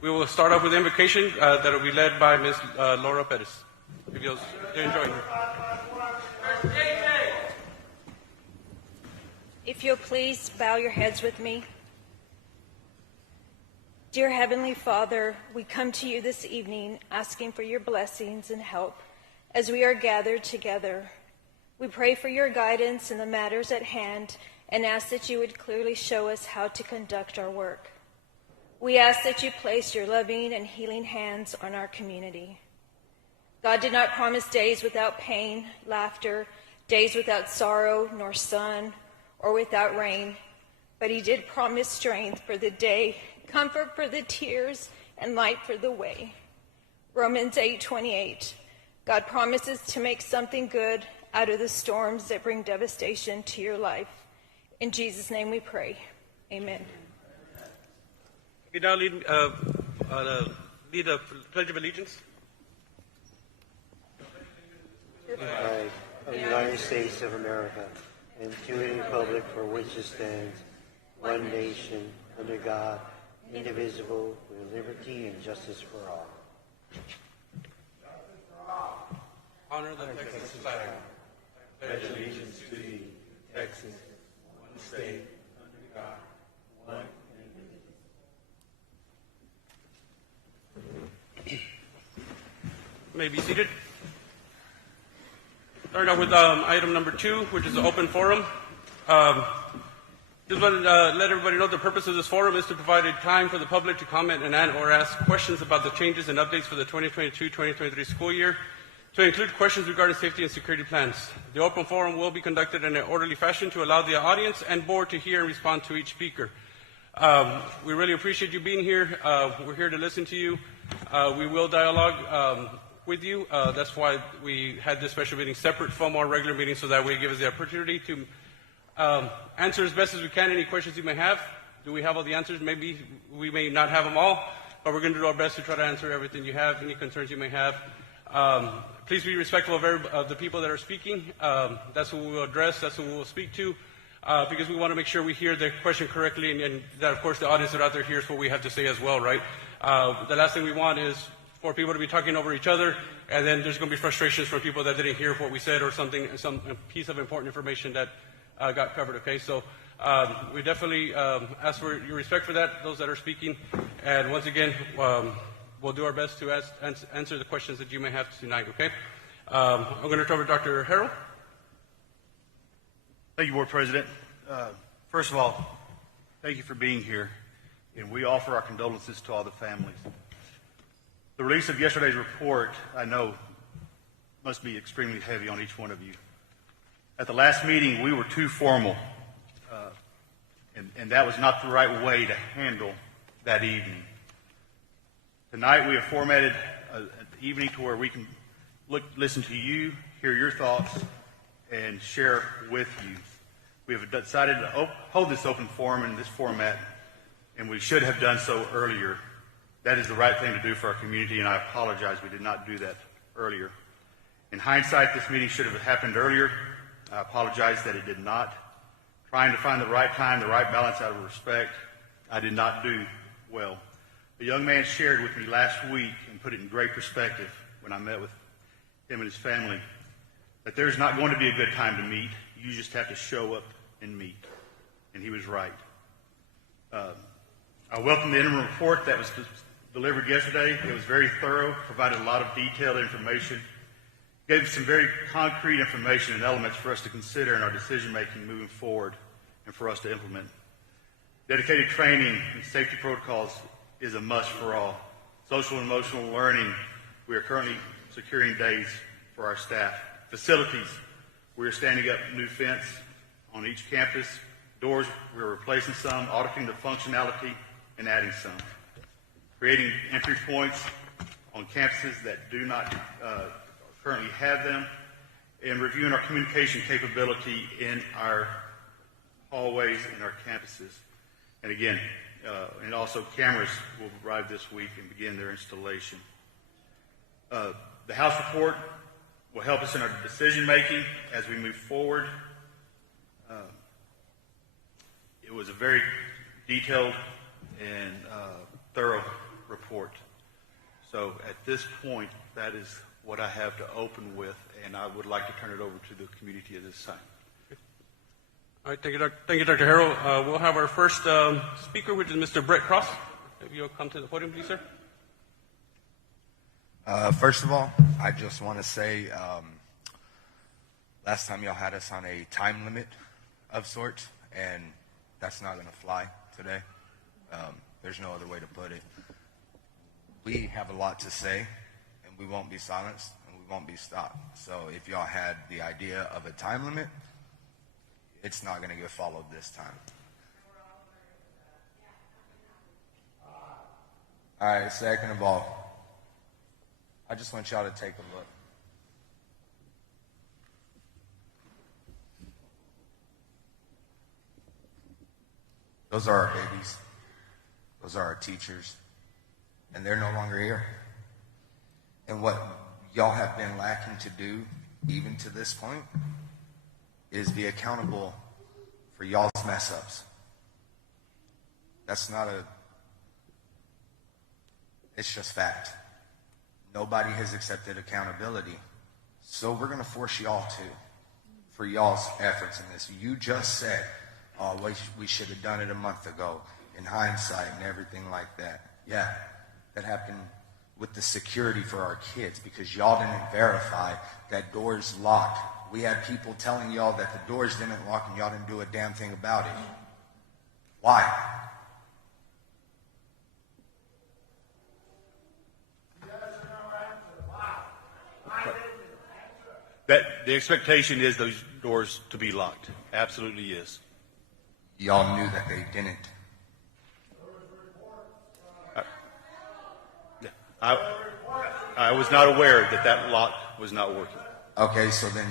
We will start off with the invocation that will be led by Ms. Laura Perez. If you'll enjoy her. If you'll please bow your heads with me. Dear Heavenly Father, we come to you this evening asking for your blessings and help as we are gathered together. We pray for your guidance in the matters at hand and ask that you would clearly show us how to conduct our work. We ask that you place your loving and healing hands on our community. God did not promise days without pain, laughter, days without sorrow, nor sun, or without rain, but he did promise strength for the day, comfort for the tears, and light for the way. Romans 8:28. God promises to make something good out of the storms that bring devastation to your life. In Jesus' name we pray. Amen. You now lead a Pledge of Allegiance. Flag of the United States of America, and to the republic for which it stands, one nation, under God, indivisible, with liberty and justice for all. Honor the Texas flag. Pledge allegiance to thee, Texas, one state, under God, one indivisible. You may be seated. Start off with item number 2, which is the open forum. Just want to let everybody know the purpose of this forum is to provide a time for the public to comment and or ask questions about the changes and updates for the 2022-2023 school year, to include questions regarding safety and security plans. The open forum will be conducted in an orderly fashion to allow the audience and board to hear and respond to each speaker. We really appreciate you being here. We're here to listen to you. We will dialogue with you. That's why we had this special meeting separate from our regular meeting, so that way it gives us the opportunity to answer as best as we can any questions you may have. Do we have all the answers? Maybe we may not have them all, but we're going to do our best to try to answer everything you have, any concerns you may have. Please be respectful of the people that are speaking. That's who we will address. That's who we will speak to, because we want to make sure we hear the question correctly, and that, of course, the audience that are out there hears what we have to say as well, right? The last thing we want is for people to be talking over each other, and then there's going to be frustrations for people that didn't hear what we said, or some piece of important information that got covered. Okay, so we definitely ask for your respect for that, those that are speaking, and once again, we'll do our best to answer the questions that you may have tonight. Okay, I'm going to turn over to Dr. Harrell. Thank you, Board President. First of all, thank you for being here, and we offer our condolences to all the families. The release of yesterday's report, I know, must be extremely heavy on each one of you. At the last meeting, we were too formal, and that was not the right way to handle that evening. Tonight, we have formatted an evening to where we can listen to you, hear your thoughts, and share with you. We have decided to hold this open forum in this format, and we should have done so earlier. That is the right thing to do for our community, and I apologize we did not do that earlier. In hindsight, this meeting should have happened earlier. I apologize that it did not. Trying to find the right time, the right balance out of respect, I did not do well. A young man shared with me last week and put it in great perspective when I met with him and his family, that there's not going to be a good time to meet. You just have to show up and meet. And he was right. I welcome the interim report that was delivered yesterday. It was very thorough, provided a lot of detailed information, gave some very concrete information and elements for us to consider in our decision-making moving forward and for us to implement. Dedicated training and safety protocols is a must for all. Social and emotional learning, we are currently securing days for our staff. Facilities, we are standing up new fence on each campus. Doors, we're replacing some, auditing the functionality, and adding some. Creating entry points on campuses that do not currently have them, and reviewing our communication capability in our hallways and our campuses. And again, and also cameras will arrive this week and begin their installation. The House report will help us in our decision making as we move forward. It was a very detailed and thorough report. So at this point, that is what I have to open with, and I would like to turn it over to the community at this time. All right, thank you, Dr. Harrell. We'll have our first speaker, which is Mr. Brett Cross. If you'll come to the podium, please, sir. First of all, I just want to say, last time y'all had us on a time limit of sorts, and that's not going to fly today. There's no other way to put it. We have a lot to say, and we won't be silenced, and we won't be stopped. So if y'all had the idea of a time limit, it's not going to get followed this time. All right, second of all, I just want y'all to take a look. Those are our babies. Those are our teachers. And they're no longer here. And what y'all have been lacking to do, even to this point, is be accountable for y'all's mess-ups. That's not it's just fact. Nobody has accepted accountability. So we're going to force y'all to, for y'all's efforts in this. You just said, oh, we should have done it a month ago, in hindsight and everything like that. Yeah, that happened with the security for our kids because y'all didn't verify that doors locked. We had people telling y'all that the doors didn't lock and y'all didn't do a damn thing about it. Why? That the expectation is those doors to be locked. Absolutely is. Y'all knew that they didn't. I was not aware that that lock was not working. Okay, so then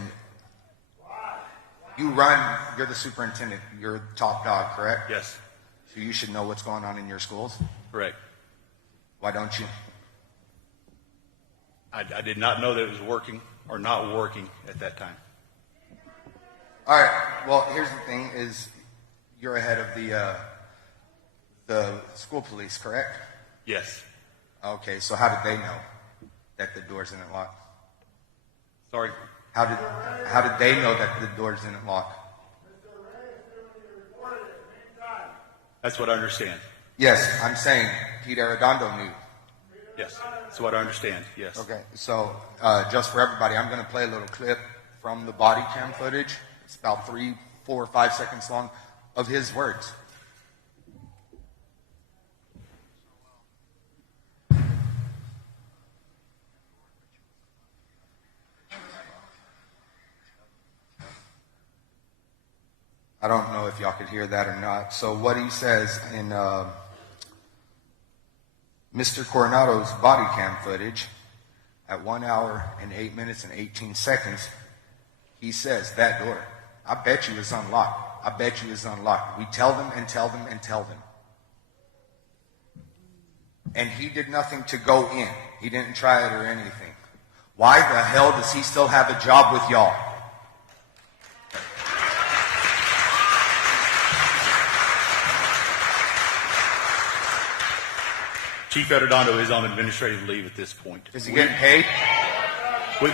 you're the superintendent, you're top dog, correct? Yes, So you should know what's going on in your schools? correct. Why don't you? I did not know that it was working or not working at that time. All right, well, here's the thing is you're ahead of the school police, correct? Yes. Okay, so how did they know that the doors didn't lock? Sorry. How did they know that the doors didn't lock? That's what I understand. Yes, I'm saying Pete Arredondo knew. Yes. That's what I understand. Yes. Okay, so just for everybody, I'm going to play a little clip from the body cam footage. It's about 3, 4, 5 seconds long of his words. I don't know if y'all could hear that or not. So what he says in Mr. Coronado's body cam footage at 1 hour and 8 minutes and 18 seconds, he says, that door, I bet you is unlocked. I bet you is unlocked. We tell them and tell them and tell them. And he did nothing to go in. He didn't try it or anything. Why the hell does he still have a job with y'all? Chief Arredondo is on administrative leave at this point. Is he getting paid? We-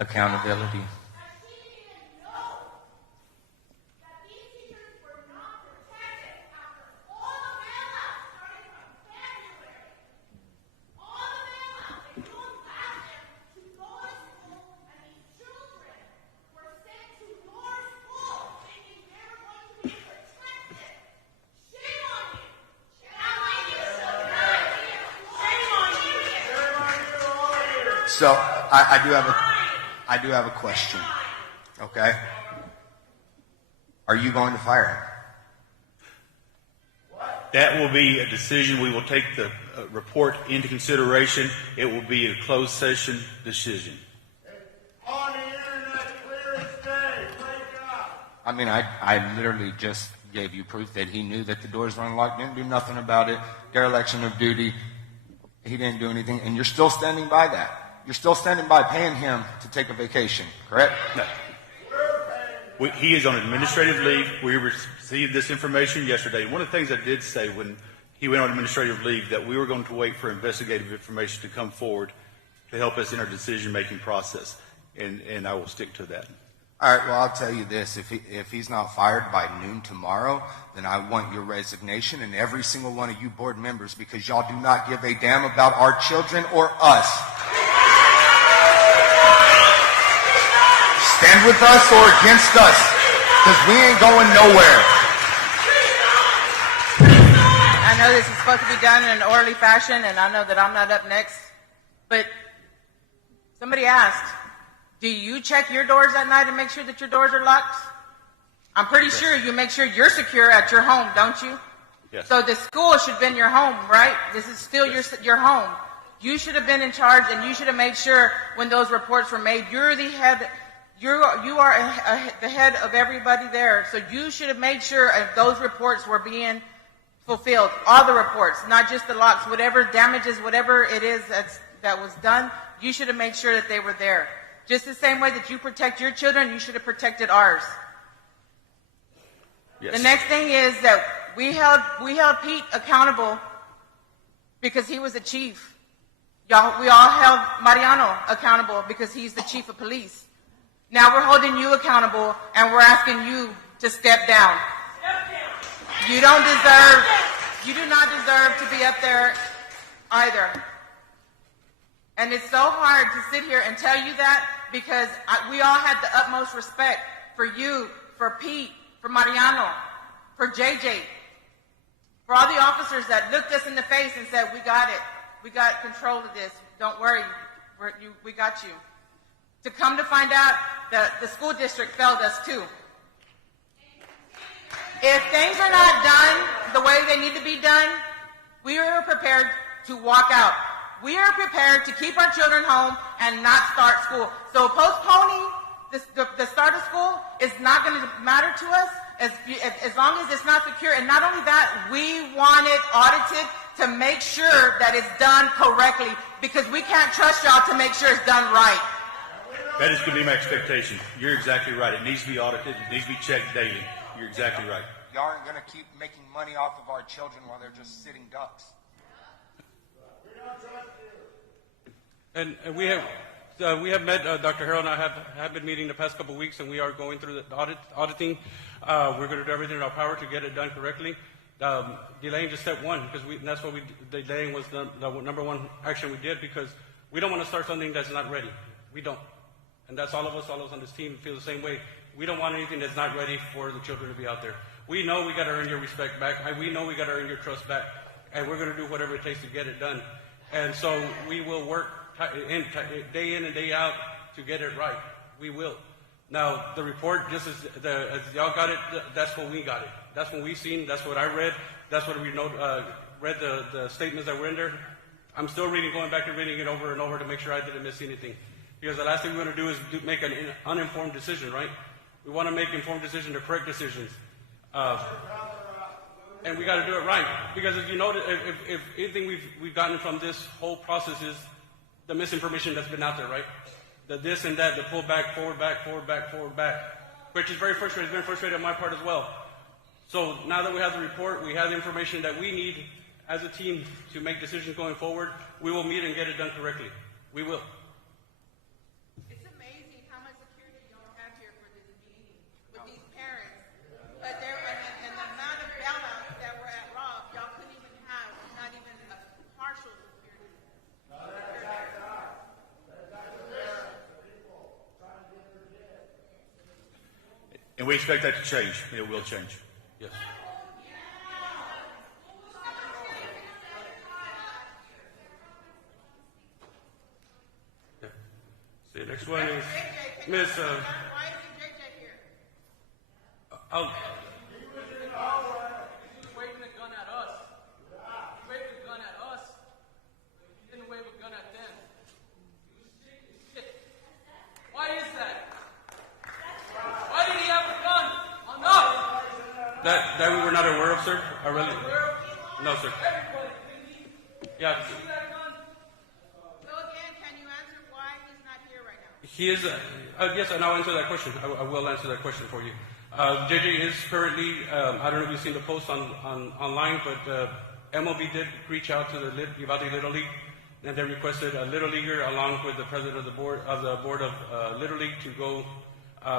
Accountability. So I do have a question. Okay? Are you going to fire him? That will be a decision we will take the report into consideration, it will be a closed session decision. On the internet, clear as day. Wake up. I mean, I literally just gave you proof that he knew that the doors were unlocked, didn't do nothing about it, dereliction of duty, he didn't do anything, and you're still standing by that. You're still standing by paying him to take a vacation, correct? No. He is on administrative leave. We received this information yesterday. One of the things I did say when he went on administrative leave that we were going to wait for investigative information to come forward to help us in our decision-making process, and I will stick to that. All right, well, I'll tell you this. If he's not fired by noon tomorrow, then I want your resignation and every single one of you board members, because y'all do not give a damn about our children or us. Stand with us or against us, because we ain't going nowhere. I know this is supposed to be done in an orderly fashion, and I know that I'm not up next, but somebody asked, do you check your doors at night and make sure that your doors are locked? I'm pretty sure you make sure you're secure at your home, don't you? Yes. So the school should have been your home, right? This is still your home. You should have been in charge, and you should have made sure when those reports were made, you're the head. You are the head of everybody there, so you should have made sure those reports were being fulfilled. All the reports, not just the locks, whatever damages, whatever it is that was done, you should have made sure that they were there. Just the same way that you protect your children, you should have protected ours. Yes. The next thing is that we held Pete accountable because he was the chief. We all held Mariano accountable because he's the chief of police. Now we're holding you accountable, and we're asking you to step down. You do not deserve to be up there either. And it's so hard to sit here and tell you that, because we all had the utmost respect for you, for Pete, for Mariano, for JJ, for all the officers that looked us in the face and said, we got it. We got control of this. Don't worry. We got you. To come to find out that the school district failed us too. If things are not done the way they need to be done, we are prepared to walk out. We are prepared to keep our children home and not start school. So postponing the start of school is not going to matter to us as long as it's not secure. And not only that, we want it audited to make sure that it's done correctly, because we can't trust y'all to make sure it's done right. That is going to be my expectation. You're exactly right. It needs to be audited. It needs to be checked daily. You're exactly right. Y'all aren't going to keep making money off of our children while they're just sitting ducks. And we have met, Dr. Harrell and I have been meeting the past couple of weeks, and we are going through the auditing. We're going to do everything in our power to get it done correctly. Delaying just step one, because that's what delaying was the number one action we did, because we don't want to start something that's not ready. We don't. And that's all of us on this team feel the same way. We don't want anything that's not ready for the children to be out there. We know we got to earn your respect back. We know we got to earn your trust back. And we're going to do whatever it takes to get it done. And so we will work day in and day out to get it right. We will. Now, the report, just as y'all got it, that's what we got it. That's what we seen. That's what I read. That's what we read the statements that were in there. I'm still going back and reading it over and over to make sure I didn't miss anything. Because the last thing we want to do is make an uninformed decision, right? We want to make informed decisions, the correct decisions. And we got to do it right. Because if you notice, if anything we've gotten from this whole process is the misinformation that's been out there, right? The this and that, the pull back, forward back, which is very frustrating. It's been frustrating on my part as well. So now that we have the report, we have the information that we need as a team to make decisions going forward, we will meet and get it done correctly. We will. It's amazing how much security y'all have here for this meeting with these parents. But and the amount of bailouts that were at Robb, y'all couldn't even have not even a partial security. And we expect that to change. It will change. Yes. The next one is Miss. Why isn't JJ here? Oh, He was waving a gun at us. He waved a gun at us. That we were not aware of, sir? I really... No, sir. Yeah. So again, can you answer why he's not here right now? He is... yes, and I'll answer that question. I will answer that question for you. JJ is currently... I don't know if you've seen the post online, but MLB did reach out to the Uvalde Little League, and they requested a Little Leaguer along with the president of the board of Little League to go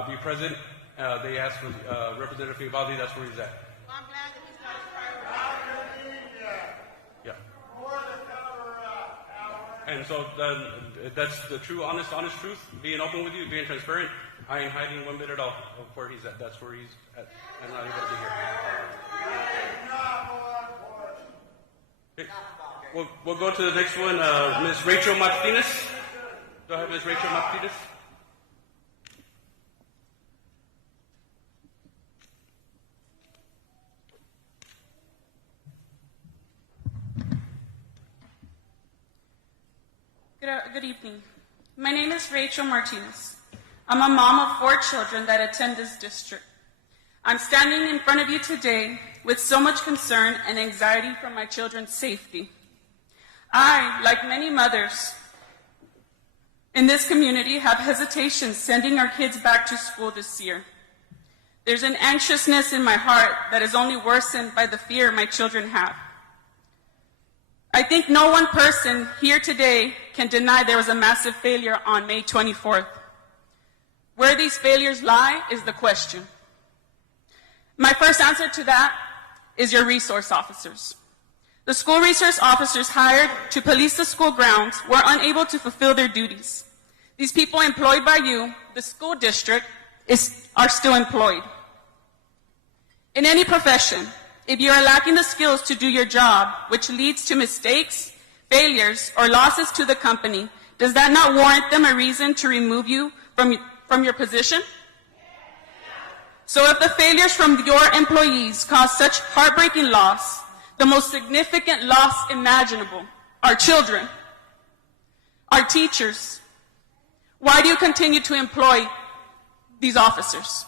be present. They asked for Representative from Uvalde. That's where he's at. Well, I'm glad that he's got his priority. Yeah. And so that's the true, honest truth. Being open with you, being transparent. I ain't hiding one bit at all of where he's at. That's where he's at. I'm not able to be here. Okay. We'll go to the next one. Ms. Rachel Martinez. Do I have Ms. Rachel Martinez? Good evening. My name is Rachel Martinez. I'm a mom of 4 children that attend this district. I'm standing in front of you today with so much concern and anxiety for my children's safety. I, like many mothers in this community, have hesitation sending our kids back to school this year. There's an anxiousness in my heart that is only worsened by the fear my children have. I think no one person here today can deny there was a massive failure on May 24th. Where these failures lie is the question. My first answer to that is your resource officers. The school resource officers hired to police the school grounds were unable to fulfill their duties. These people employed by you, the school district, are still employed. In any profession, if you are lacking the skills to do your job, which leads to mistakes, failures, or losses to the company, does that not warrant them a reason to remove you from your position? So if the failures from your employees cause such heartbreaking loss, the most significant loss imaginable, our children, our teachers, why do you continue to employ these officers?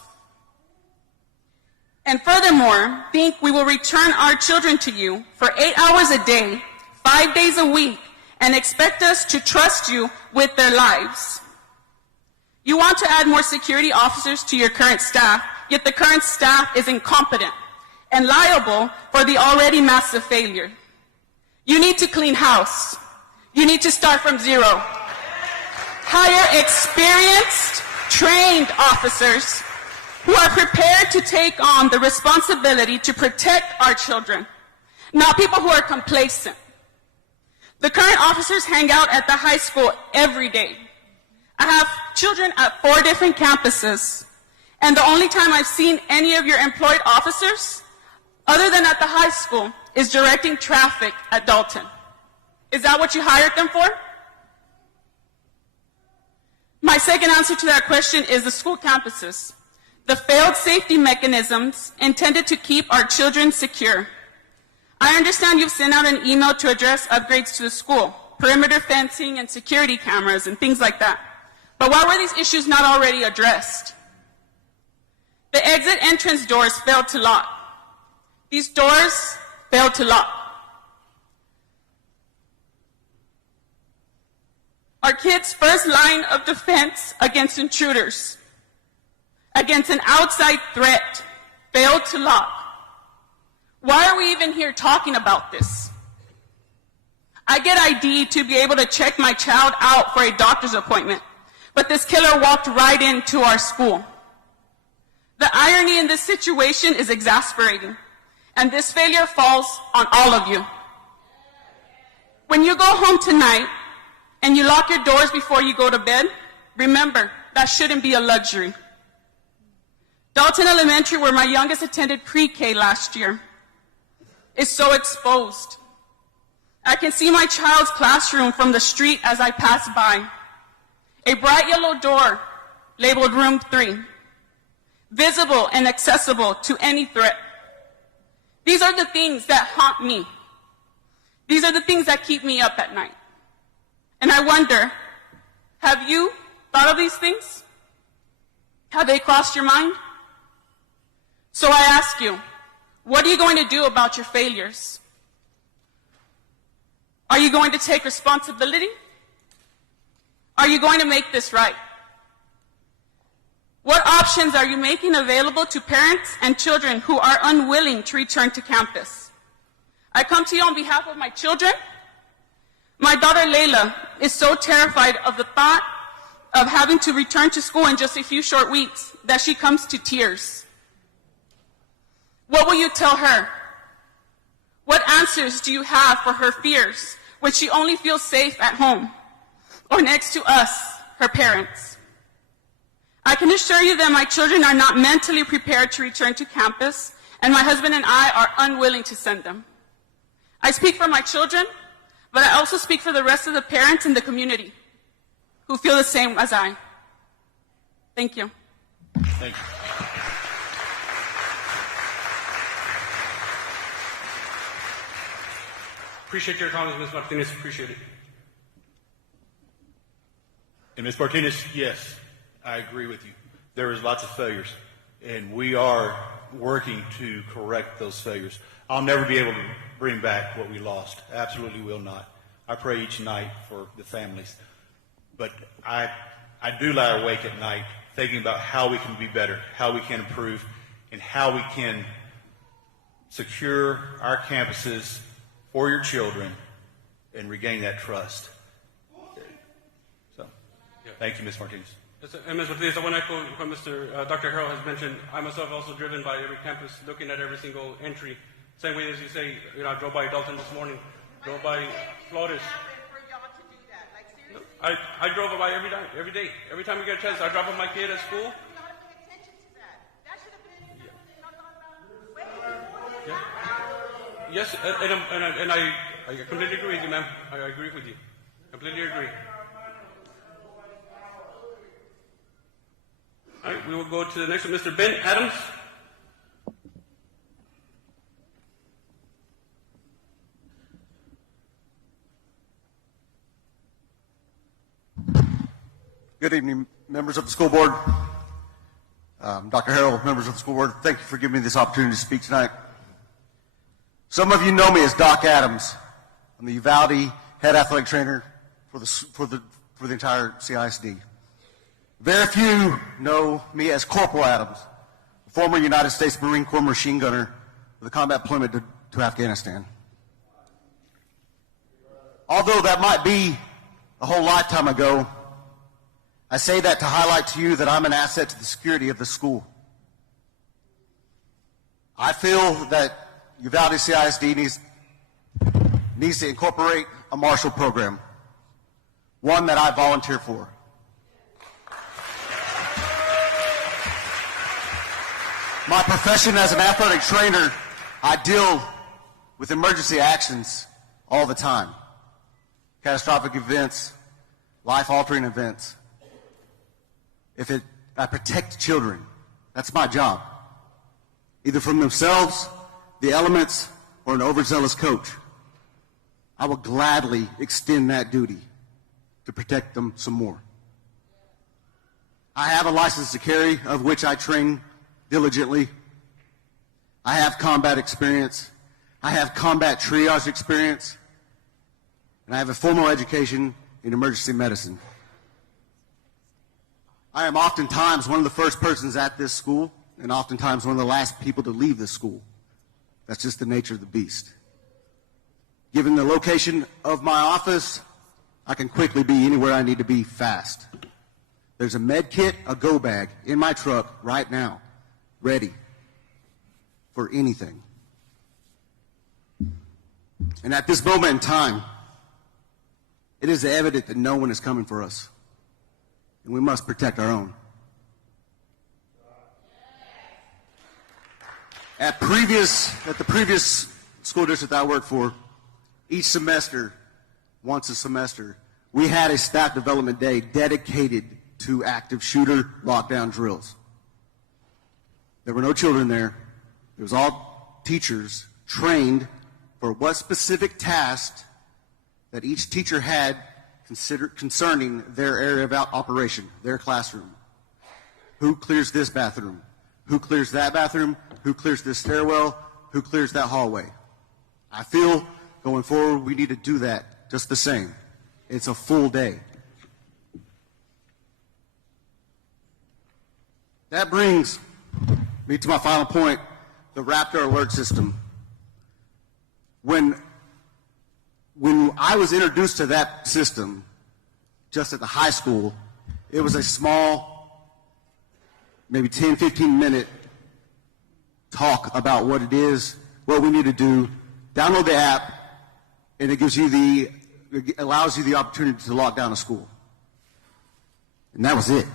And furthermore, think we will return our children to you for 8 hours a day, 5 days a week, and expect us to trust you with their lives. You want to add more security officers to your current staff, yet the current staff is incompetent and liable for the already massive failure. You need to clean house. You need to start from zero. Hire experienced, trained officers who are prepared to take on the responsibility to protect our children, not people who are complacent. The current officers hang out at the high school every day. I have children at 4 different campuses, and the only time I've seen any of your employed officers, other than at the high school, is directing traffic at Dalton. Is that what you hired them for? My second answer to that question is the school campuses. The failed safety mechanisms intended to keep our children secure. I understand you've sent out an email to address upgrades to the school, perimeter fencing and security cameras and things like that. But why were these issues not already addressed? The exit entrance doors failed to lock. These doors failed to lock. Our kids' first line of defense against intruders, against an outside threat, failed to lock. Why are we even here talking about this? I get ID to be able to check my child out for a doctor's appointment, but this killer walked right into our school. The irony in this situation is exasperating, and this failure falls on all of you. When you go home tonight and you lock your doors before you go to bed, remember, that shouldn't be a luxury. Dalton Elementary, where my youngest attended pre-K last year, is so exposed. I can see my child's classroom from the street as I pass by. A bright yellow door labeled Room 3, visible and accessible to any threat. These are the things that haunt me. These are the things that keep me up at night. And I wonder, have you thought of these things? Have they crossed your mind? So I ask you, What are you going to do about your failures? Are you going to take responsibility? Are you going to make this right? What options are you making available to parents and children who are unwilling to return to campus? I come to you on behalf of my children. My daughter Layla is so terrified of the thought of having to return to school in just a few short weeks that she comes to tears. What will you tell her? What answers do you have for her fears when she only feels safe at home or next to us, her parents? I can assure you that my children are not mentally prepared to return to campus, and my husband and I are unwilling to send them. I speak for my children, but I also speak for the rest of the parents in the community who feel the same as I. Thank you. Thank you. Appreciate your comments, Ms. Martinez. Appreciate it. And Ms. Martinez, yes, I agree with you. There is lots of failures, and we are working to correct those failures. I'll never be able to bring back what we lost. Absolutely will not. I pray each night for the families. But I do lie awake at night thinking about how we can be better, how we can improve, and how we can secure our campuses for your children and regain that trust. So, thank you, Ms. Martinez. Yes, and Ms. Martinez, I want to echo what Dr. Harrell has mentioned. I myself also driven by every campus, looking at every single entry. Same way as you say, I drove by Dalton this morning, drove by Flores. I drove by every day. Every time we get a chance, I drop off my kid at school. Yeah. Yes, and I completely agree with you, ma'am. I agree with you. Completely agree. All right, we will go to the next one, Mr. Ben Adams. Good evening, members of the school board. Dr. Harrell, members of the school board, thank you for giving me this opportunity to speak tonight. Some of you know me as Doc Adams. I'm the Uvalde head athletic trainer for the entire CISD. Very few know me as Corporal Adams, a former United States Marine Corps machine gunner with a combat deployment to Afghanistan. Although that might be a whole lifetime ago, I say that to highlight to you that I'm an asset to the security of the school. I feel that Uvalde CISD needs to incorporate a Marshall program, one that I volunteer for. My profession as an athletic trainer, I deal with emergency actions all the time. Catastrophic events, life-altering events. I protect children. That's my job. Either from themselves, the elements, or an overzealous coach. I will gladly extend that duty to protect them some more. I have a license to carry, of which I train diligently. I have combat experience. I have combat triage experience. And I have a formal education in emergency medicine. I am oftentimes one of the first persons at this school, and oftentimes one of the last people to leave this school. That's just the nature of the beast. Given the location of my office, I can quickly be anywhere I need to be fast. There's a med kit, a go bag in my truck right now, ready for anything. And at this moment in time, it is evident that no one is coming for us. And we must protect our own. At the previous school district that I worked for, each semester, once a semester, we had a staff development day dedicated to active shooter lockdown drills. There were no children there. It was all teachers trained for what specific task that each teacher had concerning their area of operation, their classroom. Who clears this bathroom? Who clears that bathroom? Who clears this stairwell? who clears that hallway. I feel going forward we need to do that just the same. It's a full day. That brings me to my final point, the Raptor alert system. When I was introduced to that system, just at the high school, it was a small, maybe 10, 15-minute talk about what it is, what we need to do. Download the app, and it allows you the opportunity to lock down a school. And that was it.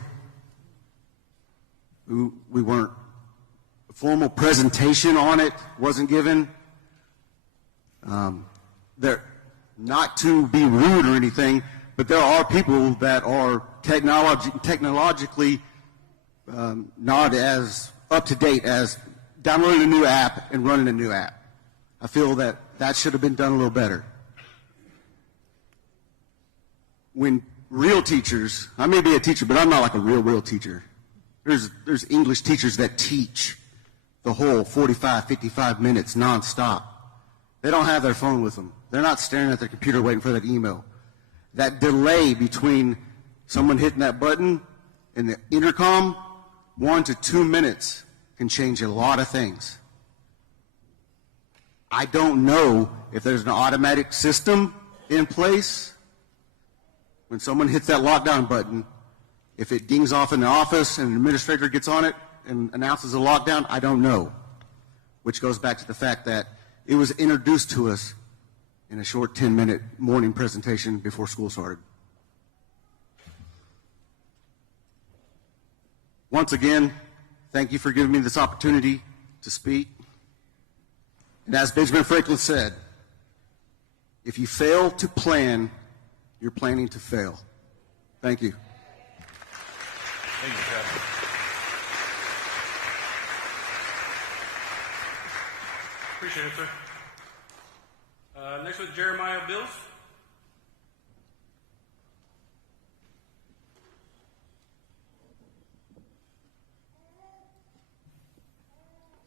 We weren't, a formal presentation on it wasn't given. Not to be rude or anything, but there are people that are technologically not as up to date as downloading a new app and running a new app. I feel that should have been done a little better. When real teachers, I may be a teacher, but I'm not like a real teacher. There's English teachers that teach the whole 45, 55 minutes nonstop. They don't have their phone with them. They're not staring at their computer waiting for that email. That delay between someone hitting that button and the intercom, 1 to 2 minutes, can change a lot of things. I don't know if there's an automatic system in place. When someone hits that lockdown button, if it dings off in the office and an administrator gets on it and announces a lockdown, I don't know. Which goes back to the fact that it was introduced to us in a short 10-minute morning presentation before school started. Once again, thank you for giving me this opportunity to speak. And as Benjamin Franklin said, if you fail to plan, you're planning to fail. Thank you. Thank you, Captain. Appreciate it, sir. Next with Jeremiah Bills.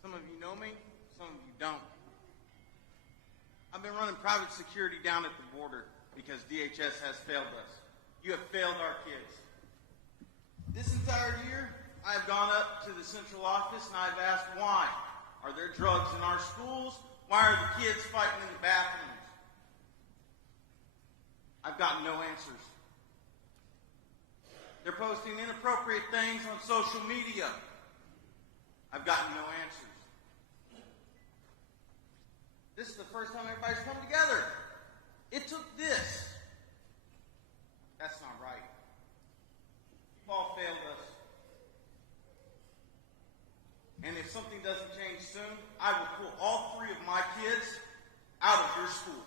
Some of you know me, some of you don't. I've been running private security down at the border because DHS has failed us. You have failed our kids. This entire year, I have gone up to the central office and I've asked why. Are there drugs in our schools? Why are the kids fighting in the bathrooms? I've gotten no answers. They're posting inappropriate things on social media. I've gotten no answers. This is the first time everybody's come together. It took this. That's not right. Paul failed us. And if something doesn't change soon, I will pull all 3 of my kids out of your school.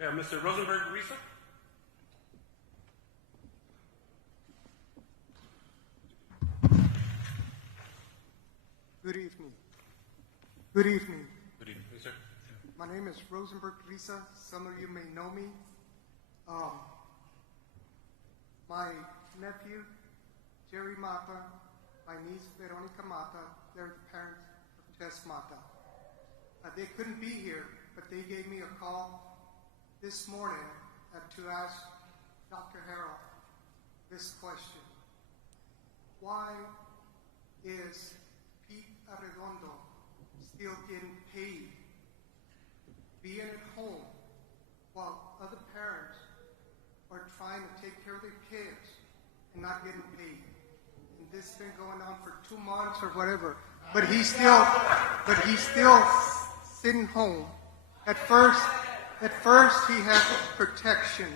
Yeah, Mr. Rosenberg Risa. Good evening. Good evening. Good evening, sir. My name is Rosenberg Risa. Some of you may know me. My nephew, Jerry Mata, my niece, Veronica Mata, they're the parents of Tess Mata. They couldn't be here, but they gave me a call this morning to ask Dr. Harrell this question. Why is Pete Arredondo still getting paid being at home while other parents are trying to take care of their kids and not getting paid? And this has been going on for 2 months or whatever. But he's still sitting home. At first he had protection.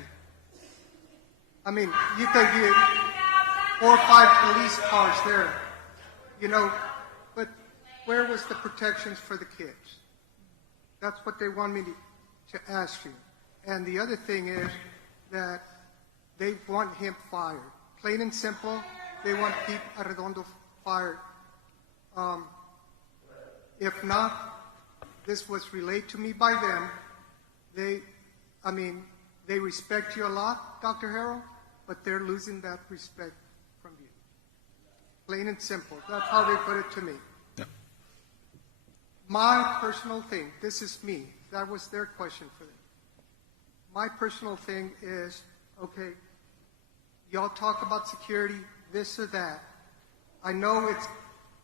I mean, you could get 4 or 5 police cars there, but where was the protections for the kids? That's what they want me to ask you. And the other thing is that they want him fired. Plain and simple, they want Pete Arredondo fired. If not, this was relayed to me by them. I mean, they respect you a lot, Dr. Harrell, but they're losing that respect from you. Plain and simple. That's how they put it to me. Yeah. My personal thing, this is me. That was their question for them. My personal thing is, okay, y'all talk about security, this or that. I know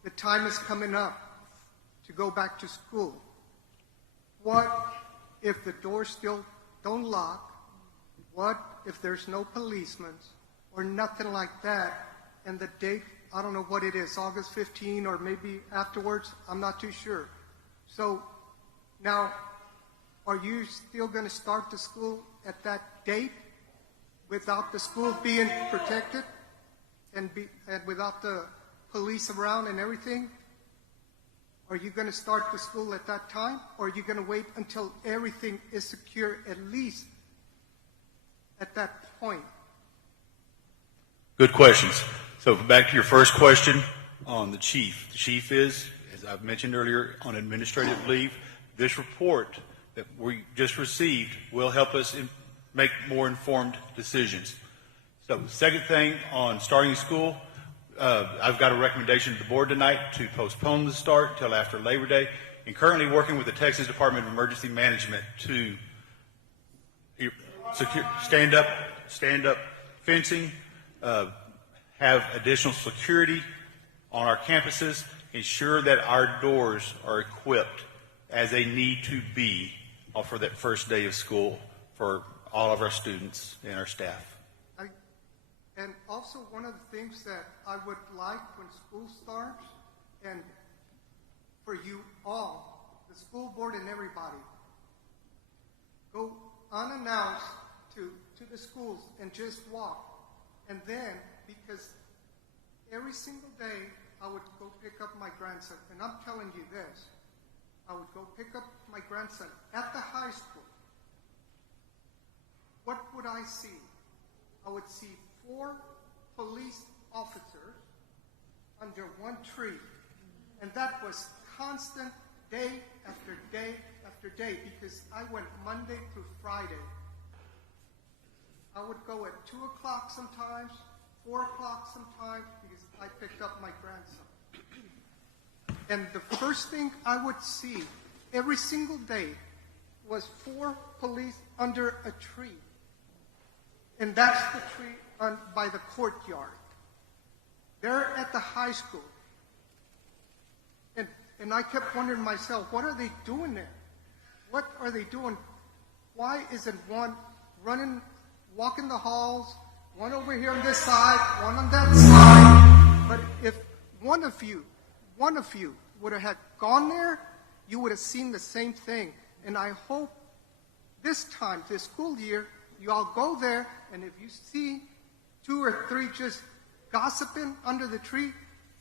the time is coming up to go back to school. What if the doors still don't lock? What if there's no policemen or nothing like that? And the date, I don't know what it is, August 15 or maybe afterwards, I'm not too sure. So now, are you still going to start the school at that date without the school being protected and without the police around and everything? Are you going to start the school at that time, or are you going to wait until everything is secure, at least at that point? Good questions. So back to your first question on the chief. The chief is, as I've mentioned earlier, on administrative leave. This report that we just received will help us make more informed decisions. So the second thing on starting school, I've got a recommendation to the board tonight to postpone the start until after Labor Day, and currently working with the Texas Department of Emergency Management to stand up fencing, have additional security on our campuses, ensure that our doors are equipped as they need to be for that first day of school for all of our students and our staff. And also, one of the things that I would like when school starts, and for you all, the school board and everybody, go unannounced to the schools and just walk. And then, because every single day I would go pick up my grandson, and I'm telling you this, I would go pick up my grandson at the high school. What would I see? I would see 4 police officers under one tree. And that was constant day after day after day, because I went Monday through Friday. I would go at 2 o'clock sometimes, 4 o'clock sometimes, because I picked up my grandson. And the first thing I would see every single day was 4 police under a tree. And that's the tree by the courtyard. They're at the high school. And I kept wondering myself, what are they doing there? What are they doing? Why isn't one running, walking the halls, one over here on this side, one on that side? But if one of you would have had gone there, you would have seen the same thing. And I hope this time, this school year, you all go there, and if you see 2 or 3 just gossiping under the tree,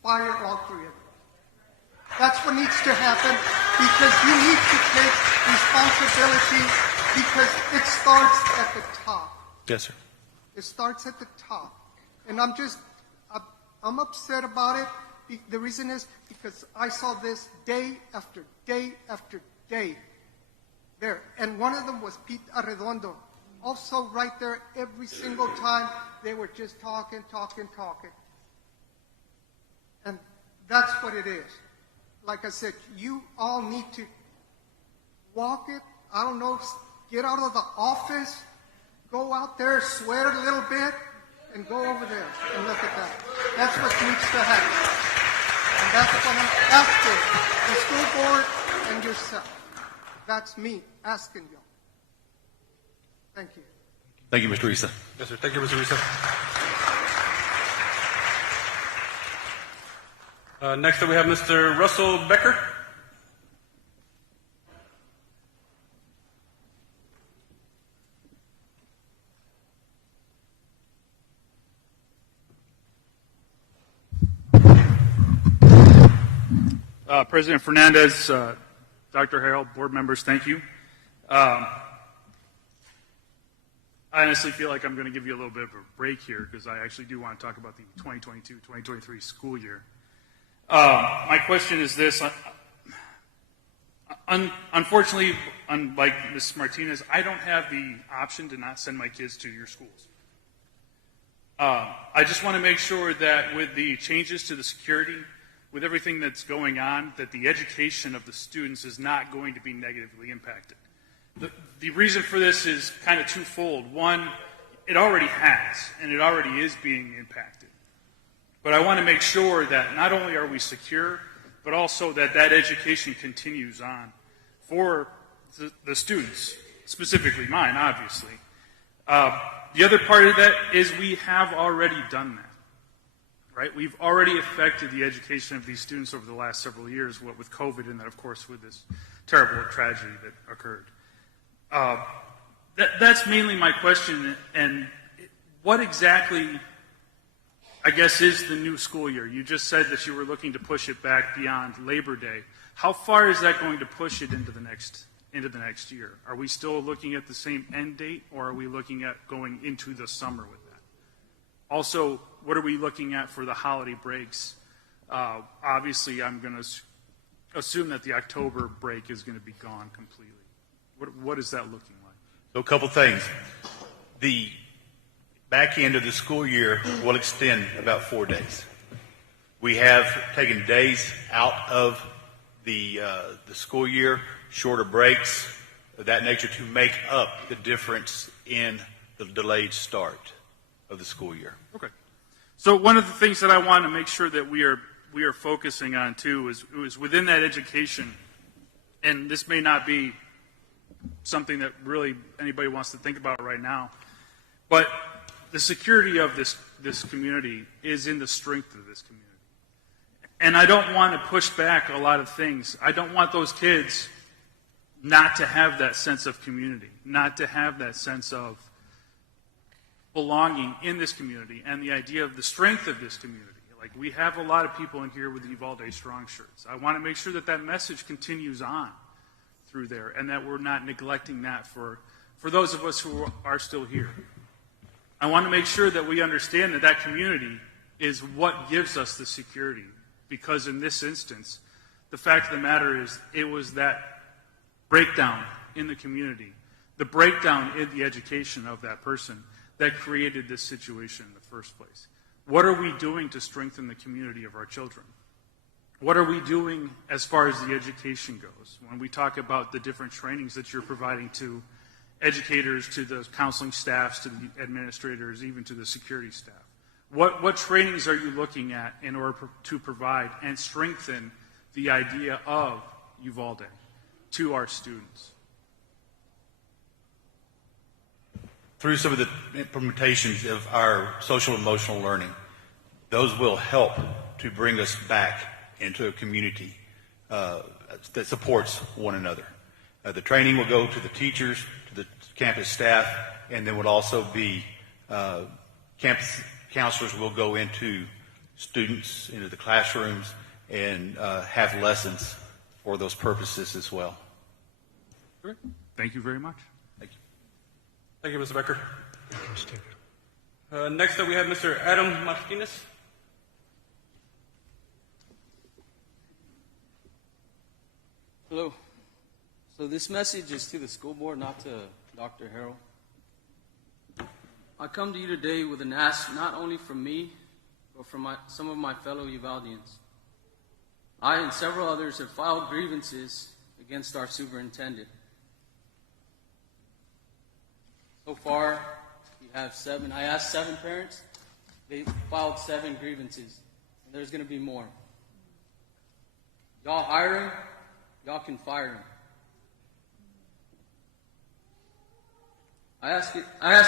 fire all 3 of them. That's what needs to happen, because you need to take responsibility, because it starts at the top. Yes, sir. It starts at the top. And I'm upset about it. The reason is because I saw this day after day after day there. And one of them was Pete Arredondo. Also right there, every single time they were just talking. And that's what it is. Like I said, you all need to walk it. I don't know, get out of the office, go out there, sweat a little bit, and go over there and look at that. That's what needs to happen. And that's what I'm asking the school board and yourself. That's me asking you. Thank you. Thank you, Mr. Risa. Yes, sir. Thank you, Mr. Risa. Next up, we have Mr. Russell Becker. President Fernandez, Dr. Harrell, board members, thank you. I honestly feel like I'm going to give you a little bit of a break here, because I actually do want to talk about the 2022-2023 school year. My question is this. Unfortunately, unlike Ms. Martinez, I don't have the option to not send my kids to your schools. I just want to make sure that with the changes to the security, with everything that's going on, that the education of the students is not going to be negatively impacted. The reason for this is kind of twofold. One, it already has, and it already is being impacted. But I want to make sure that not only are we secure, but also that that education continues on for the students, specifically mine, obviously. The other part of that is we have already done that, right? We've already affected the education of these students over the last several years, what with COVID and then, of course, with this terrible tragedy that occurred. That's mainly my question, and what exactly, I guess, is the new school year? You just said that you were looking to push it back beyond Labor Day. How far is that going to push it into the next year? Are we still looking at the same end date, or are we looking at going into the summer with that? Also, what are we looking at for the holiday breaks? Obviously, I'm going to assume that the October break is going to be gone completely. What is that looking like? So a couple things. The back end of the school year will extend about 4 days. We have taken days out of the school year, shorter breaks of that nature to make up the difference in the delayed start of the school year. Okay. So one of the things that I want to make sure that we are focusing on too is within that education, and this may not be something that really anybody wants to think about right now, but the security of this community is in the strength of this community. And I don't want to push back a lot of things. I don't want those kids not to have that sense of community, not to have that sense of belonging in this community and the idea of the strength of this community. Like, we have a lot of people in here with the Uvalde Strong shirts. I want to make sure that that message continues on through there and that we're not neglecting that for those of us who are still here. I want to make sure that we understand that that community is what gives us the security, because in this instance, the fact of the matter is it was that breakdown in the community, the breakdown in the education of that person that created this situation in the first place. What are we doing to strengthen the community of our children? What are we doing as far as the education goes? When we talk about the different trainings that you're providing to educators, to the counseling staffs, to the administrators, even to the security staff. What trainings are you looking at in order to provide and strengthen the idea of Uvalde to our students? Through some of the implementations of our social emotional learning, those will help to bring us back into a community that supports one another. The training will go to the teachers, to the campus staff, and then would also be campus counselors will go into students, into the classrooms, and have lessons for those purposes as well. Great. Thank you very much. Thank you. Thank you, Mr. Becker. Next up, we have Mr. Adam Martinez. Hello. So this message is to the school board, not to Dr. Harrell. I come to you today with an ask not only from me, but from some of my fellow Uvaldians. I and several others have filed grievances against our superintendent. So far, we have 7. I asked 7 parents. They filed 7 grievances. And there's going to be more. Y'all hire him, y'all can fire him. I ask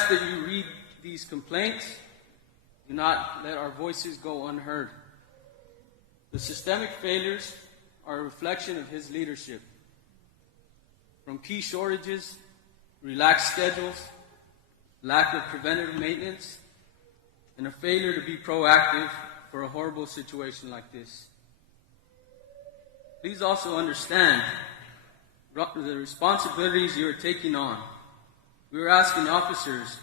that you read these complaints. Do not let our voices go unheard. The systemic failures are a reflection of his leadership. From key shortages, relaxed schedules, lack of preventative maintenance, and a failure to be proactive for a horrible situation like this. Please also understand the responsibilities you are taking on. We are asking officers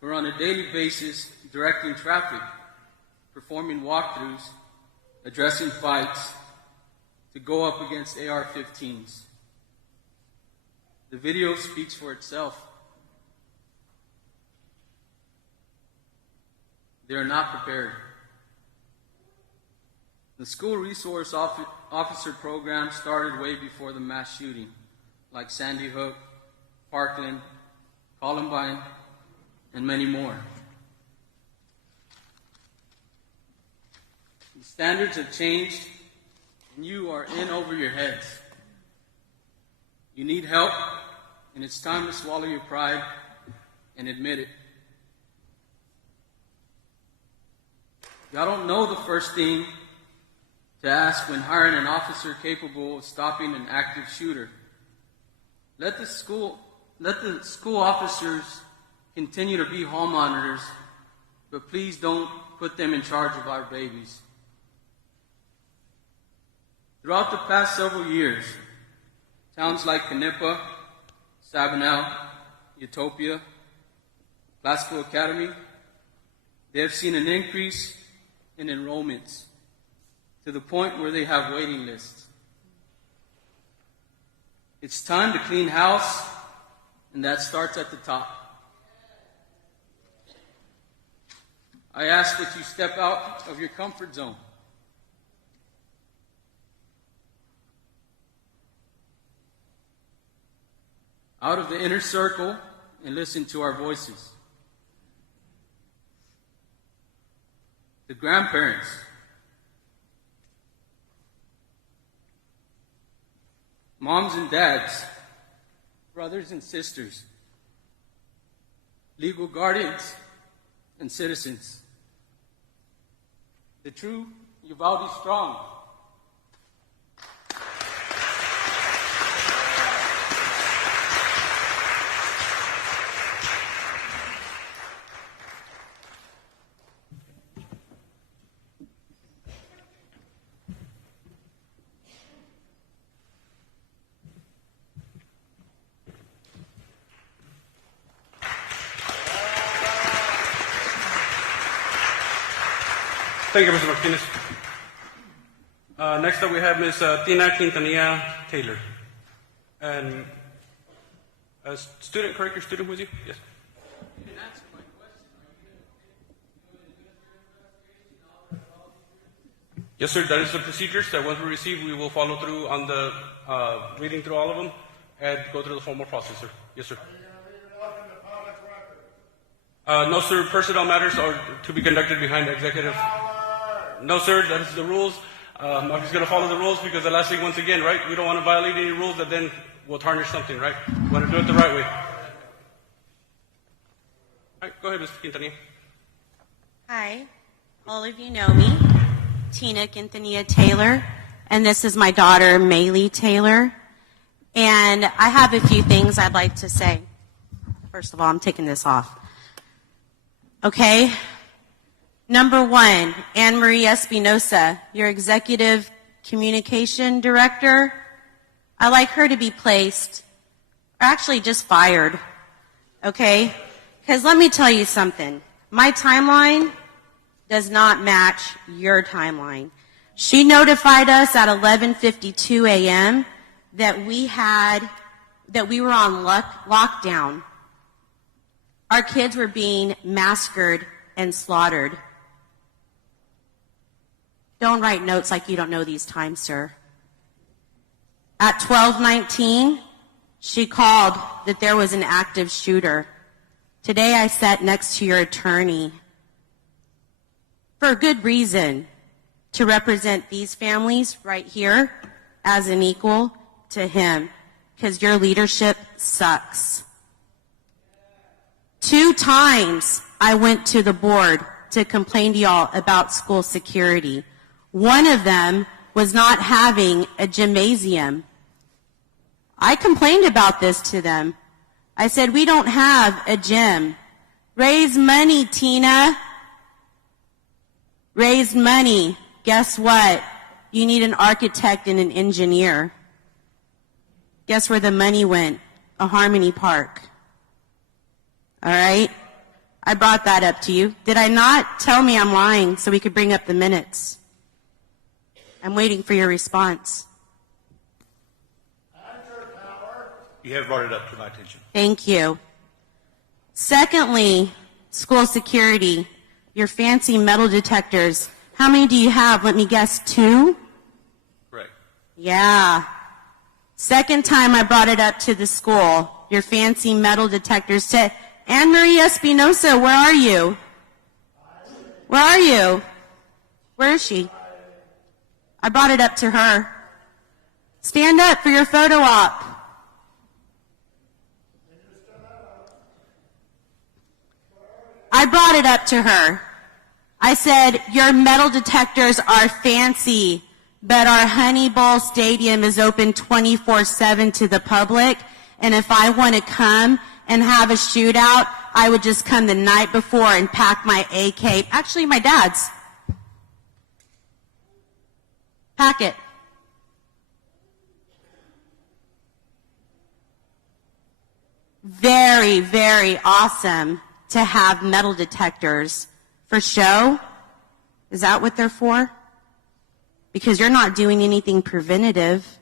who are on a daily basis directing traffic, performing walkthroughs, addressing fights, to go up against AR-15s. The video speaks for itself. They are not prepared. The school resource officer program started way before the mass shooting, like Sandy Hook, Parkland, Columbine, and many more. The standards have changed, and you are in over your heads. You need help, and it's time to swallow your pride and admit it. Y'all don't know the first thing to ask when hiring an officer capable of stopping an active shooter. Let the school officers continue to be hall monitors, but please don't put them in charge of our babies. Throughout the past several years, towns like Canepa, Sabinal, Utopia, Glasgow Academy, they have seen an increase in enrollments to the point where they have waiting lists. It's time to clean house, and that starts at the top. I ask that you step out of your comfort zone. Out of the inner circle and listen to our voices. The grandparents, moms and dads, brothers and sisters, legal guardians, and citizens. The true Uvalde strong. Thank you, Mr. Martinez. Next up, we have Ms. Tina Quintanilla Taylor. And a student, correct? Your student was you? Yes. Yes, sir. That is the procedures that once we receive, we will follow through on the reading through all of them and go through the formal process, sir. Yes, sir. No, sir. Personnel matters are to be conducted behind the executive. No, sir. That is the rules. I'm just going to follow the rules because the last thing, once again, right, we don't want to violate any rules that then will tarnish something, right? We want to do it the right way. All right, go ahead, Mr. Quintanilla. Hi. All of you know me, Tina Quintanilla Taylor, and this is my daughter, Maylee Taylor. And I have a few things I'd like to say. First of all, I'm taking this off. Okay. Number one, Anne Marie Espinosa, your executive communication director. I like her to be placed, or actually just fired. Okay? Because let me tell you something. My timeline does not match your timeline. She notified us at 11:52 a.m. that we were on lockdown. Our kids were being massacred and slaughtered. Don't write notes like you don't know these times, sir. At 12:19, she called that there was an active shooter. Today I sat next to your attorney for a good reason, to represent these families right here as an equal to him, because your leadership sucks. 2 times I went to the board to complain to y'all about school security. One of them was not having a gymnasium. I complained about this to them. I said, we don't have a gym. Raise money, Tina. Raise money. Guess what? You need an architect and an engineer. Guess where the money went? A Harmony Park. All right? I brought that up to you. Did I not? Tell me I'm lying so we could bring up the minutes. I'm waiting for your response. You have brought it up to my attention. Thank you. Secondly, school security. Your fancy metal detectors. How many do you have? Let me guess, 2? Correct. Yeah. Second time I brought it up to the school. Your fancy metal detectors said, Anne Marie Espinosa, where are you? Where are you? Where is she? I brought it up to her. Stand up for your photo op. I brought it up to her. I said, your metal detectors are fancy, but our Honey Bowl Stadium is open 24/7 to the public, and if I want to come and have a shootout, I would just come the night before and pack my AK. Actually, my dad's. Pack it. Very, very awesome to have metal detectors for show. Is that what they're for? Because you're not doing anything preventative.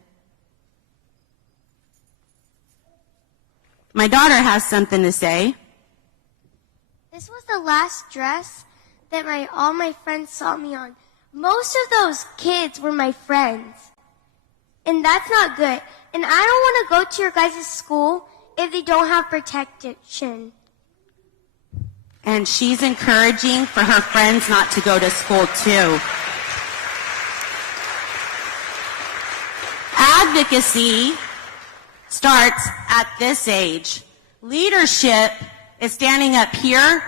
My daughter has something to say. This was the last dress that all my friends saw me on. Most of those kids were my friends. And that's not good. And I don't want to go to your guys' school if they don't have protection. And she's encouraging for her friends not to go to school too. Advocacy starts at this age. Leadership is standing up here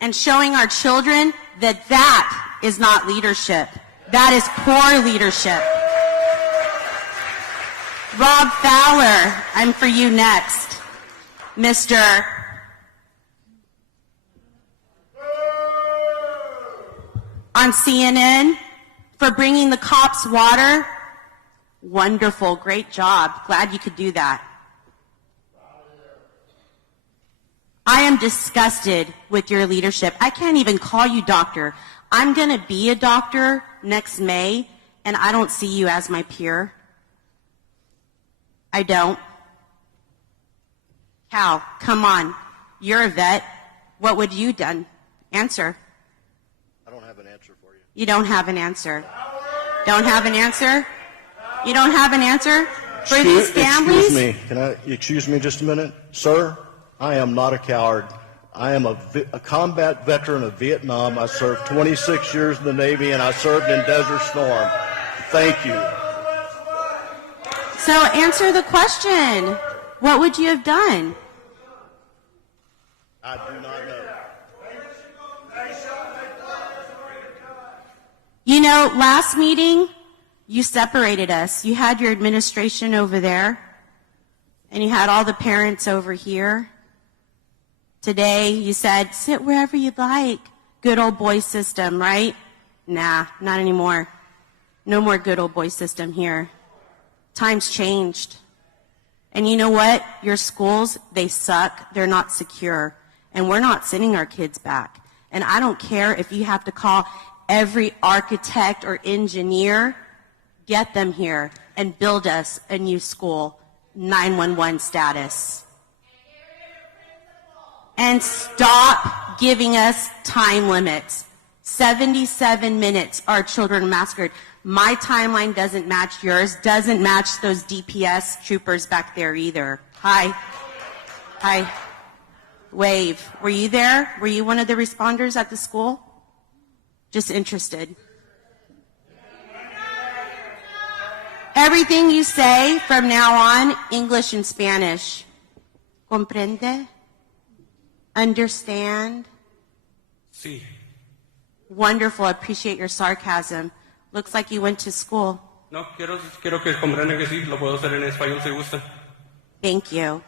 and showing our children that that is not leadership. That is poor leadership. Robb Fowler, I'm for you next. Mr. On CNN for bringing the cops water. Wonderful, great job. Glad you could do that. I am disgusted with your leadership. I can't even call you doctor. I'm going to be a doctor next May, and I don't see you as my peer. I don't. Cal, come on. You're a vet. What would you done? Answer. I don't have an answer for you. You don't have an answer. Don't have an answer? You don't have an answer for these families? Excuse me. Can I excuse me just a minute? Sir, I am not a coward. I am a combat veteran of Vietnam. I served 26 years in the Navy, and I served in Desert Storm. Thank you. So answer the question. What would you have done? I do not know. You know, last meeting, you separated us. You had your administration over there, and you had all the parents over here. Today, you said, sit wherever you'd like. Good old boy system, right? Nah, not anymore. No more good old boy system here. Times changed. And you know what? Your schools, they suck. They're not secure. And we're not sending our kids back. And I don't care if you have to call every architect or engineer, get them here and build us a new school, 911 status. And stop giving us time limits. 77 minutes our children massacred. My timeline doesn't match yours, doesn't match those DPS troopers back there either. Hi. Hi. Wave. Were you there? Were you one of the responders at the school? Just interested. Everything you say from now on, English and Spanish. Comprende? Understand? Sí. Wonderful. I appreciate your sarcasm. Looks like you went to school. No, quiero que comprendan que sí, lo puedo hacer en español si gustan. Thank you.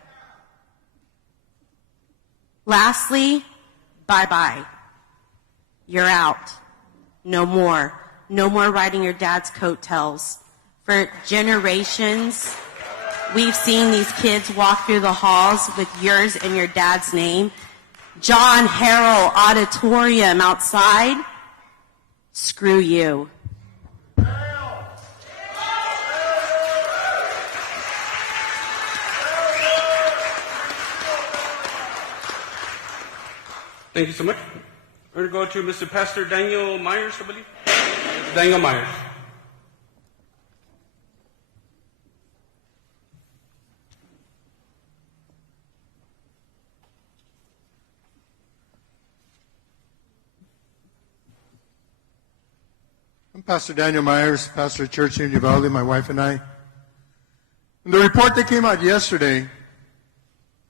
Lastly, bye-bye. You're out. No more. No more riding your dad's coattails. For generations, we've seen these kids walk through the halls with yours and your dad's name. John Harrell Auditorium outside. Screw you. Thank you so much. We're going to go to Mr. Pastor Daniel Myers, I believe. Daniel Myers. I'm Pastor Daniel Myers, pastor of church here in Uvalde, my wife and I. And the report that came out yesterday,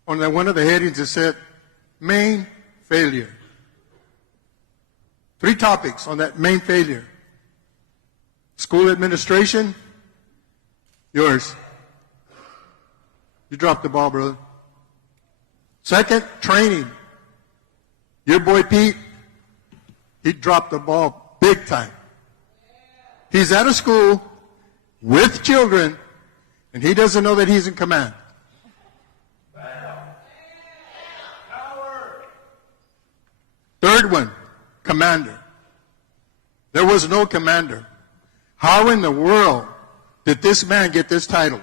on one of the headings, it said, main failure. 3 topics on that main failure. School administration, yours. You dropped the ball, brother. Second, training. Your boy Pete, he dropped the ball big time. He's at a school with children, and he doesn't know that he's in command. Third one, commander. There was no commander. How in the world did this man get this title?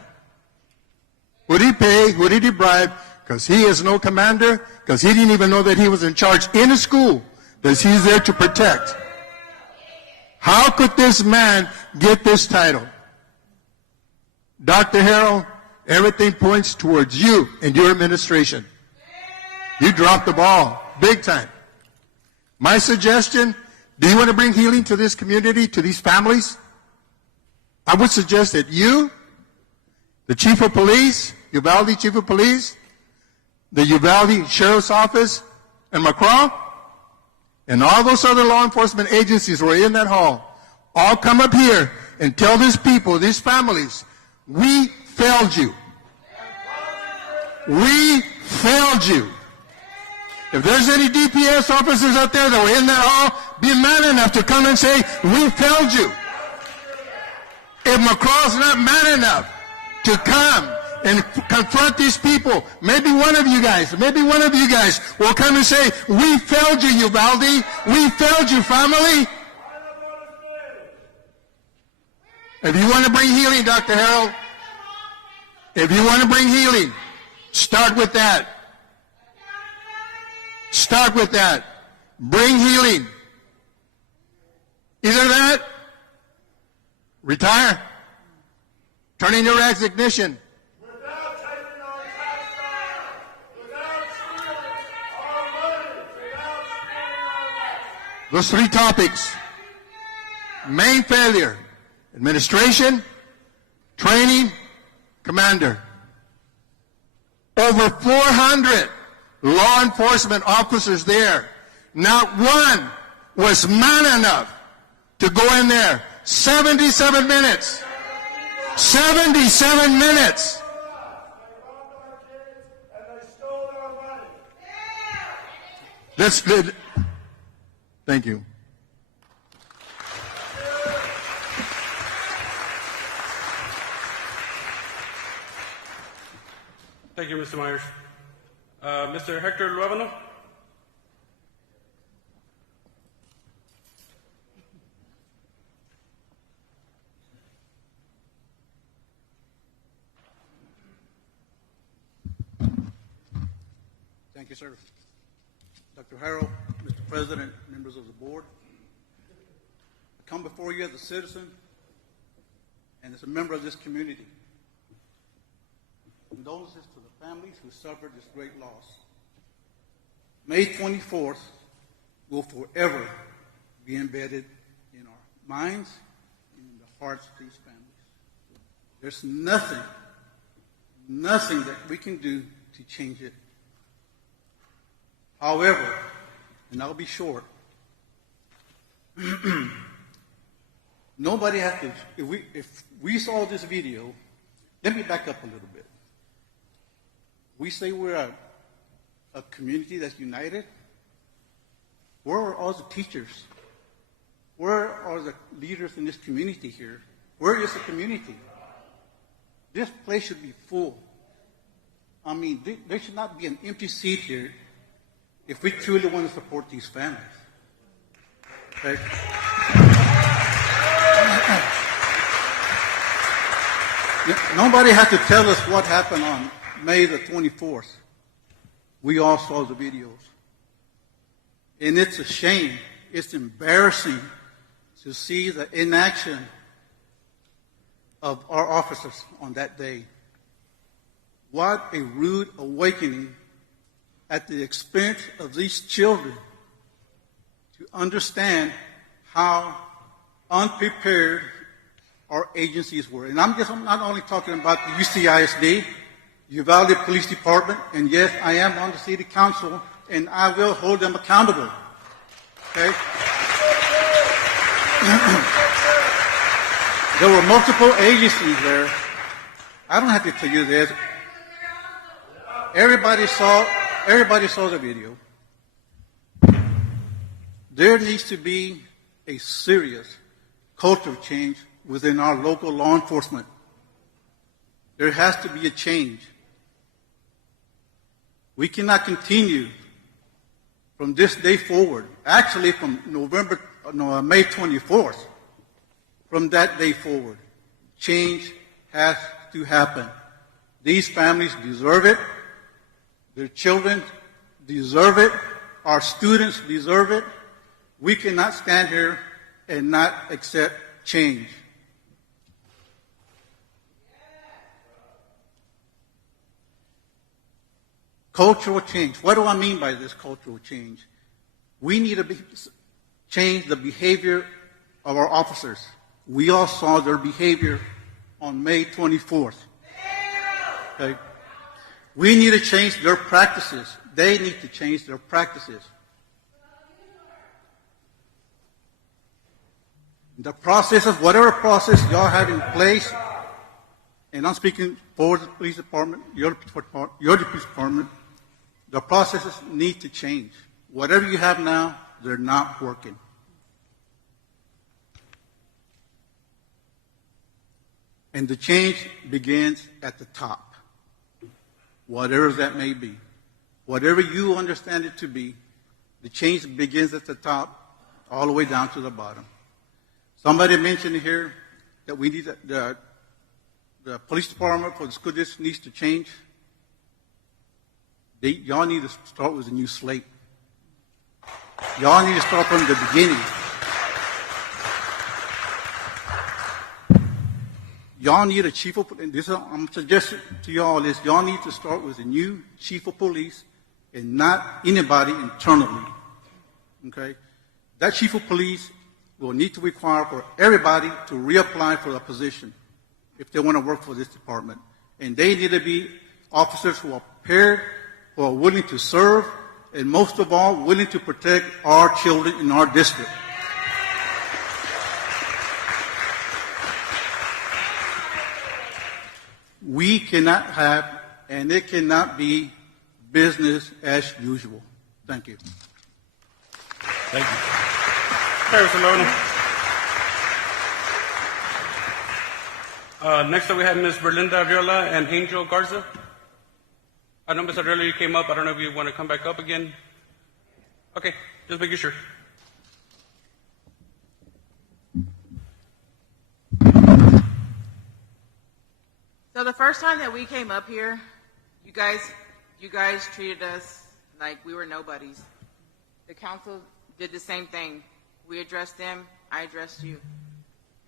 Would he pay? Would he bribe? Because he is no commander? Because he didn't even know that he was in charge in a school that he's there to protect. How could this man get this title? Dr. Harrell, everything points towards you and your administration. You dropped the ball big time. My suggestion, do you want to bring healing to this community, to these families? I would suggest that you, the chief of police, Uvalde chief of police, the Uvalde Sheriff's Office, and McCraw, and all those other law enforcement agencies who are in that hall, all come up here and tell these people, these families, we failed you. We failed you. If there's any DPS officers out there that were in that hall, be man enough to come and say, we failed you. If McCraw's not man enough to come and confront these people, maybe one of you guys will come and say, we failed you, Uvalde. We failed you, family. If you want to bring healing, Dr. Harrell, if you want to bring healing, start with that. Start with that. Bring healing. Either that, retire, turn in your resignation. Those 3 topics. Main failure. Administration, training, commander. Over 400 law enforcement officers there. Not one was man enough to go in there. 77 minutes. 77 minutes. That's good. Thank you. Thank you, Mr. Myers. Mr. Hector Luevano. Thank you, sir. Dr. Harrell, Mr. President, members of the board, I come before you as a citizen and as a member of this community. Condolences to the families who suffered this great loss. May 24th will forever be embedded in our minds and in the hearts of these families. There's nothing that we can do to change it. However, and I'll be short, nobody has to, if we saw this video, let me back up a little bit. We say we're a community that's united. Where are all the teachers? Where are the leaders in this community here? Where is the community? This place should be full. I mean, there should not be an empty seat here if we truly want to support these families. Okay? Nobody has to tell us what happened on May the 24th. We all saw the videos. And it's a shame, it's embarrassing to see the inaction of our officers on that day. What a rude awakening at the expense of these children to understand how unprepared our agencies were. And I'm not only talking about the UCISD, Uvalde Police Department, and yes, I am on the city council, and I will hold them accountable. Okay? There were multiple agencies there. I don't have to tell you this. Everybody saw the video. There needs to be a serious culture change within our local law enforcement. There has to be a change. We cannot continue from this day forward, actually from May 24th, from that day forward. Change has to happen. These families deserve it. Their children deserve it. Our students deserve it. We cannot stand here and not accept change. Cultural change. What do I mean by this cultural change? We need to change the behavior of our officers. We all saw their behavior on May 24th. Okay? We need to change their practices. They need to change their practices. The process of whatever process y'all have in place, and I'm speaking for the police department, your police department, the processes need to change. Whatever you have now, they're not working. And the change begins at the top, whatever that may be. Whatever you understand it to be, the change begins at the top, all the way down to the bottom. Somebody mentioned here that we need the police department for the school district needs to change. Y'all need to start with a new slate. Y'all need to start from the beginning. Y'all need a chief of police. I'm suggesting to y'all is y'all need to start with a new chief of police and not anybody internally. Okay? That chief of police will need to require for everybody to reapply for a position if they want to work for this department. And they need to be officers who are prepared, who are willing to serve, and most of all, willing to protect our children in our district. We cannot have, and it cannot be, business as usual. Thank you. Thank you. Mr. Loden. Next up, we have Ms. Berlinda Viola and Angel Garza. I know, Ms. Arreola, you came up. I don't know if you want to come back up again. Okay, just making sure. So the first time that we came up here, you guys treated us like we were nobodies. The council did the same thing. We addressed them, I addressed you.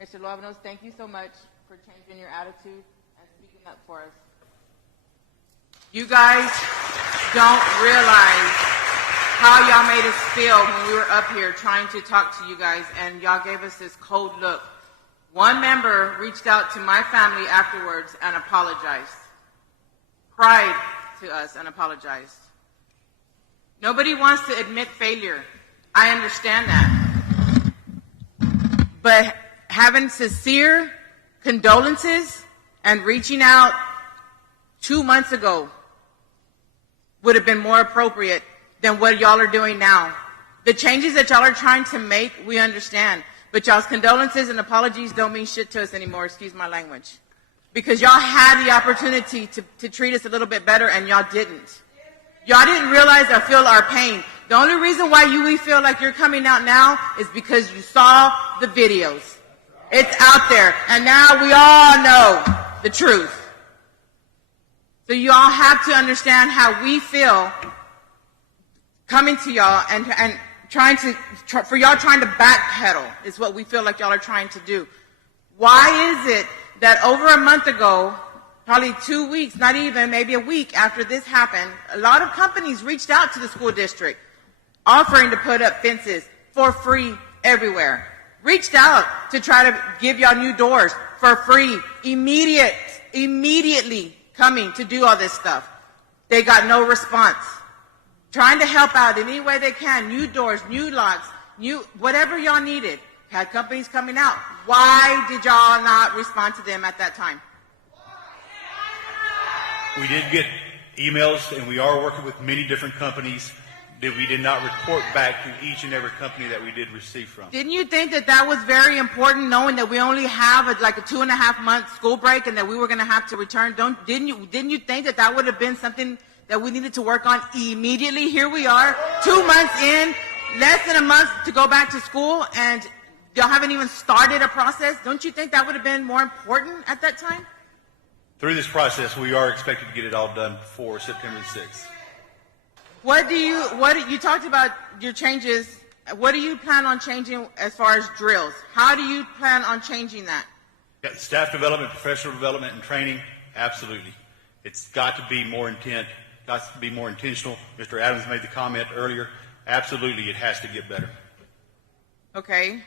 Mr. Luavenos, thank you so much for changing your attitude and speaking up for us. You guys don't realize how y'all made us feel when we were up here trying to talk to you guys, and y'all gave us this cold look. One member reached out to my family afterwards and apologized. Cried to us and apologized. Nobody wants to admit failure. I understand that. But having sincere condolences and reaching out 2 months ago would have been more appropriate than what y'all are doing now. The changes that y'all are trying to make, we understand. But y'all's condolences and apologies don't mean shit to us anymore, excuse my language. Because y'all had the opportunity to treat us a little bit better and y'all didn't. Y'all didn't realize or feel our pain. The only reason why we feel like you're coming out now is because you saw the videos. It's out there. And now we all know the truth. So you all have to understand how we feel coming to y'all and for y'all trying to backpedal is what we feel like y'all are trying to do. Why is it that over a month ago, probably 2 weeks, not even, maybe a week after this happened, a lot of companies reached out to the school district offering to put up fences for free everywhere. Reached out to try to give y'all new doors for free, immediately coming to do all this stuff. They got no response. Trying to help out in any way they can, new doors, new locks, whatever y'all needed. Had companies coming out. Why did y'all not respond to them at that time? We did get emails, and we are working with many different companies that we did not report back to each and every company that we did receive from. Didn't you think that that was very important, knowing that we only have a 2.5-month school break and that we were going to have to return? Didn't you think that that would have been something that we needed to work on immediately? Here we are, 2 months in, less than a month to go back to school, and y'all haven't even started a process. Don't you think that would have been more important at that time? Through this process, we are expected to get it all done before September 6th. You talked about your changes. What do you plan on changing as far as drills? How do you plan on changing that? Yeah, staff development, professional development, and training, absolutely. It's got to be more got to be more intentional. Mr. Adams made the comment earlier. Absolutely, it has to get better. Okay.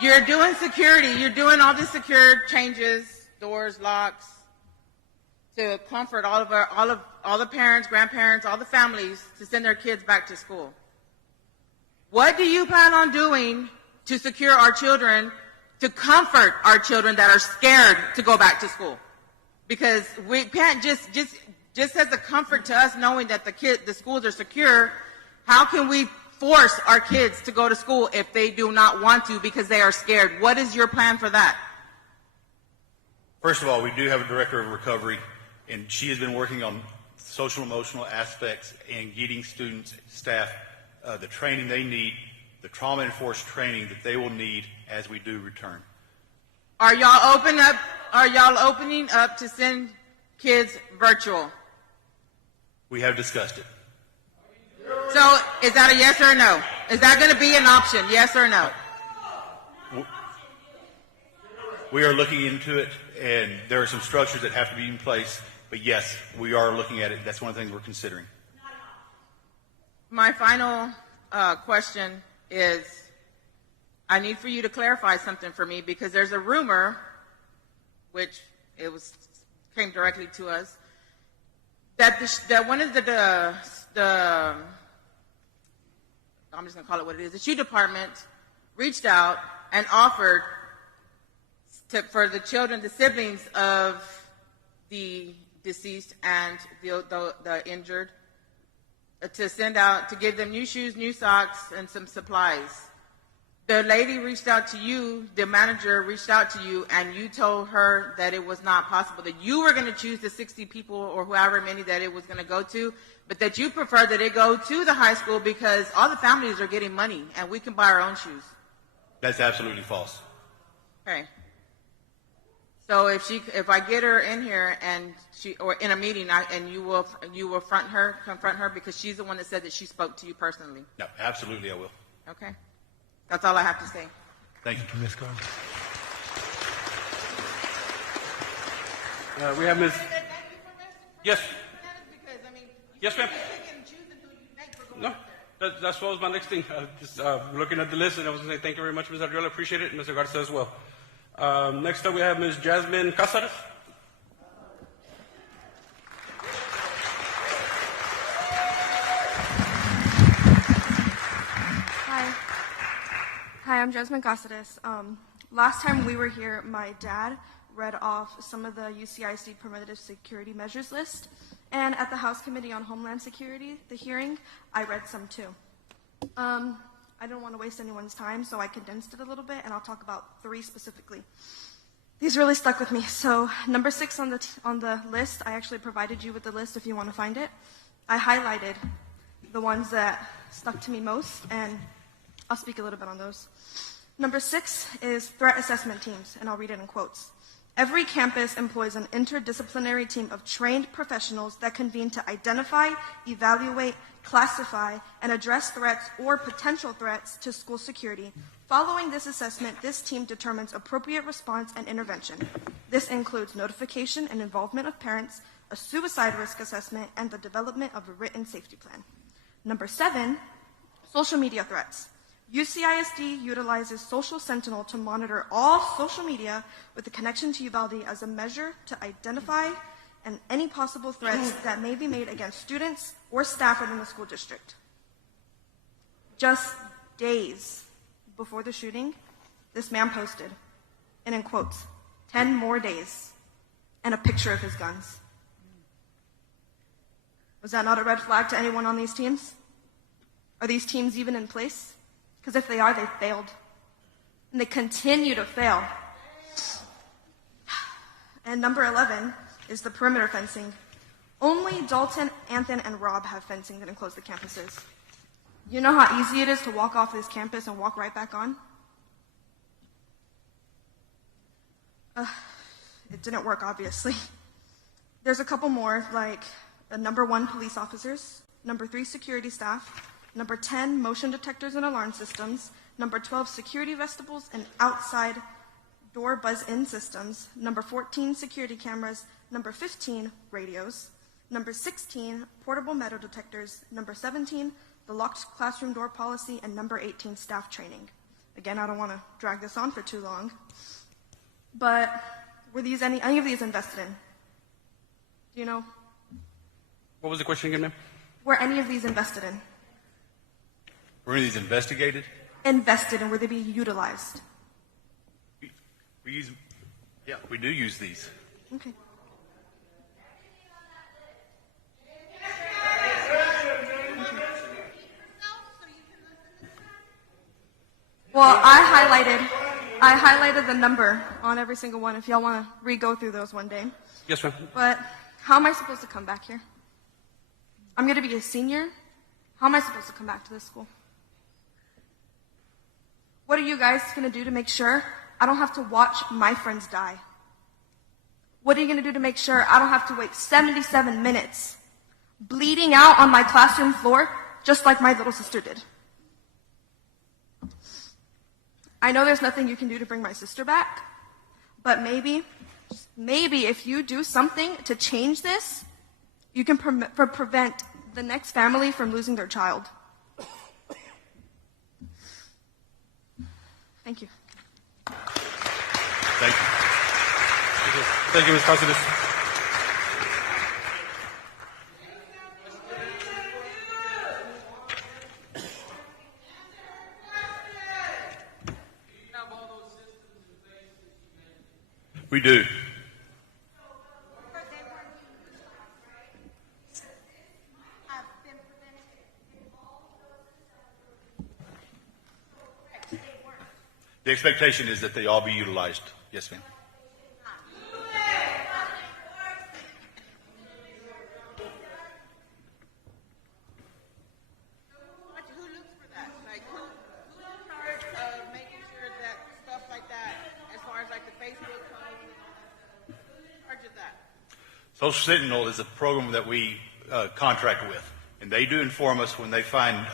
You're doing security. You're doing all the secure changes, doors, locks, to comfort all the parents, grandparents, all the families to send their kids back to school. What do you plan on doing to secure our children, to comfort our children that are scared to go back to school? Because we can't just as a comfort to us knowing that the schools are secure, how can we force our kids to go to school if they do not want to because they are scared? What is your plan for that? First of all, we do have a director of recovery, and she has been working on social emotional aspects and getting students, staff, the training they need, the trauma-enforced training that they will need as we do return. Are y'all opening up to send kids virtual? We have discussed it. So is that a yes or a no? Is that going to be an option, yes or no? We are looking into it, and there are some structures that have to be in place. But yes, we are looking at it. That's one of the things we're considering. My final question is, I need for you to clarify something for me, because there's a rumor, which came directly to us, that one of the I'm just going to call it what it is, the shoe department reached out and offered for the children, the siblings of the deceased and the injured, to send out, to give them new shoes, new socks, and some supplies. The lady reached out to you, the manager reached out to you, and you told her that it was not possible, that you were going to choose the 60 people or however many that it was going to go to, but that you prefer that it go to the high school because all the families are getting money and we can buy our own shoes. That's absolutely false. Okay. So if I get her in here or in a meeting, and you will confront her because she's the one that said that she spoke to you personally. No, absolutely I will. Okay. That's all I have to say. Thank you. Ms. Carr. We have Ms. Yes. Yes, ma'am. No, that's what was my next thing. Just looking at the list, and I was going to say thank you very much, Ms. Adriola. Appreciate it, and Mr. Garza as well. Next up, we have Ms. Jasmine Casares. Hi, I'm Jasmine Casares. Last time we were here, my dad read off some of the UCIC preventative security measures list, and at the House Committee on Homeland Security, the hearing, I read some too. I don't want to waste anyone's time, so I condensed it a little bit, and I'll talk about 3 specifically. These really stuck with me. So number 6 on the list, I actually provided you with the list if you want to find it. I highlighted the ones that stuck to me most, and I'll speak a little bit on those. Number 6 is threat assessment teams, and I'll read it in quotes. Every campus employs an interdisciplinary team of trained professionals that convene to identify, evaluate, classify, and address threats or potential threats to school security. Following this assessment, this team determines appropriate response and intervention. This includes notification and involvement of parents, a suicide risk assessment, and the development of a written safety plan. Number 7, social media threats. UCISD utilizes Social Sentinel to monitor all social media with a connection to Uvalde as a measure to identify any possible threats that may be made against students or staff within the school district. Just days before the shooting, this man posted, and in quotes, 10 more days, and a picture of his guns. Was that not a red flag to anyone on these teams? Are these teams even in place? Because if they are, they failed. And they continue to fail. And number 11 is the perimeter fencing. Only Dalton, Anthony, and Robb have fencing that enclose the campuses. You know how easy it is to walk off this campus and walk right back on? It didn't work, obviously. There's a couple more, like number 1, police officers, number 3, security staff, number 10, motion detectors and alarm systems, number 12, security vestibules and outside door buzz-in systems, number 14, security cameras, number 15, radios, number 16, portable metal detectors, number 17, the locked classroom door policy, and number 18, staff training. Again, I don't want to drag this on for too long, but were these any of these invested in? Do you know? What was the question again, ma'am? Were any of these invested in? Were any of these investigated? Invested in, were they being utilized? We do use these. Okay. Well, I highlighted the number on every single one if y'all want to re-go through those one day. Yes, ma'am. But how am I supposed to come back here? I'm going to be a senior. How am I supposed to come back to this school? What are you guys going to do to make sure I don't have to watch my friends die? What are you going to do to make sure I don't have to wait 77 minutes bleeding out on my classroom floor just like my little sister did? I know there's nothing you can do to bring my sister back, but maybe if you do something to change this, you can prevent the next family from losing their child. Thank you. Thank you. Thank you, Ms. Costas. We do. The expectation is that they all be utilized. Yes, ma'am. Who looks for that? Like, who's in charge of making sure that stuff like that, as far as like the Facebook posts, who's in charge of that? Social Sentinel is a program that we contract with, and they do inform us when they find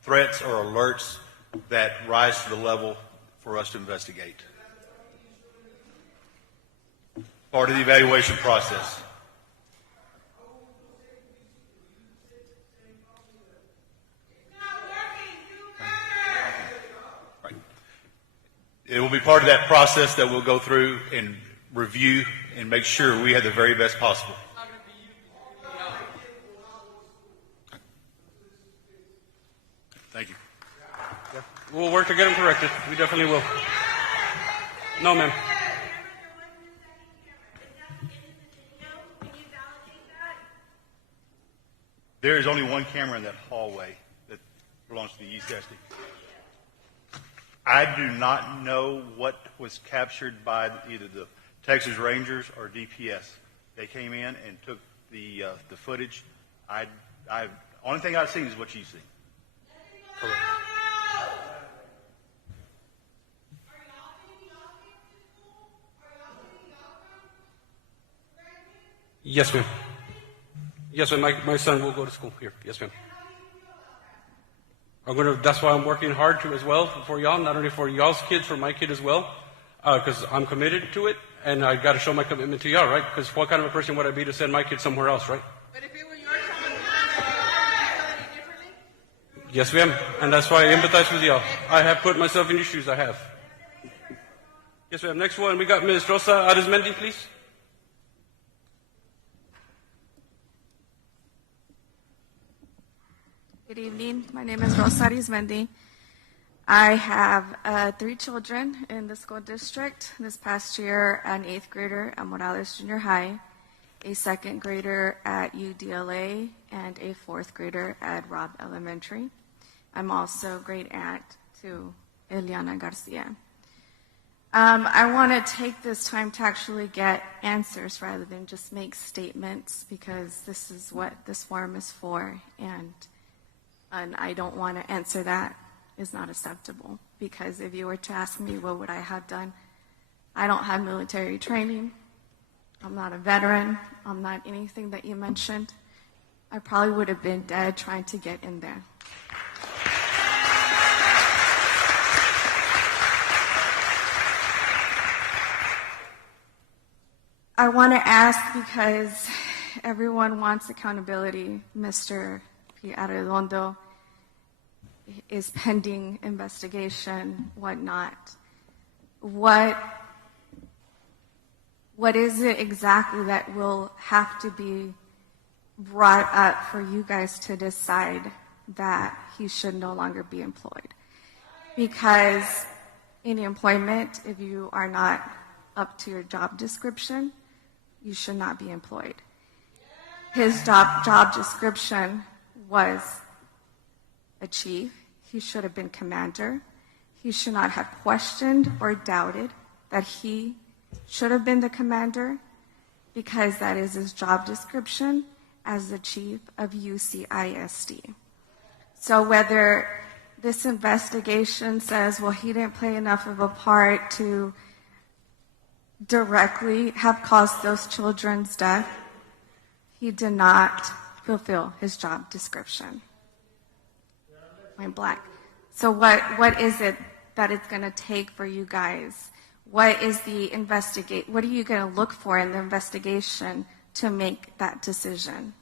threats or alerts that rise to the level for us to investigate. Part of the evaluation process. Right. It will be part of that process that we'll go through and review and make sure we have the very best possible. Thank you. We'll work to get them corrected. We definitely will. No, ma'am. There is only one camera in that hallway that belongs to the UCSD. I do not know what was captured by either the Texas Rangers or DPS. They came in and took the footage. Only thing I've seen is what you've seen. Correct. Yes, ma'am. Yes, ma'am. My son will go to school here. Yes, ma'am. That's why I'm working hard too as well for y'all, not only for y'all's kids, for my kid as well, because I'm committed to it, and I got to show my commitment to y'all, right? Because what kind of a person would I be to send my kid somewhere else, right? But if it were your child, would you feel any differently? Yes, ma'am. And that's why I empathize with y'all. I have put myself in your shoes. I have. Yes, ma'am. Next one, we got Ms. Rosa Arizmendi, please. Good evening. My name is Rosa Arizmendi. I have 3 children in the school district. This past year, an 8th grader at Morales Junior High, a 2nd grader at UDLA, and a 4th grader at Robb Elementary. I'm also great aunt to Eliana Garcia. I want to take this time to actually get answers rather than just make statements, because this is what this forum is for, and I don't want to answer that is not acceptable, because if you were to ask me what would I have done, I don't have military training. I'm not a veteran. I'm not anything that you mentioned. I probably would have been dead trying to get in there. I want to ask, because everyone wants accountability. Mr. P. Arredondo is pending investigation, whatnot. What is it exactly that will have to be brought up for you guys to decide that he should no longer be employed? Because in employment, if you are not up to your job description, you should not be employed. His job description was a chief. He should have been commander. He should not have questioned or doubted that he should have been the commander, because that is his job description as the chief of UCISD. So whether this investigation says, well, he didn't play enough of a part to directly have caused those children's death, he did not fulfill his job description. I'm black. So what is it that it's going to take for you guys? What is what are you going to look for in the investigation to make that decision?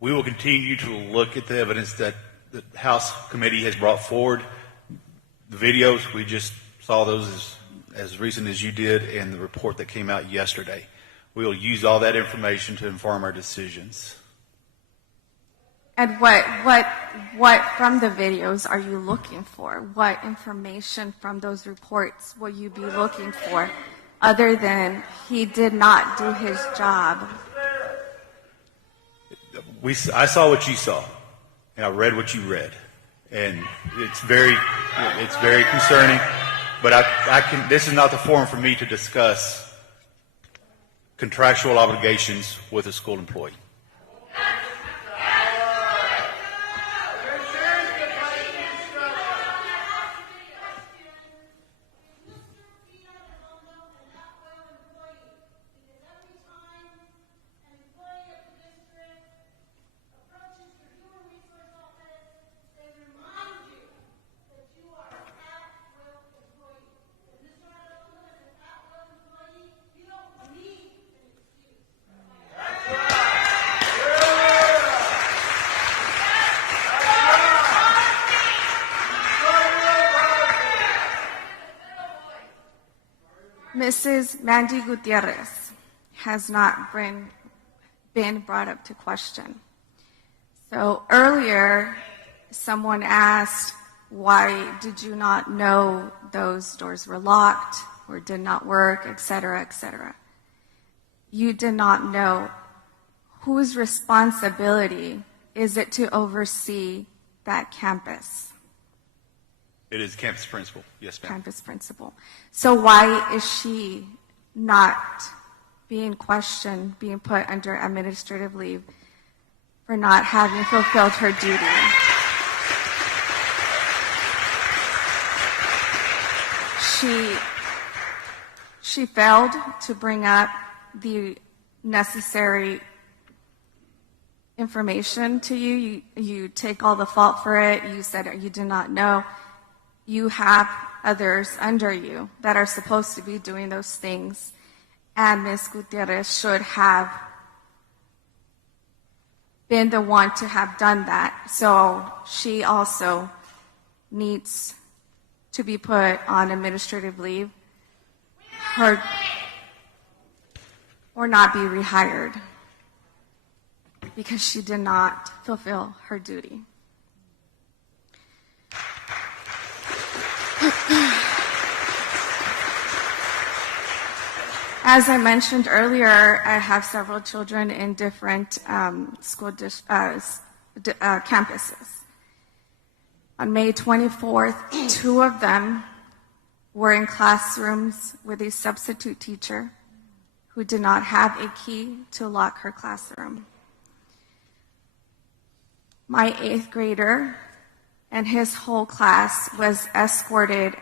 We will continue to look at the evidence that the House Committee has brought forward. The videos, we just saw those as recent as you did, and the report that came out yesterday. We will use all that information to inform our decisions. And what from the videos are you looking for? What information from those reports will you be looking for, other than he did not do his job? I saw what you saw, and I read what you read, and it's very concerning. But this is not the forum for me to discuss contractual obligations with a school employee. Mrs. Mandy Gutierrez has not been brought up to question. So earlier, someone asked, why did you not know those doors were locked or did not work, et cetera, et cetera? You did not know. Whose responsibility is it to oversee that campus? It is campus principal. Yes, ma'am. Campus principal. So why is she not being questioned, being put under administrative leave for not having fulfilled her duty? she failed to bring up the necessary information to you. You take all the fault for it. You said you did not know. You have others under you that are supposed to be doing those things. And Ms. Gutierrez should have been the one to have done that. So she also needs to be put on administrative leave or not be rehired because she did not fulfill her duty. As I mentioned earlier, I have several children in different campuses. On May 24th, 2 of them were in classrooms with a substitute teacher who did not have a key to lock her classroom. My 8th grader and his whole class was escorted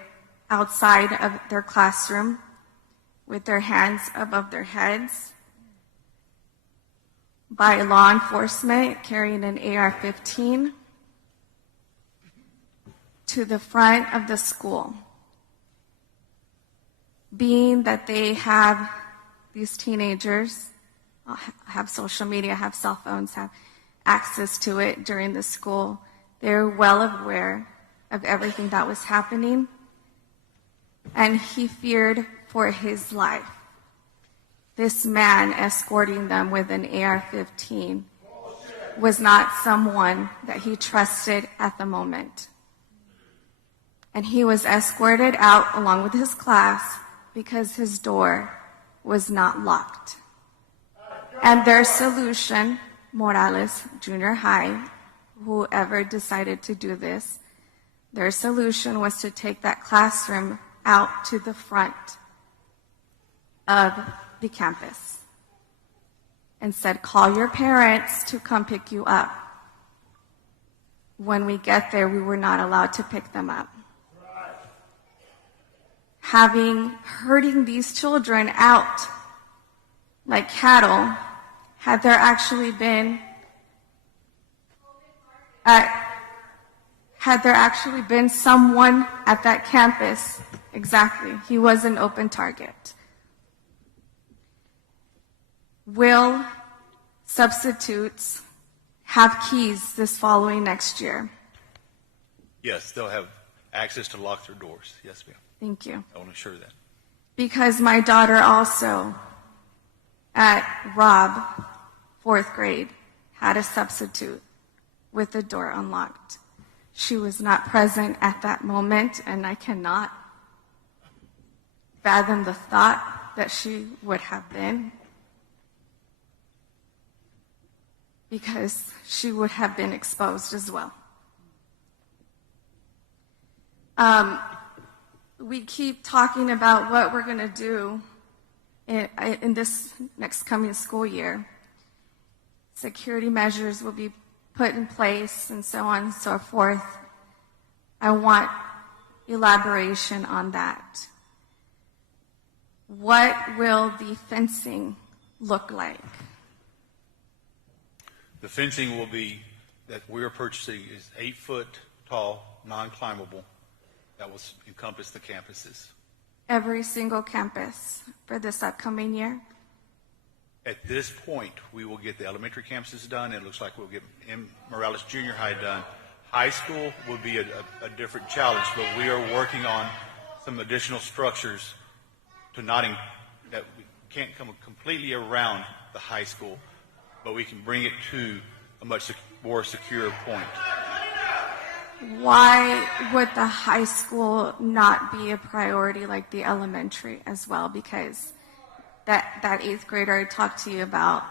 outside of their classroom with their hands above their heads by law enforcement carrying an AR-15 to the front of the school. Being that they have, these teenagers have social media, have cell phones, have access to it during the school, they're well aware of everything that was happening, and he feared for his life. This man escorting them with an AR-15 was not someone that he trusted at the moment. And he was escorted out along with his class because his door was not locked. And their solution, Morales Junior High, whoever decided to do this, their solution was to take that classroom out to the front of the campus and said, call your parents to come pick you up. When we get there, we were not allowed to pick them up. Herding these children out like cattle, had there actually been someone at that campus, exactly, he was an open target. Will substitutes have keys this following next year? Yes, they'll have access to lock their doors. Yes, ma'am. Thank you. I want to assure that. Because my daughter also, at Robb, 4th grade, had a substitute with the door unlocked. She was not present at that moment, and I cannot fathom the thought that she would have been, because she would have been exposed as well. We keep talking about what we're going to do in this next coming school year. Security measures will be put in place and so on and so forth. I want elaboration on that. What will the fencing look like? The fencing will be, that we're purchasing is 8 foot tall, non-climbable, that will encompass the campuses. Every single campus for this upcoming year? At this point, we will get the elementary campuses done. It looks like we'll get Morales Junior High done. High school will be a different challenge, but we are working on some additional structures to that we can't come completely around the high school, but we can bring it to a much more secure point. Why would the high school not be a priority like the elementary as well? Because that 8th grader I talked to you about,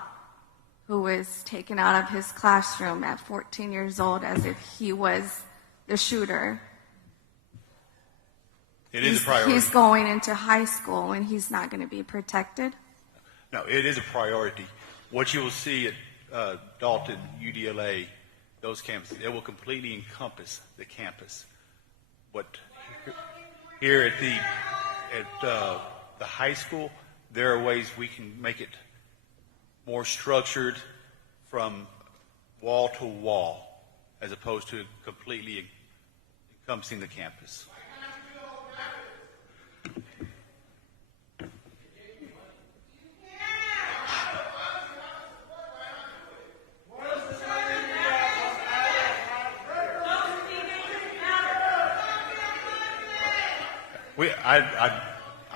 who was taken out of his classroom at 14 years old as if he was the shooter. It is a priority. He's going into high school and he's not going to be protected? No, it is a priority. What you will see at Dalton, UDLA, those campuses, it will completely encompass the campus. What here at the high school, there are ways we can make it more structured from wall to wall, as opposed to completely encompassing the campus.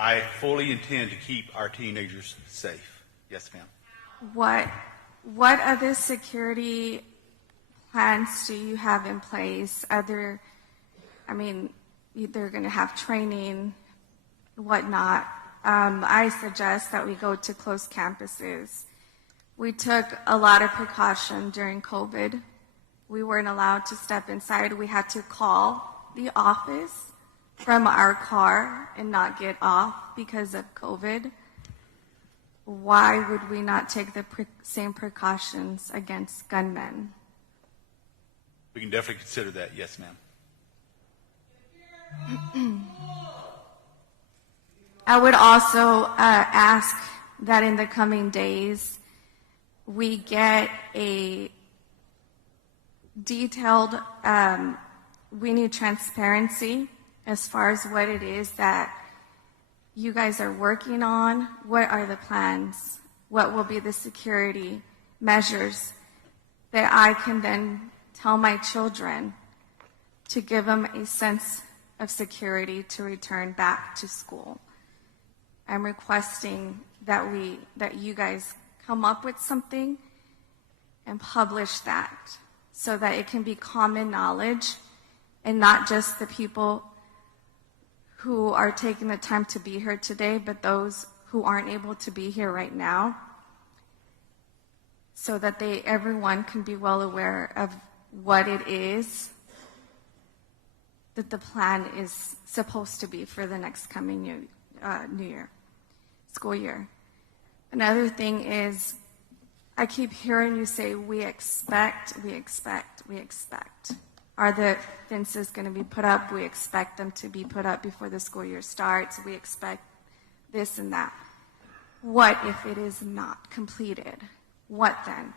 I fully intend to keep our teenagers safe. Yes, ma'am. What other security plans do you have in place? They're going to have training, whatnot. I suggest that we go to closed campuses. We took a lot of precaution during COVID. We weren't allowed to step inside. We had to call the office from our car and not get off because of COVID. Why would we not take the same precautions against gunmen? We can definitely consider that, yes, ma'am. I would also ask that in the coming days we get a detailed, we need transparency as far as what it is that you guys are working on. What are the plans? What will be the security measures that I can then tell my children to give them a sense of security to return back to school? I'm requesting that you guys come up with something and publish that so that it can be common knowledge and not just the people who are taking the time to be here today, but those who aren't able to be here right now, so that everyone can be well aware of what it is that the plan is supposed to be for the next coming new year, school year. Another thing is, I keep hearing you say, we expect. Are the fences going to be put up? We expect them to be put up before the school year starts. We expect this and that. What if it is not completed? What then?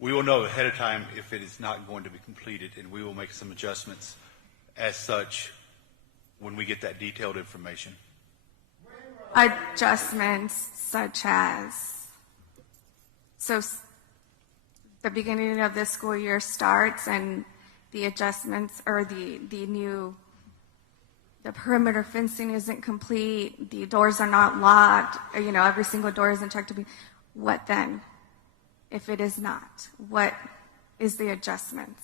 We will know ahead of time if it is not going to be completed, and we will make some adjustments as such when we get that detailed information. Adjustments such as, so the beginning of the school year starts and the adjustments or the perimeter fencing isn't complete, the doors are not locked, every single door isn't checked to be, what then? If it is not, what is the adjustments?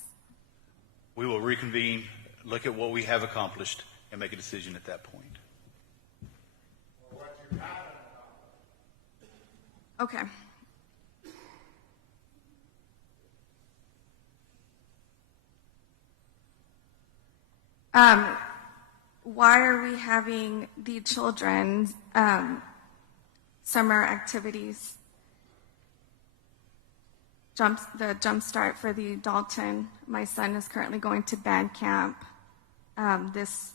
We will reconvene, look at what we have accomplished, and make a decision at that point. Okay. Why are we having the children's summer activities? The jump start for the Dalton. My son is currently going to band camp this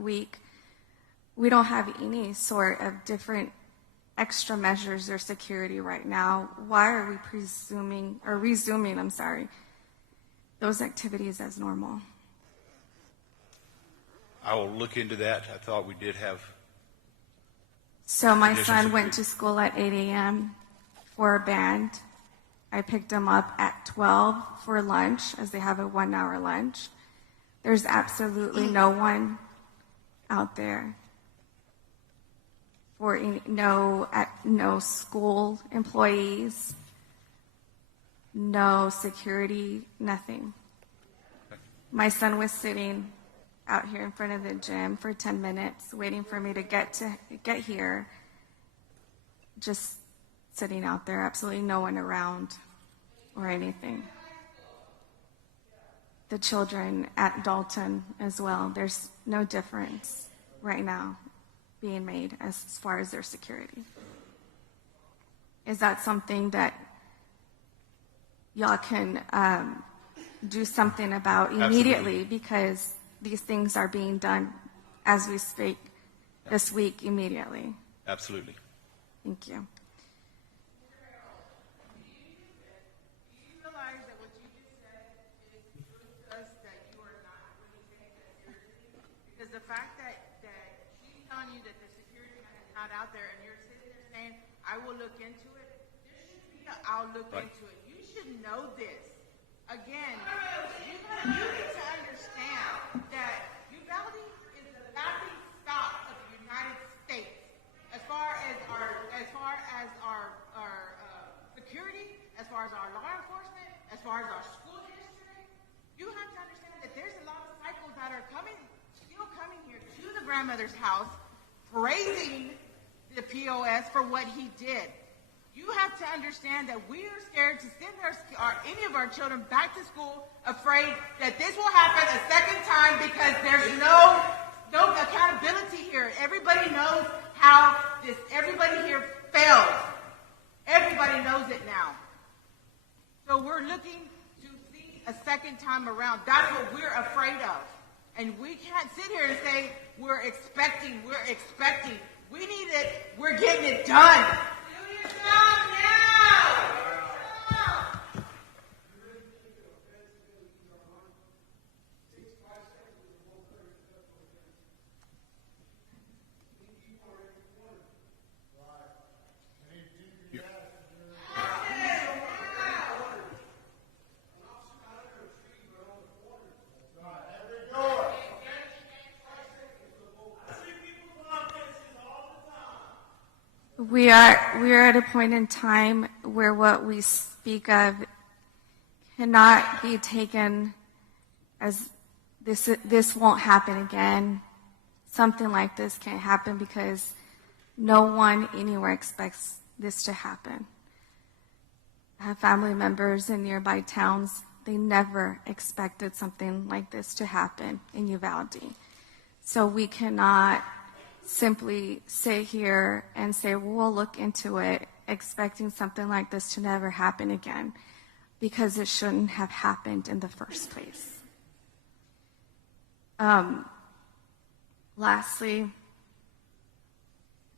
week. We don't have any sort of different extra measures or security right now. Why are we resuming those activities as normal? I will look into that. I thought we did have. So my son went to school at 8 a.m. for a band. I picked him up at 12 for lunch, as they have a 1-hour lunch. There's absolutely no one out there for no school employees, no security, nothing. My son was sitting out here in front of the gym for 10 minutes, waiting for me to get here, just sitting out there, absolutely no one around or anything. The children at Dalton as well, there's no difference right now being made as far as their security. Is that something that y'all can do something about immediately? Absolutely. Because these things are being done as we speak. this week immediately. Absolutely. Thank you. Because the fact that she's telling you that the security man is not out there and you're sitting there saying, I will look into it, there should be a I'll look into it. You should know this. Again, you need to understand that Uvalde is the laughing stock of the United States as far as our security, as far as our law enforcement, as far as our school district. You have to understand that there's a lot of cycles that are still coming here to the grandmother's house, praising the POS for what he did. You have to understand that we are scared to send any of our children back to school, afraid that this will happen a second time because there's no accountability here. Everybody knows how everybody here failed. Everybody knows it now. So we're looking to see a second time around. That's what we're afraid of. And we can't sit here and say, we're expecting. We need it. We're getting it done. Do your job now. We are at a point in time where what we speak of cannot be taken as this won't happen again. Something like this can't happen because no one anywhere expects this to happen. I have family members in nearby towns. They never expected something like this to happen in Uvalde. So we cannot simply sit here and say, well, we'll look into it, expecting something like this to never happen again, because it shouldn't have happened in the first place. Lastly,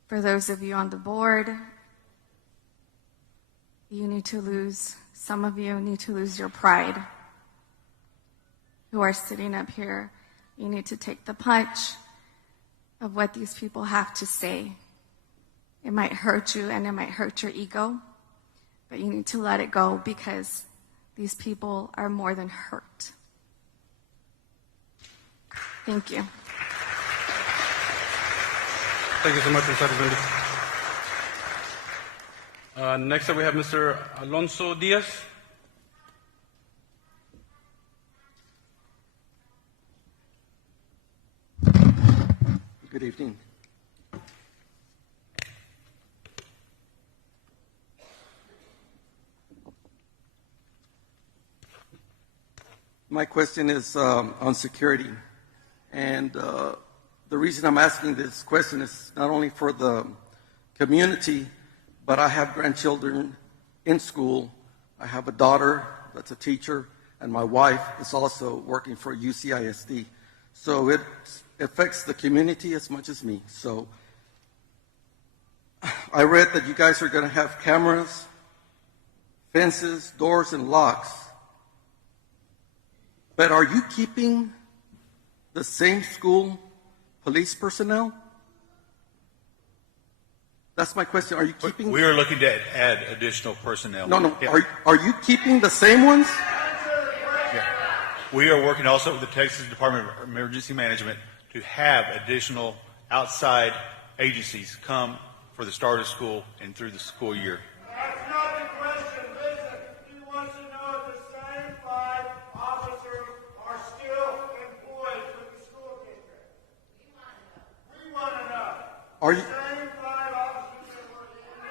for those of you on the board, some of you need to lose your pride who are sitting up here. You need to take the punch of what these people have to say. It might hurt you and it might hurt your ego, but you need to let it go because these people are more than hurt. Thank you. Thank you so much, Representative. Next up, we have Mr. Alonso Diaz. Good evening. My question is on security. And the reason I'm asking this question is not only for the community, but I have grandchildren in school. I have a daughter that's a teacher, and my wife is also working for UCISD. So it affects the community as much as me. So I read that you guys are going to have cameras, fences, doors, and locks. But are you keeping the same school police personnel? That's my question. Are you keeping? We are looking to add additional personnel. No. Yeah. Are you keeping the same ones? Yeah. We are working also with the Texas Department of Emergency Management to have additional outside agencies come for the start of school and through the school year. That's not the question. Listen, he wants to know if the same 5 officers are still employed with the school district. We want to know. Are you? The same 5 officers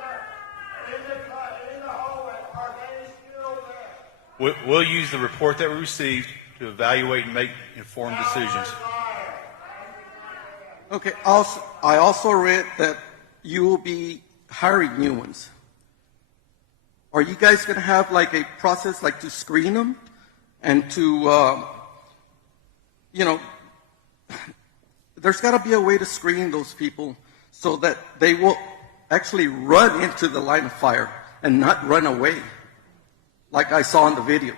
that were in the hallway, are they still there? We'll use the report that we received to evaluate and make informed decisions. Okay. I also read that you will be hiring new ones. Are you guys going to have like a process like to screen them and to, there's got to be a way to screen those people so that they will actually run into the line of fire and not run away, like I saw in the video.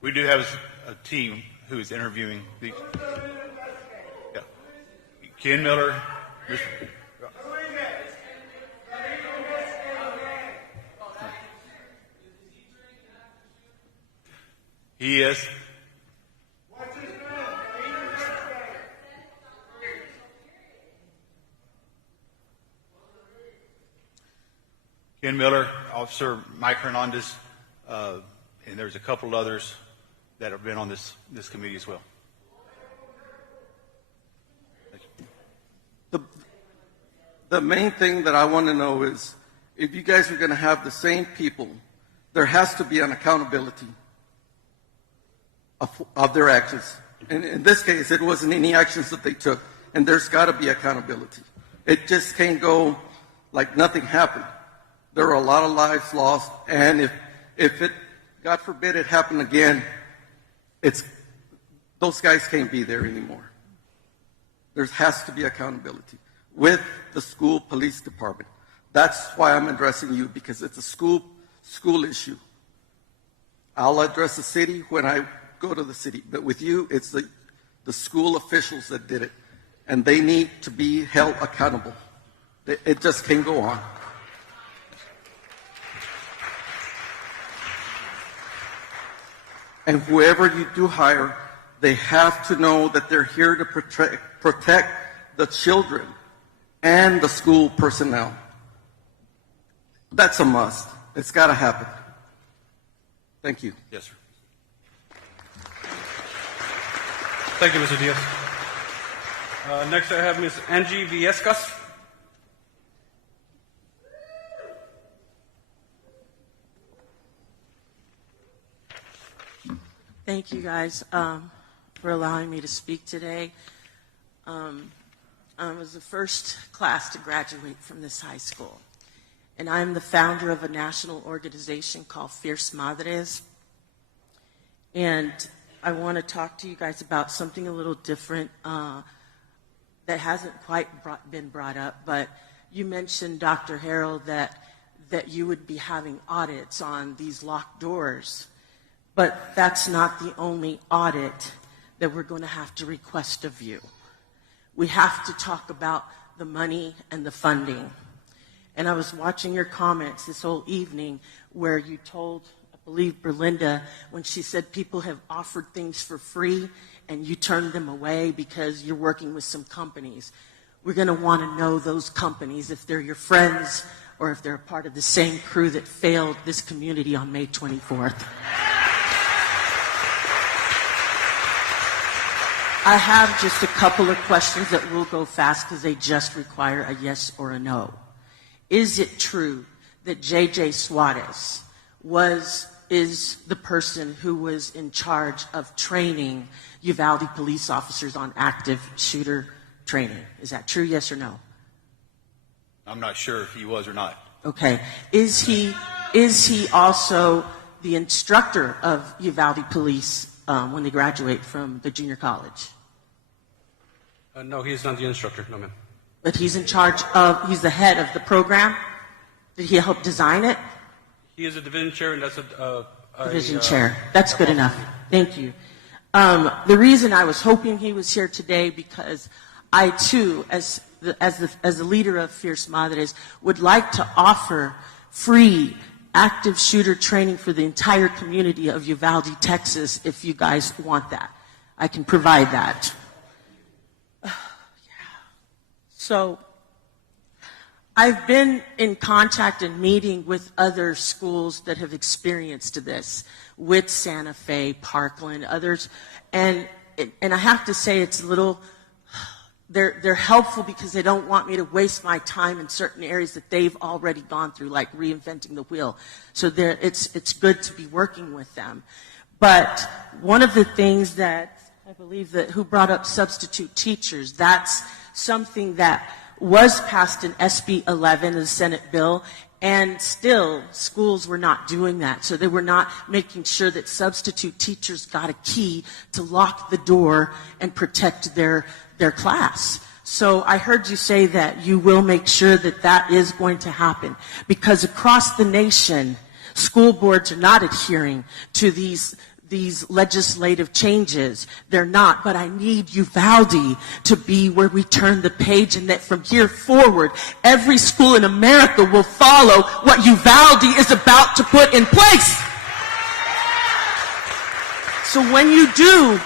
We do have a team who is interviewing the. Yeah. Ken Miller. He is. Ken Miller, Officer Mike Hernandez, and there's a couple others that have been on this committee as well. The main thing that I want to know is, if you guys are going to have the same people, there has to be an accountability of their actions. And in this case, it wasn't any actions that they took, and there's got to be accountability. It just can't go like nothing happened. There are a lot of lives lost, and if it, God forbid, it happened again, those guys can't be there anymore. There has to be accountability with the school police department. That's why I'm addressing you, because it's a school issue. I'll address the city when I go to the city, but with you, it's the school officials that did it, and they need to be held accountable. It just can't go on. And whoever you do hire, they have to know that they're here to protect the children and the school personnel. That's a must. It's got to happen. Thank you. Yes, sir. Thank you, Mr. Diaz. Next I have Ms. Angie Viescas. Thank you guys for allowing me to speak today. I was the first class to graduate from this high school, and I'm the founder of a national organization called Fierce Madres. And I want to talk to you guys about something a little different that hasn't quite been brought up, but you mentioned, Dr. Harrell, that you would be having audits on these locked doors. But that's not the only audit that we're going to have to request of you. We have to talk about the money and the funding. And I was watching your comments this whole evening where you told, I believe, Berlinda, when she said people have offered things for free and you turned them away because you're working with some companies. We're going to want to know those companies, if they're your friends or if they're a part of the same crew that failed this community on May 24th. I have just a couple of questions that will go fast because they just require a yes or a no. Is it true that J.J. Suarez is the person who was in charge of training Uvalde police officers on active shooter training? Is that true, yes or no? I'm not sure if he was or not. Okay. Is he also the instructor of Uvalde police when they graduate from the junior college? No, he is not the instructor, no ma'am. But he's in charge of, he's the head of the program? Did he help design it? He is a division chair, and that's Division chair. That's good enough. Thank you. The reason I was hoping he was here today, because I too, as the leader of Fierce Madres, would like to offer free active shooter training for the entire community of Uvalde, Texas, if you guys want that. I can provide that. So I've been in contact and meeting with other schools that have experienced this, with Santa Fe, Parkland, others, and I have to say it's a little, they're helpful because they don't want me to waste my time in certain areas that they've already gone through, like reinventing the wheel. So it's good to be working with them. But one of the things that I believe that who brought up substitute teachers, that's something that was passed in SB 11, the Senate bill, And still, schools were not doing that. So they were not making sure that substitute teachers got a key to lock the door and protect their class. So I heard you say that you will make sure that that is going to happen, because across the nation, school boards are not adhering to these legislative changes. They're not, but I need Uvalde to be where we turn the page, and that from here forward, every school in America will follow what Uvalde is about to put in place. So when you do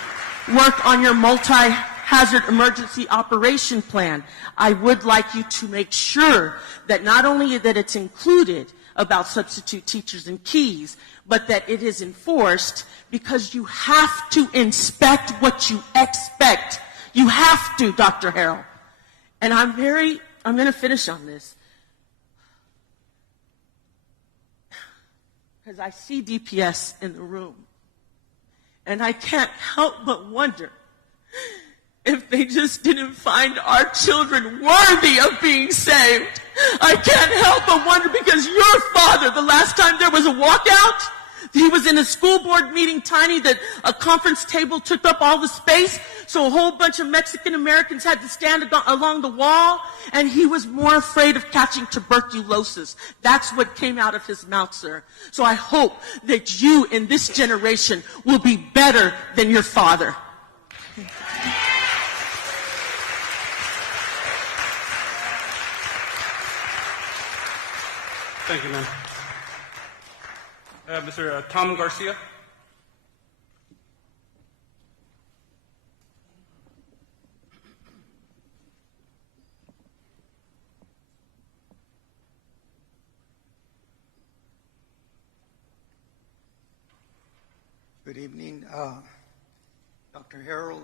work on your multi-hazard emergency operation plan, I would like you to make sure that not only that it's included about substitute teachers and keys, but that it is enforced, because you have to inspect what you expect. You have to, Dr. Harrell. And I'm going to finish on this, because I see DPS in the room, and I can't help but wonder if they just didn't find our children worthy of being saved. I can't help but wonder, because your father, the last time there was a walkout, he was in a school board meeting, tiny, that a conference table took up all the space, so a whole bunch of Mexican Americans had to stand along the wall, and he was more afraid of catching tuberculosis. That's what came out of his mouth, sir. So I hope that you in this generation will be better than your father. Thank you, ma'am. Mr. Tom Garcia. Good evening, Dr. Harold,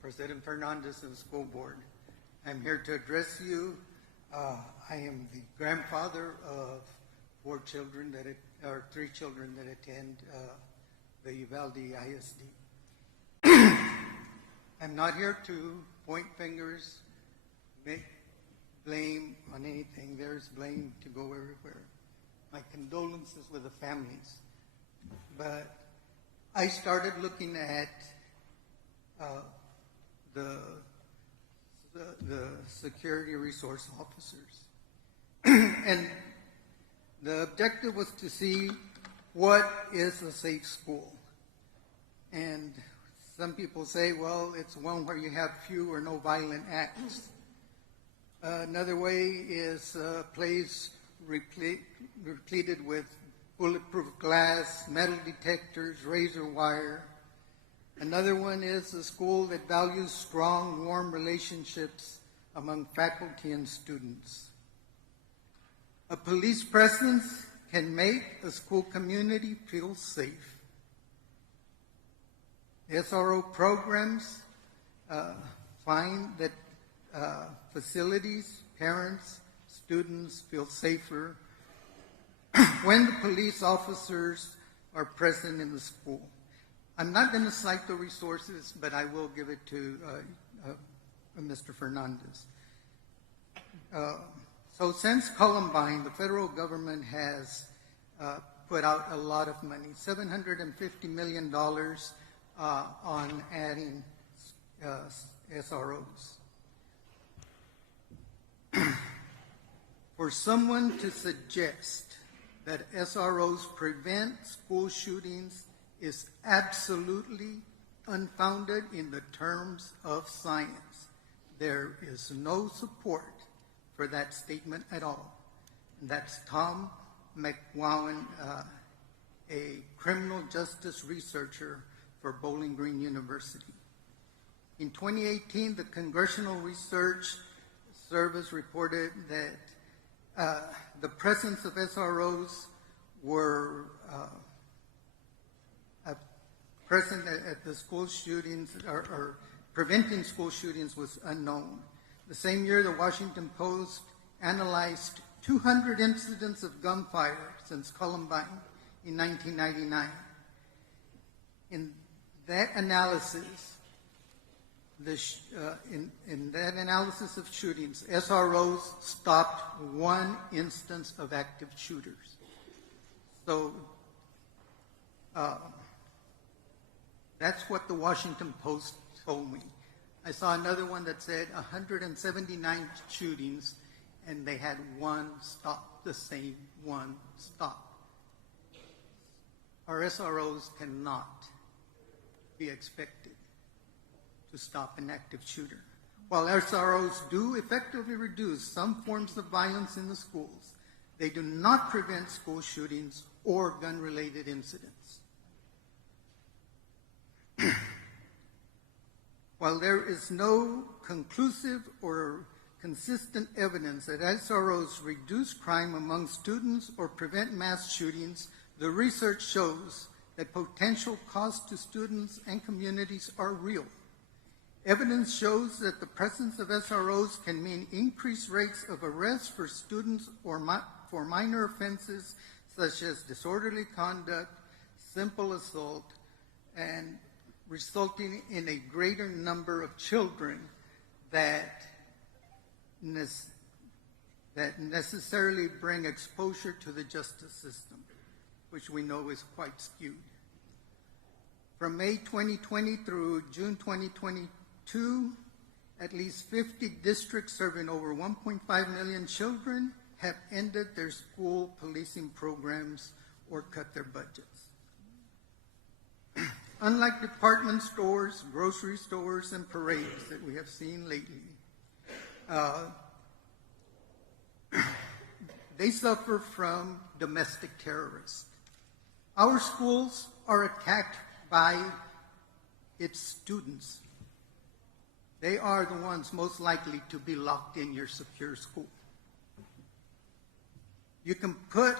President Fernandez of the school board. I'm here to address you. I am the grandfather of three children that attend the Uvalde ISD. I'm not here to point fingers, make blame on anything. There's blame to go everywhere. My condolences with the families. But I started looking at the security resource officers. And the objective was to see what is a safe school. And some people say, well, it's one where you have few or no violent acts. Another way is a place repleted with bulletproof glass, metal detectors, razor wire. Another one is a school that values strong, warm relationships among faculty and students. A police presence can make a school community feel safe. SRO programs find that facilities, parents, students feel safer when the police officers are present in the school. I'm not going to cite the resources, but I will give it to Mr. Fernandez. So since Columbine, the federal government has put out a lot of money, $750 million on adding SROs. For someone to suggest that SROs prevent school shootings is absolutely unfounded in the terms of science. There is no support for that statement at all. And that's Tom McGowan, a criminal justice researcher for Bowling Green University. In 2018, the Congressional Research Service reported that the presence of SROs were present at the school shootings, or preventing school shootings was unknown. The same year, the Washington Post analyzed 200 incidents of gunfire since Columbine in 1999. In that analysis, in that analysis of shootings, SROs stopped one instance of active shooters. So that's what the Washington Post told me. I saw another one that said 179 shootings, and they had one stop, the same one stop. Our SROs cannot be expected to stop an active shooter. While SROs do effectively reduce some forms of violence in the schools, they do not prevent school shootings or gun-related incidents. While there is no conclusive or consistent evidence that SROs reduce crime among students or prevent mass shootings, the research shows that potential costs to students and communities are real. Evidence shows that the presence of SROs can mean increased rates of arrest for students or for minor offenses such as disorderly conduct, simple assault, and resulting in a greater number of children that necessarily bring exposure to the justice system, which we know is quite skewed. From May 2020 through June 2022, at least 50 districts serving over 1.5 million children have ended their school policing programs or cut their budgets. Unlike department stores, grocery stores, and parades that we have seen lately, they suffer from domestic terrorists. Our schools are attacked by its students. They are the ones most likely to be locked in your secure school. You can put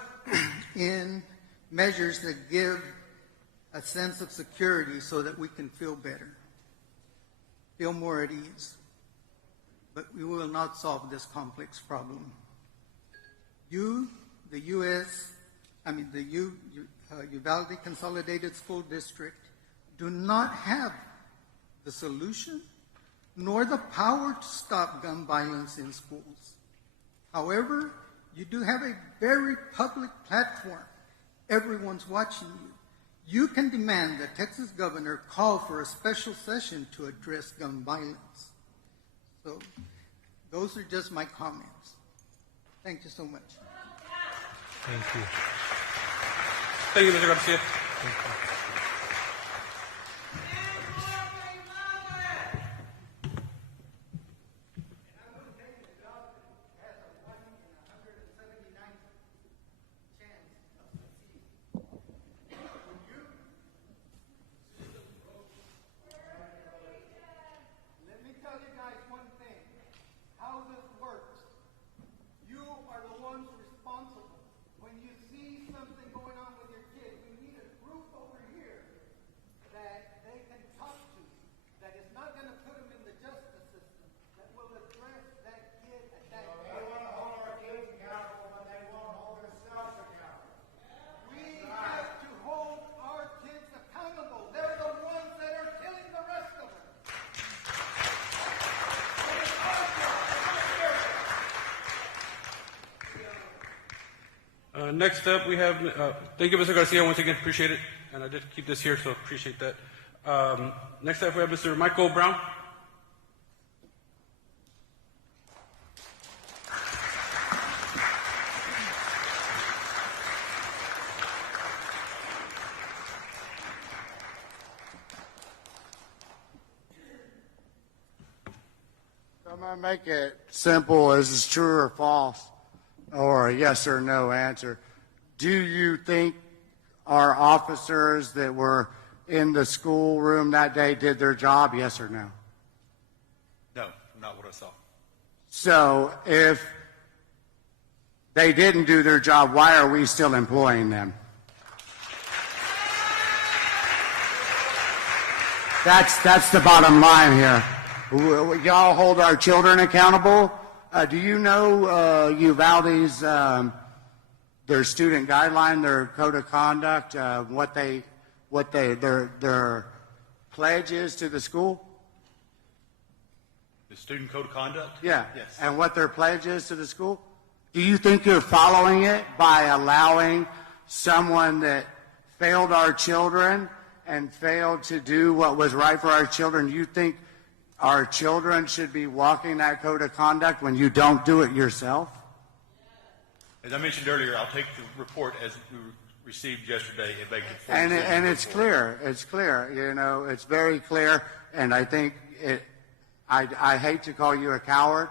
in measures that give a sense of security so that we can feel better, feel more at ease. But we will not solve this complex problem. The Uvalde Consolidated School District do not have the solution nor the power to stop gun violence in schools. However, you do have a very public platform. Everyone's watching you. You can demand that Texas governor call for a special session to address gun violence. So those are just my comments. Thank you so much. Thank you. Thank you, Mr. Garcia. Thank you. Next up, we have, thank you, Mr. Garcia, once again, appreciate it. And I did keep this here, so appreciate that. Next up, we have Mr. Michael Brown. I'm going to make it simple. Is this true or false? Or a yes or no answer. Do you think our officers that were in the schoolroom that day did their job, yes or no? No, not what I saw. So if they didn't do their job, why are we still employing them? That's the bottom line here. Y'all hold our children accountable. Do you know Uvalde's their student guideline, their code of conduct, their pledge is to the school? The student code of conduct? Yeah. Yes. And what their pledge is to the school? Do you think you're following it by allowing someone that failed our children and failed to do what was right for our children? Do you think our children should be walking that code of conduct when you don't do it yourself? As I mentioned earlier, I'll take the report as we received yesterday and make it. And it's clear. It's clear. You know, it's very clear. And I think I hate to call you a coward,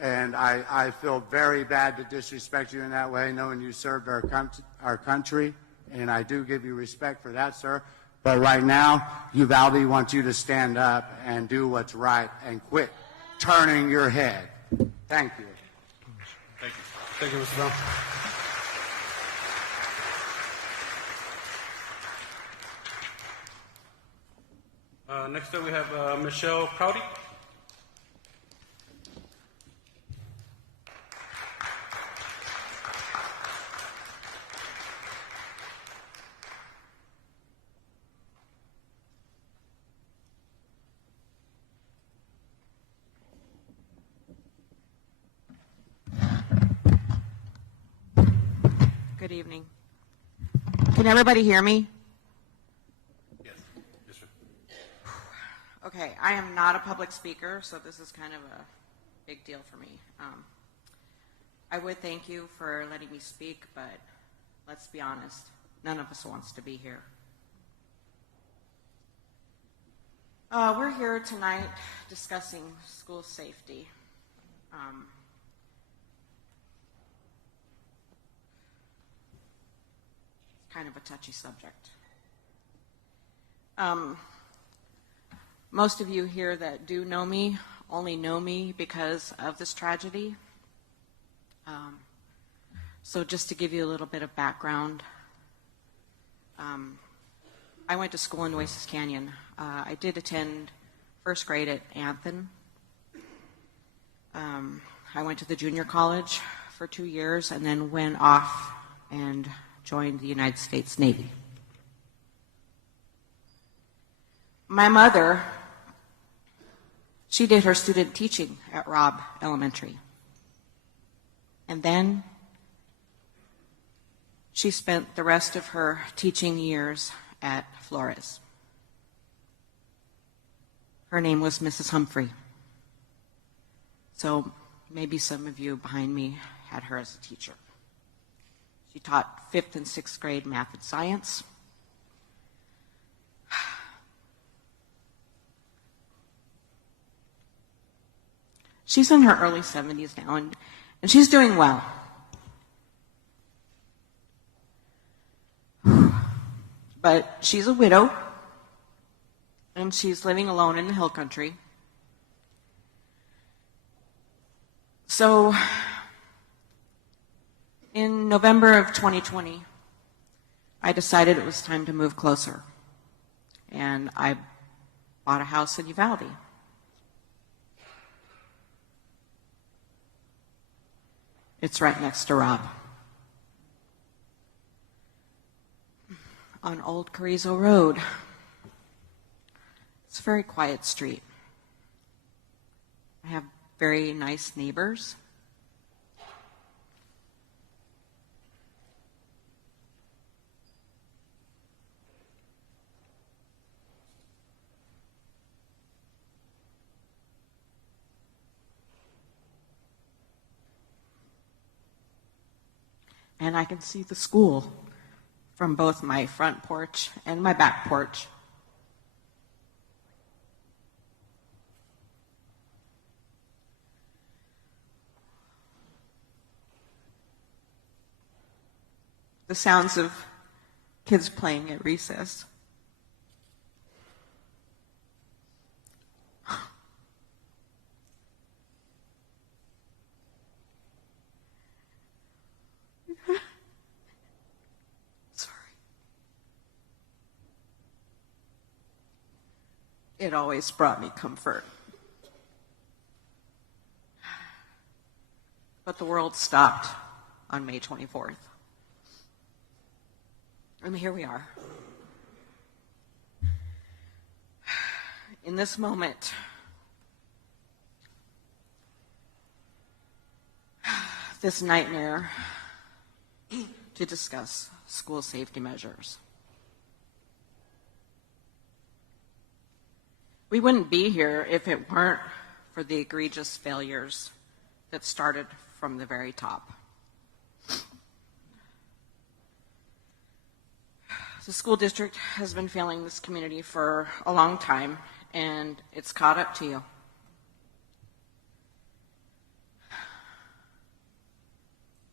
and I feel very bad to disrespect you in that way, knowing you served our country, and I do give you respect for that, sir. But right now, Uvalde wants you to stand up and do what's right and quit turning your head. Thank you. Thank you. Thank you, Mr. Brown. Next up, we have Michelle Prouty. Good evening. Can everybody hear me? Yes. Yes, sir. Okay, I am not a public speaker, so this is kind of a big deal for me. I would thank you for letting me speak, but let's be honest, none of us wants to be here. We're here tonight discussing school safety. Kind of a touchy subject. Most of you here that do know me only know me because of this tragedy. So just to give you a little bit of background, I went to school in Nueces Canyon. I did attend first grade at Anthem. I went to the junior college for 2 years and then went off and joined the United States Navy. My mother, she did her student teaching at Robb Elementary. And then she spent the rest of her teaching years at Flores. Her name was Mrs. Humphrey. So maybe some of you behind me had her as a teacher. She taught 5th and 6th grade math and science. She's in her early 70s now, and she's doing well. But she's a widow, and she's living alone in the hill country. So, in November of 2020, I decided it was time to move closer. And I bought a house in Uvalde. It's right next to Robb. On Old Carrizo Road. It's a very quiet street. I have very nice neighbors. And I can see the school from both my front porch and my back porch. The sounds of kids playing at recess. It always brought me comfort. But the world stopped on May 24th. And here we are. In this moment, this nightmare to discuss school safety measures. We wouldn't be here if it weren't for the egregious failures that started from the very top. The school district has been failing this community for a long time, and it's caught up to you.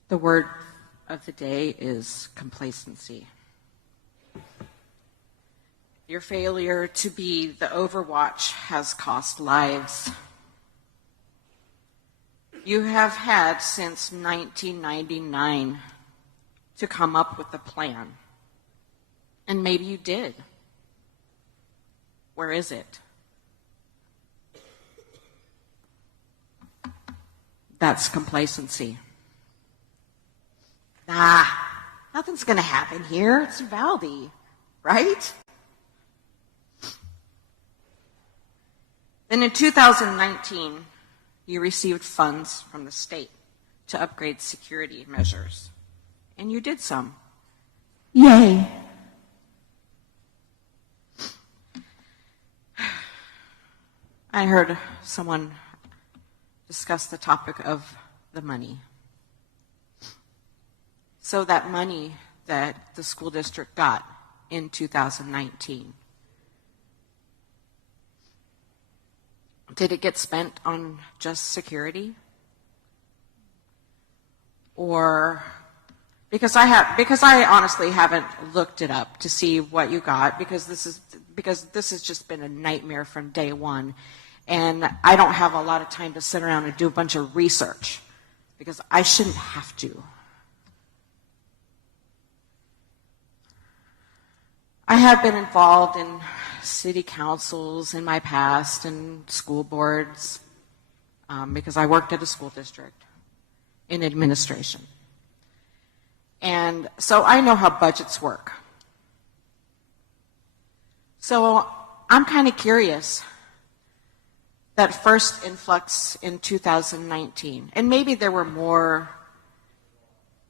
The word of the day is complacency. Your failure to be the Overwatch has cost lives. You have had since 1999 to come up with a plan. And maybe you did. Where is it? That's complacency. Nothing's going to happen here. It's Uvalde, right? Then in 2019, you received funds from the state to upgrade security measures. And you did some. Yay. I heard someone discuss the topic of the money. So that money that the school district got in 2019, did it get spent on just security? Or because I honestly haven't looked it up to see what you got, because this has just been a nightmare from day one. And I don't have a lot of time to sit around and do a bunch of research, because I shouldn't have to. I have been involved in city councils in my past and school boards because I worked at a school district in administration. And so I know how budgets work. So I'm kind of curious. That first influx in 2019, and maybe there were more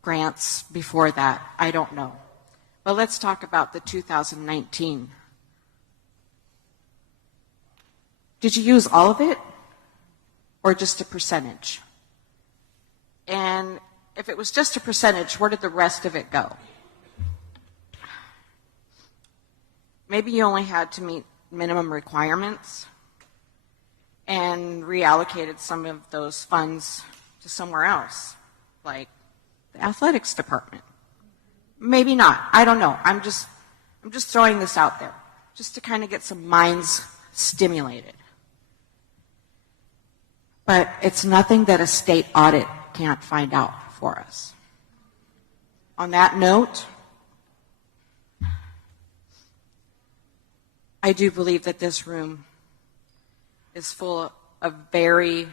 grants before that, I don't know. But let's talk about the 2019. Did you use all of it, or just a percentage? And if it was just a percentage, where did the rest of it go? Maybe you only had to meet minimum requirements and reallocated some of those funds to somewhere else, like the athletics department. Maybe not. I don't know. I'm just throwing this out there, just to kind of get some minds stimulated. But it's nothing that a state audit can't find out for us. On that note, I do believe that this room is full of very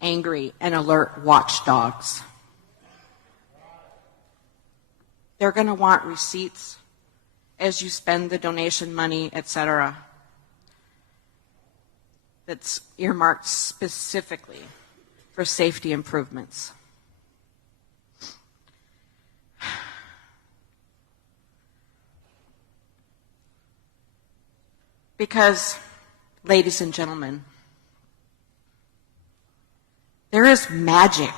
angry and alert watchdogs. They're going to want receipts as you spend the donation money, etc., that's earmarked specifically for safety improvements. Because, ladies and gentlemen, there is magic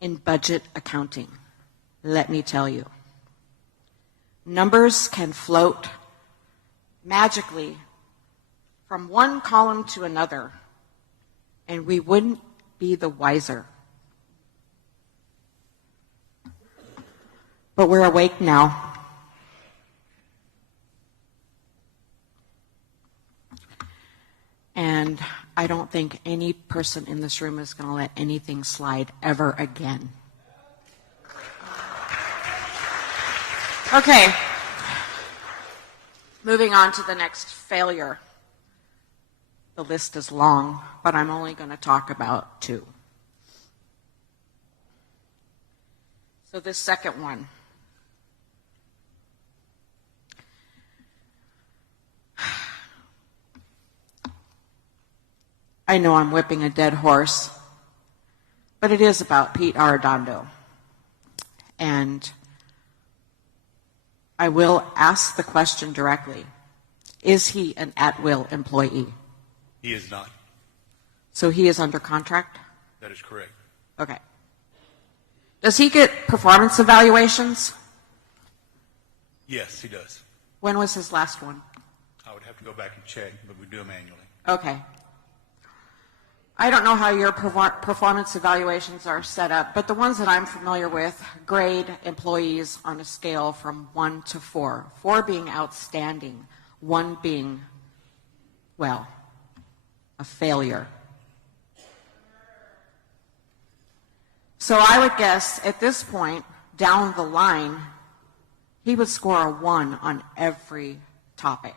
in budget accounting, let me tell you. Numbers can float magically from one column to another, and we wouldn't be the wiser. But we're awake now. And I don't think any person in this room is going to let anything slide ever again. Okay. Moving on to the next failure. The list is long, but I'm only going to talk about two. So this second one. I know I'm whipping a dead horse, but it is about Pete Arredondo. And I will ask the question directly. Is he an at-will employee? He is not. So he is under contract? That is correct. Okay. Does he get performance evaluations? Yes, he does. When was his last one? I would have to go back and check, but we do them annually. Okay. I don't know how your performance evaluations are set up, but the ones that I'm familiar with grade employees on a scale from 1 to 4. 4 being outstanding, 1 being, well, a failure. So I would guess at this point, down the line, he would score a 1 on every topic.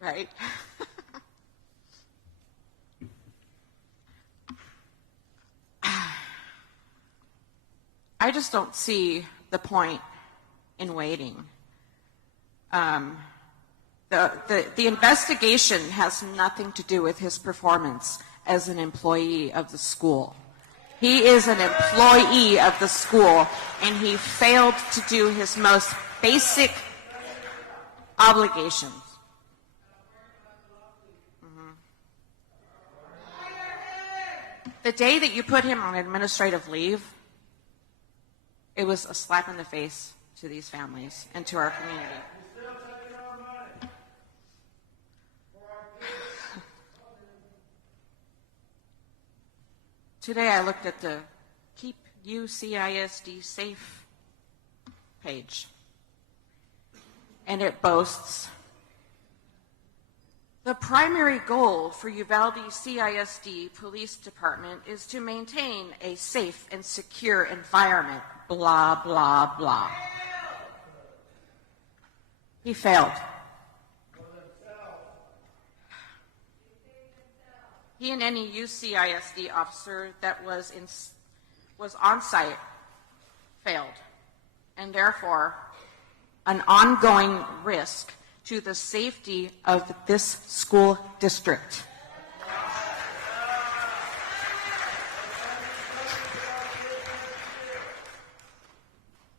Right? I just don't see the point in waiting. The investigation has nothing to do with his performance as an employee of the school. He is an employee of the school, and he failed to do his most basic obligations. The day that you put him on administrative leave, it was a slap in the face to these families and to our community. Today I looked at the Keep UCISD Safe page, and it boasts the primary goal for Uvalde CISD Police Department is to maintain a safe and secure environment, blah, blah, blah. He failed. He and any UCISD officer that was on site failed, and therefore an ongoing risk to the safety of this school district.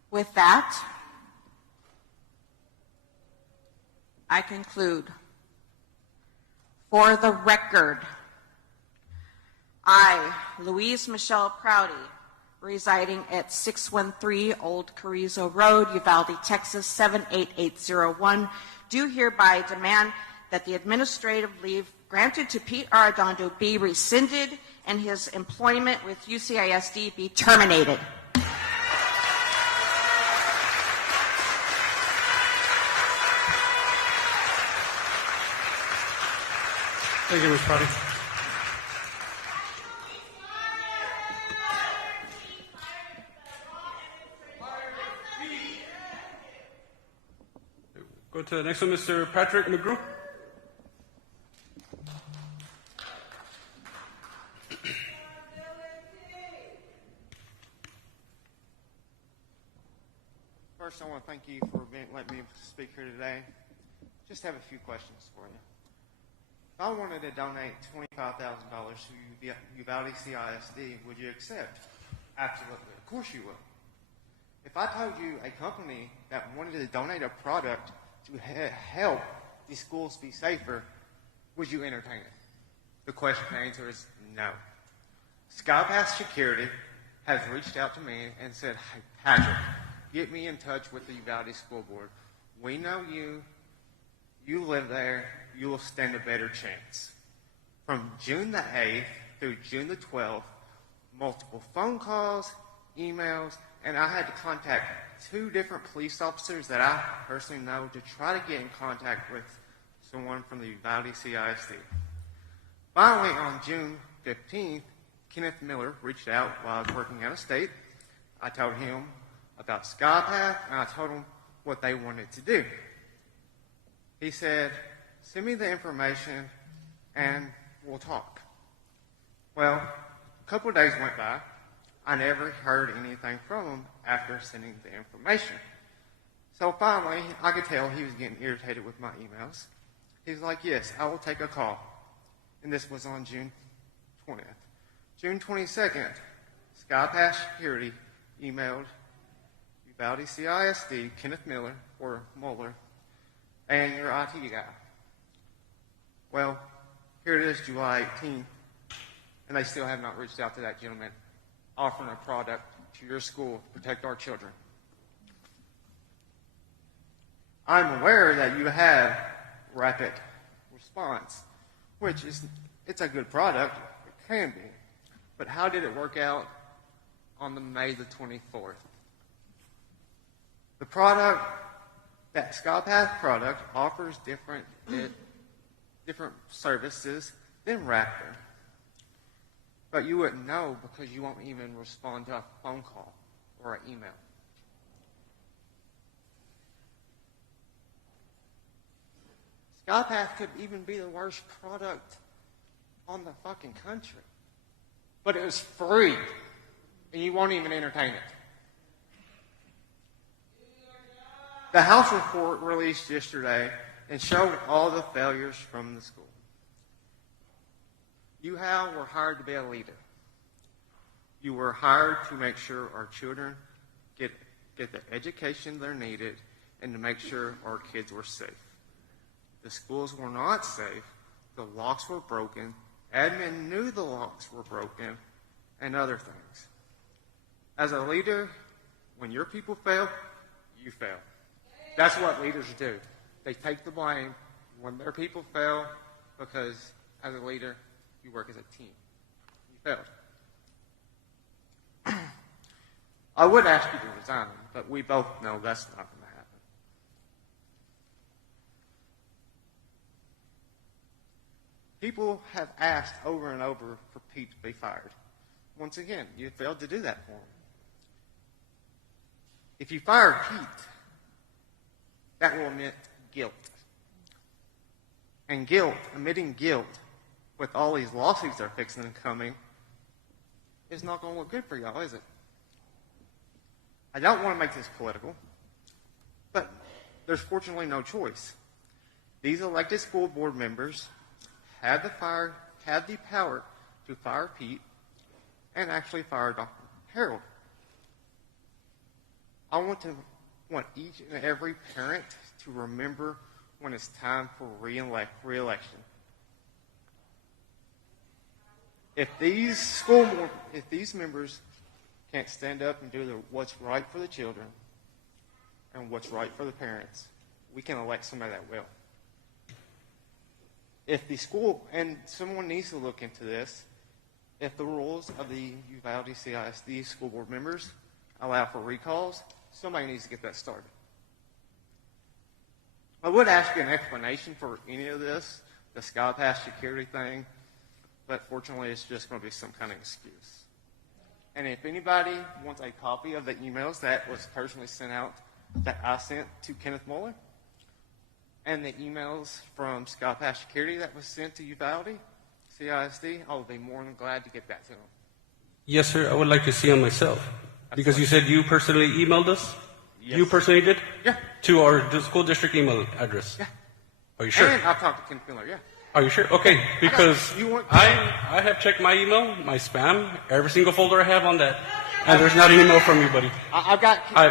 With that, I conclude. For the record, I, Louise Michelle Prouty, residing at 613 Old Carrizo Road, Uvalde, Texas 78801, do hereby demand that the administrative leave granted to Pete Arredondo be rescinded and his employment with UCISD be terminated. Thank you, Ms. Prouty. Go to the next one, Mr. Patrick McGrew. First, I want to thank you for letting me speak here today. Just have a few questions for you. If I wanted to donate $25,000 to Uvalde CISD, would you accept? Absolutely. Of course you would. If I told you a company that wanted to donate a product to help these schools be safer, would you entertain it? The answer is no. SkyPass Security has reached out to me and said, hey, Patrick, get me in touch with the Uvalde School Board. We know you. You live there. You will stand a better chance. From June the 8th through June the 12th, multiple phone calls, emails, and I had to contact 2 different police officers that I personally know to try to get in contact with someone from the Uvalde CISD. Finally, on June 15th, Kenneth Miller reached out while I was working out of state. I told him about SkyPath, and I told him what they wanted to do. He said, send me the information, and we'll talk. Well, a couple of days went by. I never heard anything from him after sending the information. So finally, I could tell he was getting irritated with my emails. He's like, yes, I will take a call. and this was on June 20th. June 22nd, SkyPass Security emailed Uvalde CISD, Kenneth Miller, or Mueller, and your IT guy. Well, here it is, July 18th, and they still have not reached out to that gentleman offering a product to your school to protect our children. I'm aware that you have rapid response, which is, it's a good product, it can be. But how did it work out on the May the 24th? The product, that SkyPath product, offers different services than Raptor. But you wouldn't know because you won't even respond to a phone call or an email. SkyPath could even be the worst product on the fucking country. But it was free, and you won't even entertain it. The House report released yesterday and showed all the failures from the school. You, Hal, were hired to be a leader. You were hired to make sure our children get the education they're needed and to make sure our kids were safe. The schools were not safe. The locks were broken. Admin knew the locks were broken, and other things. As a leader, when your people fail, you fail. That's what leaders do. They take the blame when their people fail because, as a leader, you work as a team. You failed. I would ask you to resign, but we both know that's not going to happen. People have asked over and over for Pete to be fired. Once again, you failed to do that for him. If you fire Pete, that will admit guilt. And guilt, admitting guilt, with all these lawsuits that are fixing and coming, is not going to look good for y'all, is it? I don't want to make this political, but there's fortunately no choice. These elected school board members had the power to fire Pete and actually fire Dr. Harold. I want each and every parent to remember when it's time for re-election. If these members can't stand up and do what's right for the children and what's right for the parents, we can elect somebody that will. If the school, and someone needs to look into this, if the rules of the Uvalde CISD school board members allow for recalls, somebody needs to get that started. I would ask you an explanation for any of this, the SkyPass security thing, but fortunately it's just going to be some kind of excuse. And if anybody wants a copy of the emails that was personally sent out, that I sent to Kenneth Mueller, and the emails from SkyPass Security that was sent to Uvalde, CISD, I will be more than glad to get that to them. Yes, sir. I would like to see them myself. Because you said you personally emailed us? Yes. You personally did? Yeah. To our school district email address? Yeah. Are you sure? And I've talked to Kenneth Miller, yeah. Are you sure? Okay, because I have checked my email, my spam, every single folder I have on that, and there's not an email from you, buddy. I've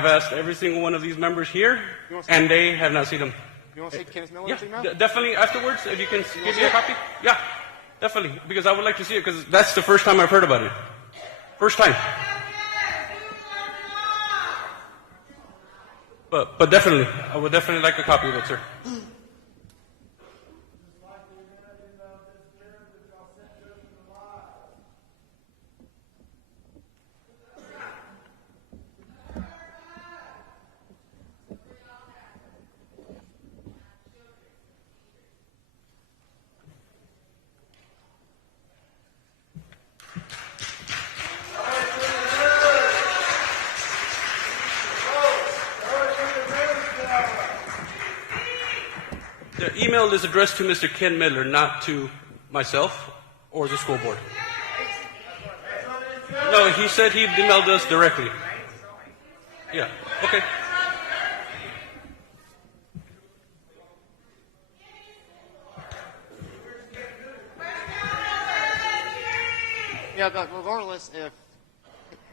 asked every single one of these members here, and they have not seen them. You want to see Kenneth Miller's email? Definitely afterwards, if you can give me a copy. Yeah, definitely, because I would like to see it, because that's the first time I've heard about it. First time. But definitely, I would definitely like a copy of it, sir. The email is addressed to Mr. Ken Miller, not to myself or the school board. No, he said he emailed us directly. Yeah, okay. Yeah, but regardless, if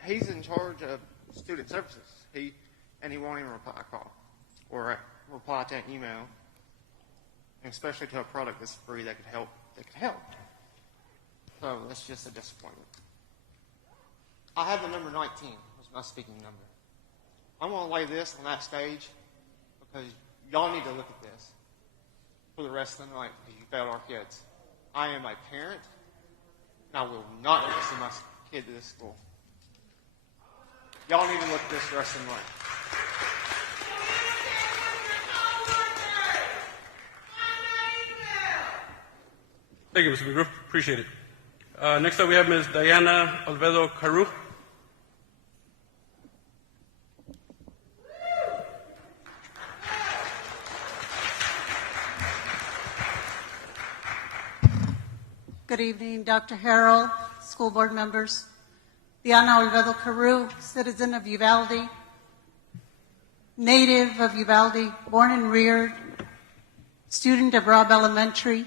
he's in charge of student services, he won't even reply a call or reply to an email, and especially to a product that's free that could help. So that's just a disappointment. I have the number 19 as my speaking number. I'm going to lay this on that stage because y'all need to look at this for the rest of the night because you failed our kids. I am a parent, and I will not ever send my kid to this school. Y'all need to look at this the rest of the night. Thank you, Mr. McGrew. Appreciate it. Next up, we have Ms. Diana Olvedo Caru. Good evening, Dr. Harrell, school board members. Diana Olvedo Caru, citizen of Uvalde, native of Uvalde, born and reared, student of Robb Elementary,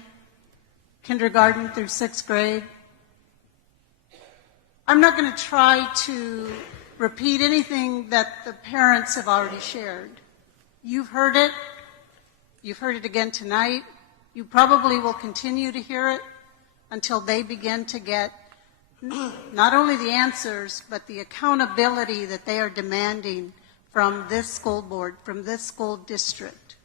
kindergarten through 6th grade. I'm not going to try to repeat anything that the parents have already shared. You've heard it. You've heard it again tonight. You probably will continue to hear it until they begin to get not only the answers, but the accountability that they are demanding from this school board, from this school district.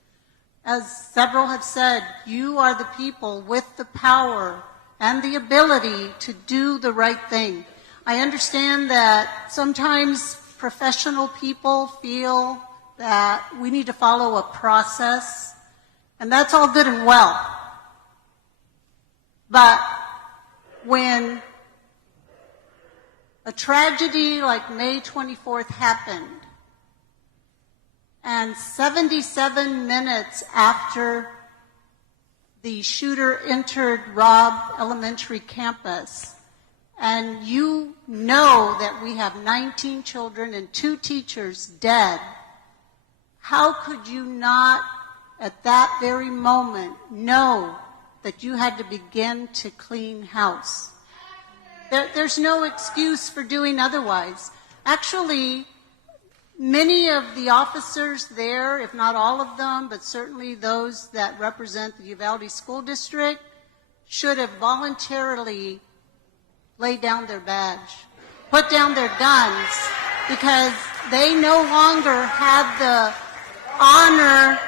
As several have said, you are the people with the power and the ability to do the right thing. I understand that sometimes professional people feel that we need to follow a process, and that's all good and well. But when a tragedy like May 24th happened, and 77 minutes after the shooter entered Robb Elementary campus, and you know that we have 19 children and 2 teachers dead, how could you not, at that very moment, know that you had to begin to clean house? There's no excuse for doing otherwise. Actually, many of the officers there, if not all of them, but certainly those that represent the Uvalde School District, should have voluntarily laid down their badge, put down their guns, because they no longer had the honor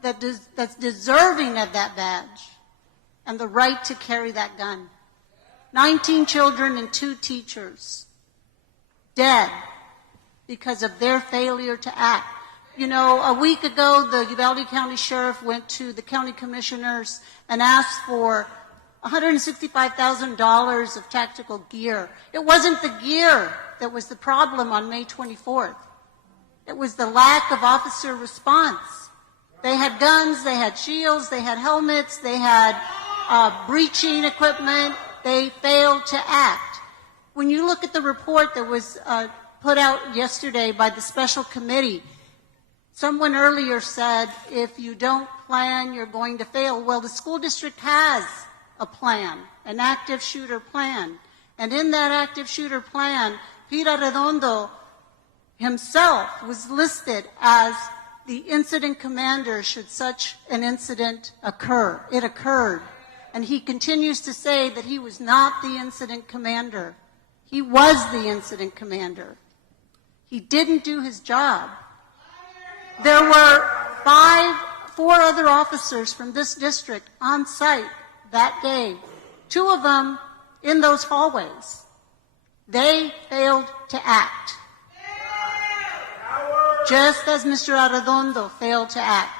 that's deserving of that badge and the right to carry that gun. 19 children and 2 teachers dead because of their failure to act. You know, a week ago, the Uvalde County Sheriff went to the county commissioners and asked for $165,000 of tactical gear. It wasn't the gear that was the problem on May 24th. It was the lack of officer response. They had guns, they had shields, they had helmets, they had breaching equipment. They failed to act. When you look at the report that was put out yesterday by the special committee, someone earlier said, if you don't plan, you're going to fail. Well, the school district has a plan, an active shooter plan. And in that active shooter plan, Pete Arredondo himself was listed as the incident commander should such an incident occur. It occurred. And he continues to say that he was not the incident commander. He was the incident commander. He didn't do his job. There were 4 other officers from this district on site that day, 2 of them in those hallways. They failed to act, just as Mr. Arredondo failed to act.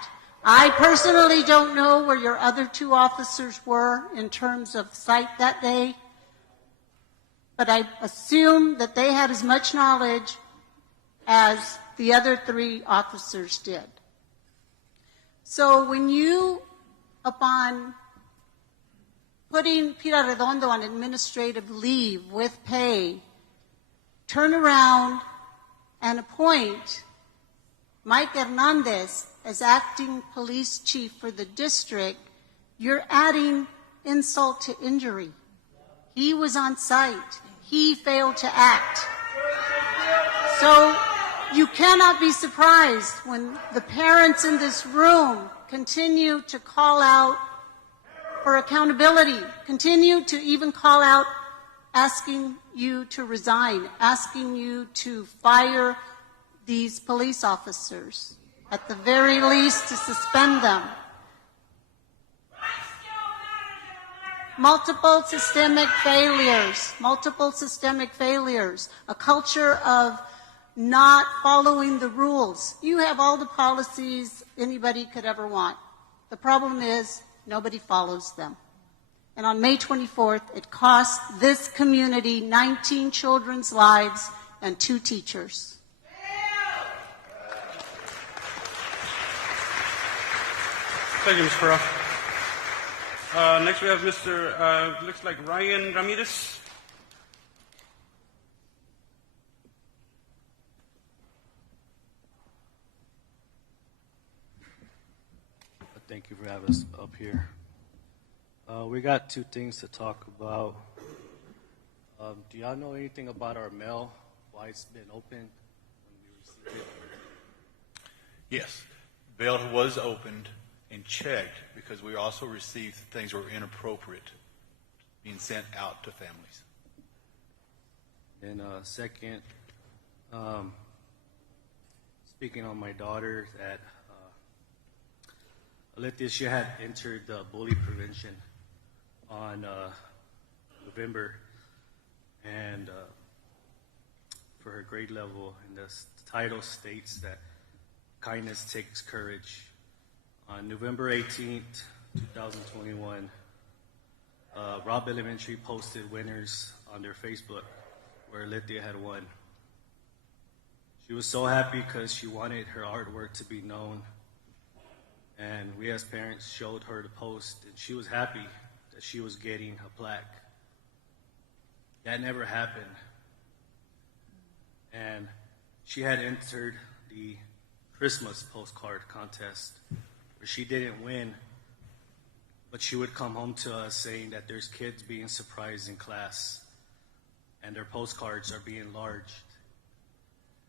I personally don't know where your other 2 officers were in terms of sight that day, but I assume that they had as much knowledge as the other 3 officers did. So when you, upon putting Pete Arredondo on administrative leave with pay, turn around and appoint Mike Hernandez as acting police chief for the district, you're adding insult to injury. He was on site. he failed to act. So you cannot be surprised when the parents in this room continue to call out for accountability, continue to even call out asking you to resign, asking you to fire these police officers, at the very least to suspend them. Multiple systemic failures, a culture of not following the rules. You have all the policies anybody could ever want. The problem is nobody follows them. And on May 24th, it cost this community 19 children's lives and 2 teachers. Thank you, Ms. Pearl. Next we have Mr. Looks like Ryan Ramirez. Thank you for having us up here. We got 2 things to talk about. Do y'all know anything about our mail, why it's been open when we received it? Yes. Bail was opened and checked because we also received things that were inappropriate being sent out to families. And second, speaking on my daughter, that Alethea, she had entered bully prevention on November, and for her grade level, and the title states that kindness takes courage. On November 18th, 2021, Robb Elementary posted winners on their Facebook where Alethea had won. She was so happy because she wanted her artwork to be known, and we as parents showed her the post, and she was happy that she was getting a plaque. That never happened. And she had entered the Christmas postcard contest where she didn't win, but she would come home to us saying that there's kids being surprised in class and their postcards are being enlarged,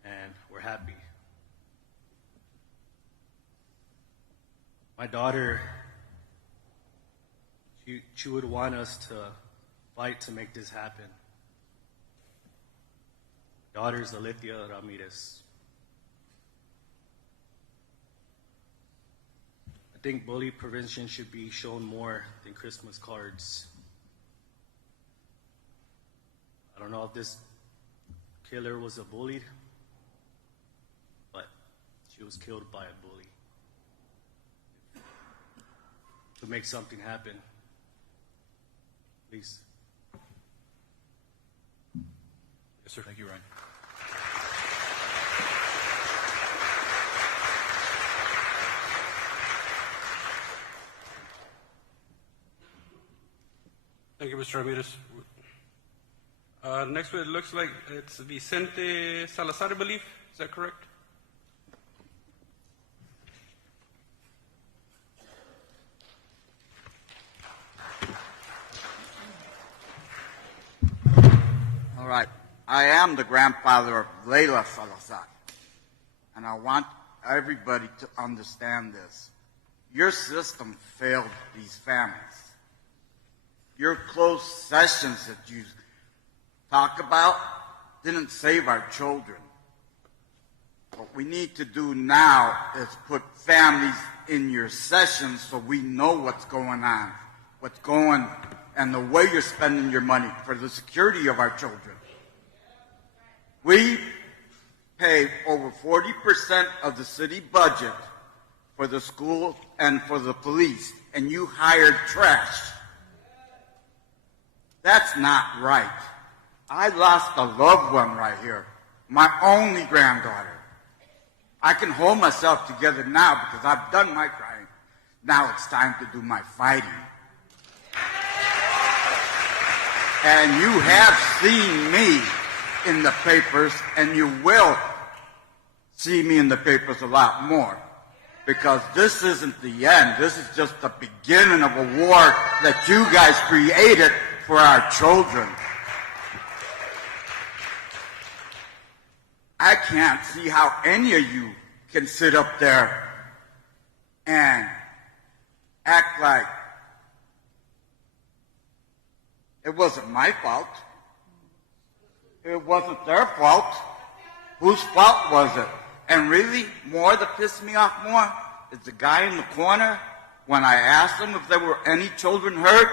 and we're happy. My daughter, she would want us to fight to make this happen. My daughter is Alethea Ramirez. I think bully prevention should be shown more than Christmas cards. I don't know if this killer was a bully, but she was killed by a bully. To make something happen, please. Yes, sir. Thank you, Ryan. Thank you, Mr. Ramirez. Next one, it looks like it's Vicente Salazar, I believe. Is that correct? All right. I am the grandfather of Layla Salazar, and I want everybody to understand this. Your system failed these families. Your closed sessions that you talk about didn't save our children. What we need to do now is put families in your sessions so we know what's going on, and the way you're spending your money for the security of our children. We pay over 40% of the city budget for the school and for the police, and you hired trash. That's not right. I lost a loved one right here, my only granddaughter. I can hold myself together now because I've done my crying. Now it's time to do my fighting. And you have seen me in the papers, and you will see me in the papers a lot more. Because this isn't the end. This is just the beginning of a war that you guys created for our children. I can't see how any of you can sit up there and act like it wasn't my fault. It wasn't their fault. Whose fault was it? And really, more that pissed me off more is the guy in the corner, when I asked him if there were any children hurt,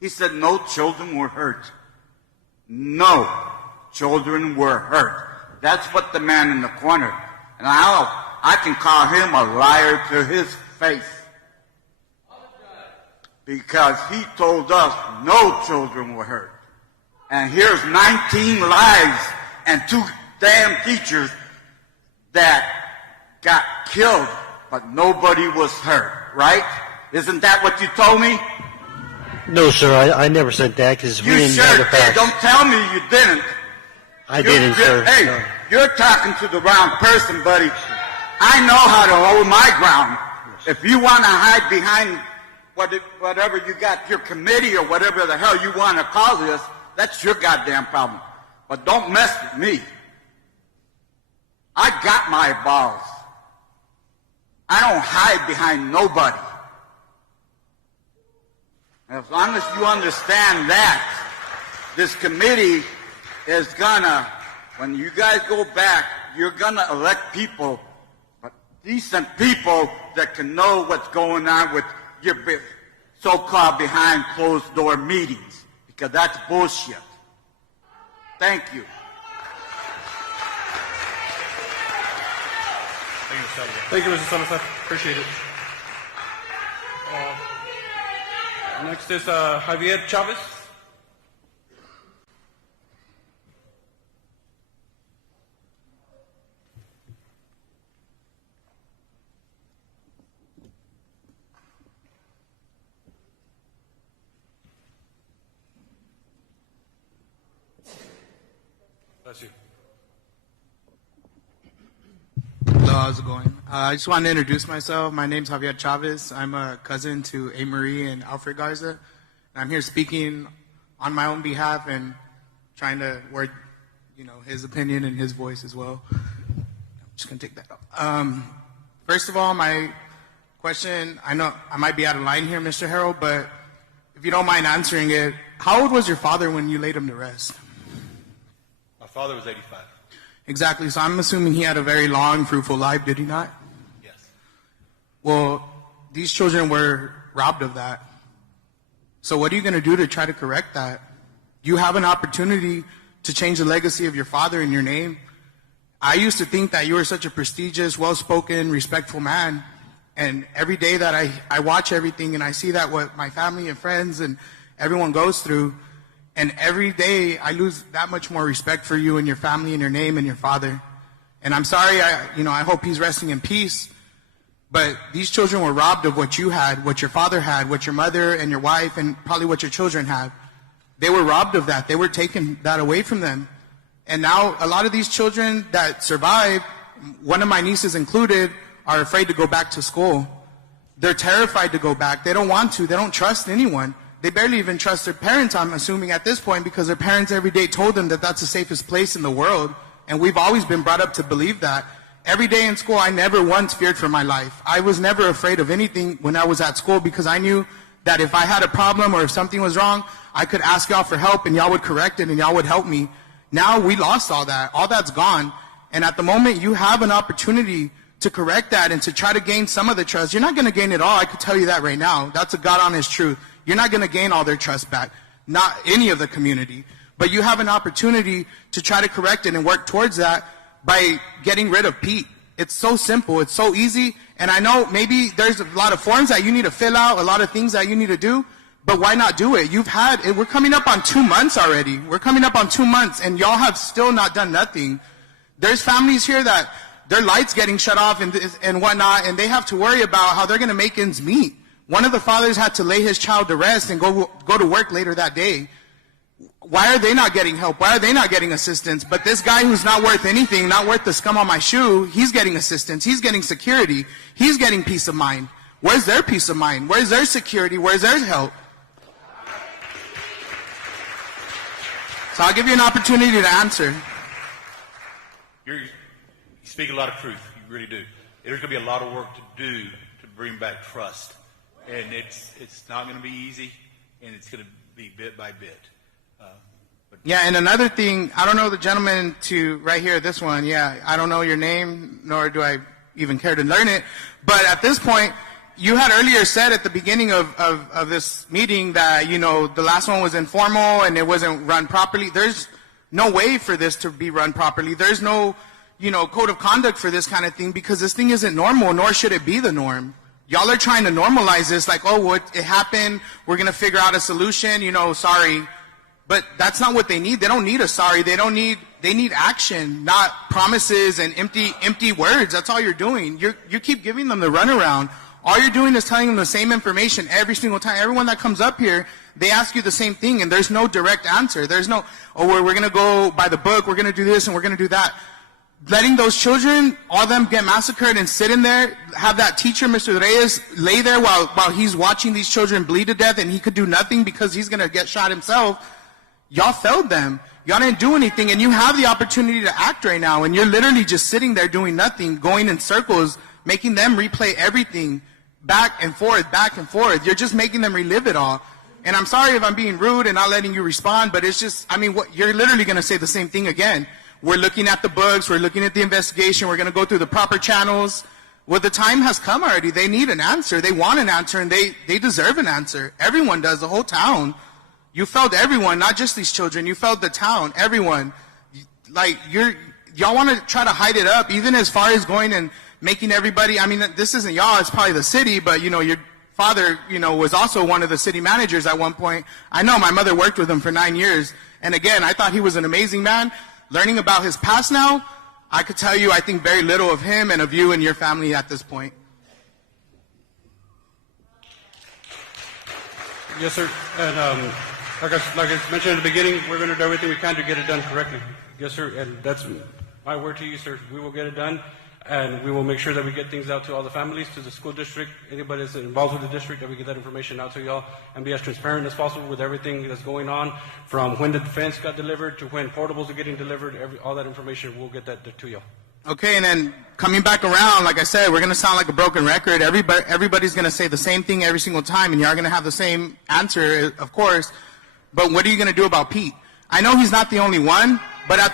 he said no children were hurt. No children were hurt. That's what the man in the corner. And I can call him a liar to his face. Because he told us no children were hurt. And here's 19 lives and 2 damn teachers that got killed, but nobody was hurt, right? Isn't that what you told me? No, sir, I never said that because we You didn't sure know the did. facts. Don't tell me you didn't. I didn't, sir. Hey, No. you're talking to the wrong person, buddy. I know how to hold my ground. If you want to hide behind whatever you got, your committee or whatever the hell you want to call this, that's your goddamn problem. But don't mess with me. I got my balls. I don't hide behind nobody. As long as you understand that, this committee is gonna, when you guys go back, you're gonna elect people, but decent people that can know what's going on with your so-called behind closed door meetings, because that's bullshit. Thank you. Thank you, Mr. Salazar. Appreciate it. Next is Javier Chavez. Bless you. Hello, how's it going? I just want to introduce myself. My name's Javier Chavez. I'm a cousin to A. Marie and Alfred Garza. And I'm here speaking on my own behalf and trying to word, his opinion and his voice as well. I'm just going to take that off. First of all, my question, I know I might be out of line here, Mr. Harrell, but if you don't mind answering it, how old was your father when you laid him to rest? My father was 85. Exactly. So I'm assuming he had a very long, fruitful life, did he not? Yes. Well, these children were robbed of that. So what are you going to do to try to correct that? You have an opportunity to change the legacy of your father in your name. I used to think that you were such a prestigious, well-spoken, respectful man. And every day that I watch everything and I see that what my family and friends and everyone goes through, and every day I lose that much more respect for you and your family and your name and your father. And I'm sorry, I hope he's resting in peace. But these children were robbed of what you had, what your father had, what your mother and your wife and probably what your children had. They were robbed of that. They were taking that away from them. And now a lot of these children that survived, one of my nieces included, are afraid to go back to school. They're terrified to go back. They don't want to. They don't trust anyone. They barely even trust their parents, I'm assuming, at this point, because their parents every day told them that that's the safest place in the world. And we've always been brought up to believe that. Every day in school, I never once feared for my life. I was never afraid of anything when I was at school because I knew that if I had a problem or if something was wrong, I could ask y'all for help and y'all would correct it and y'all would help me. Now we lost all that. All that's gone. And at the moment, you have an opportunity to correct that and to try to gain some of the trust. You're not going to gain it all. I could tell you that right now. That's a God-honest truth. You're not going to gain all their trust back, not any of the community. But you have an opportunity to try to correct it and work towards that by getting rid of Pete. It's so simple. It's so easy. And I know maybe there's a lot of forms that you need to fill out, a lot of things that you need to do, but why not do it? We're coming up on 2 months already. We're coming up on 2 months, and y'all have still not done nothing. There's families here that their lights getting shut off and whatnot, and they have to worry about how they're going to make ends meet. One of the fathers had to lay his child to rest and go to work later that day. Why are they not getting help? Why are they not getting assistance? But this guy who's not worth anything, not worth the scum on my shoe, he's getting assistance. He's getting security. He's getting peace of mind. Where's their peace of mind? Where's their security? Where's their help? So I'll give you an opportunity to answer. you speak a lot of truth. You really do. There's going to be a lot of work to do to bring back trust, and it's not going to be easy, and it's going to be bit by bit. Yeah, and another thing, I don't know the gentleman to right here, this one. Yeah, I don't know your name, nor do I even care to learn it. But at this point, you had earlier said at the beginning of this meeting that, you know, the last one was informal and it wasn't run properly. There's no way for this to be run properly. There's no, you know, code of conduct for this kind of thing because this thing isn't normal, nor should it be the norm. Y'all are trying to normalize this like, oh, what it happened, we're going to figure out a solution, you know, sorry. But that's not what they need. They don't need a sorry. They need action, not promises and empty words. That's all you're doing. You keep giving them the runaround. All you're doing is telling them the same information every single time. Everyone that comes up here, they ask you the same thing, and there's no direct answer. There's no, oh, we're going to go by the book, we're going to do this, and we're going to do that. Letting those children, all of them get massacred and sit in there, have that teacher, Mr. Reyes, lay there while he's watching these children bleed to death, and he could do nothing because he's going to get shot himself. Y'all failed them. Y'all didn't do anything, and you have the opportunity to act right now, and you're literally just sitting there doing nothing, going in circles, making them replay everything back and forth, back and forth. You're just making them relive it all. And I'm sorry if I'm being rude and not letting you respond, but it's just, I mean, you're literally going to say the same thing again. We're looking at the books, we're looking at the investigation, we're going to go through the proper channels. Well, the time has come already. They need an answer. They want an answer, and they deserve an answer. Everyone does, the whole town. You failed everyone, not just these children. You failed the town, everyone. Like, y'all want to try to hide it up, even as far as going and making everybody, I mean, this isn't y'all, it's probably the city, but, you know, your father, you know, was also one of the city managers at one point. I know my mother worked with him for 9 years. And again, I thought he was an amazing man. Learning about his past now, I could tell you, I think very little of him and of you and your family at this point. Yes, sir. And, like I mentioned at the beginning, we're going to do everything we can to get it done correctly. Yes, sir, and that's my word to you, sir. We will get it done, and we will make sure that we get things out to all the families, to the school district, anybody that's involved with the district, that we get that information out to y'all and be as transparent as possible with everything that's going on, from when the fence got delivered to when portables are getting delivered, all that information, we'll get that to y'all. Okay, and then coming back around, like I said, we're going to sound like a broken record. Everybody's going to say the same thing every single time, and you're going to have the same answer, of course. But what are you going to do about Pete? I know he's not the only one, but at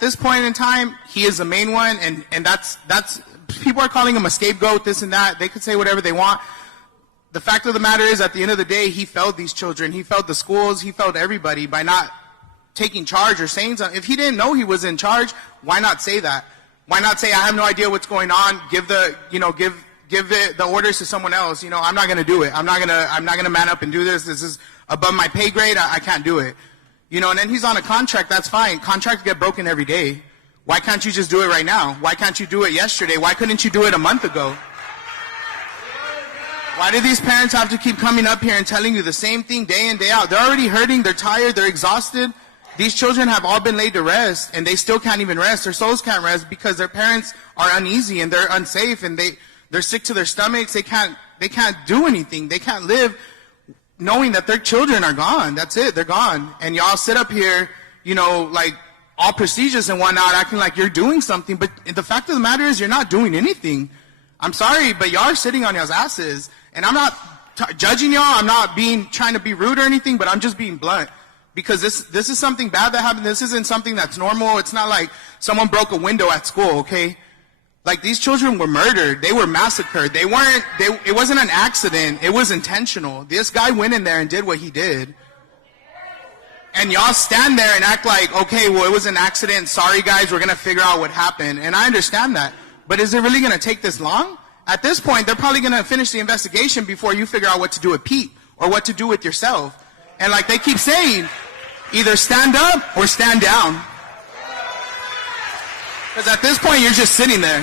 this point in time, he is the main one, and that's people are calling him a scapegoat, this and that. They could say whatever they want. The fact of the matter is, at the end of the day, he failed these children. He failed the schools. He failed everybody by not taking charge or saying something. If he didn't know he was in charge, why not say that? Why not say, I have no idea what's going on? Give the orders to someone else. You know, I'm not going to do it. I'm not going to man up and do this. This is above my pay grade. I can't do it. You know, and then he's on a contract. That's fine. Contracts get broken every day. Why can't you just do it right now? Why can't you do it yesterday? Why couldn't you do it a month ago? Why do these parents have to keep coming up here and telling you the same thing day in, day out? They're already hurting. They're tired. They're exhausted. These children have all been laid to rest, and they still can't even rest. Their souls can't rest because their parents are uneasy and they're unsafe, and they're sick to their stomachs. They can't do anything. They can't live knowing that their children are gone. That's it. They're gone. And y'all sit up here, you know, like all prestigious and whatnot, acting like you're doing something. But the fact of the matter is you're not doing anything. I'm sorry, but y'all are sitting on y'all's asses. And I'm not judging y'all. I'm not trying to be rude or anything, but I'm just being blunt. Because this is something bad that happened. This isn't something that's normal. It's not like someone broke a window at school, okay? Like, these children were murdered. They were massacred. It wasn't an accident. It was intentional. This guy went in there and did what he did. And y'all stand there and act like, okay, well, it was an accident. Sorry, guys, we're going to figure out what happened. And I understand that. But is it really going to take this long? At this point, they're probably going to finish the investigation before you figure out what to do with Pete or what to do with yourself. And like they keep saying, either stand up or stand down. Because at this point, you're just sitting there.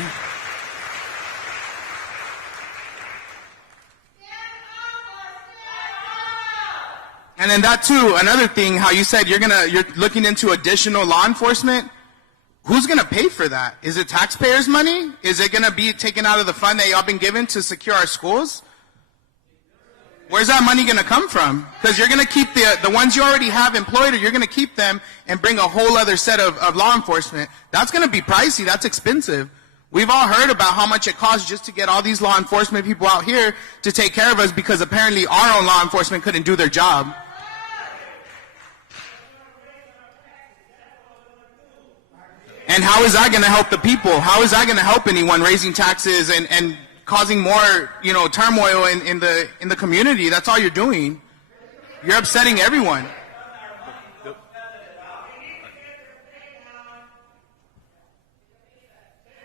And then that too, another thing, how you said you're looking into additional law enforcement. Who's going to pay for that? Is it taxpayers' money? Is it going to be taken out of the fund that y'all been given to secure our schools? Where's that money going to come from? Because you're going to keep the ones you already have employed, or you're going to keep them and bring a whole other set of law enforcement. That's going to be pricey. That's expensive. We've all heard about how much it costs just to get all these law enforcement people out here to take care of us because apparently our own law enforcement couldn't do their job. And how is that going to help the people? How is that going to help anyone raising taxes and causing more, turmoil in the community? That's all you're doing. You're upsetting everyone.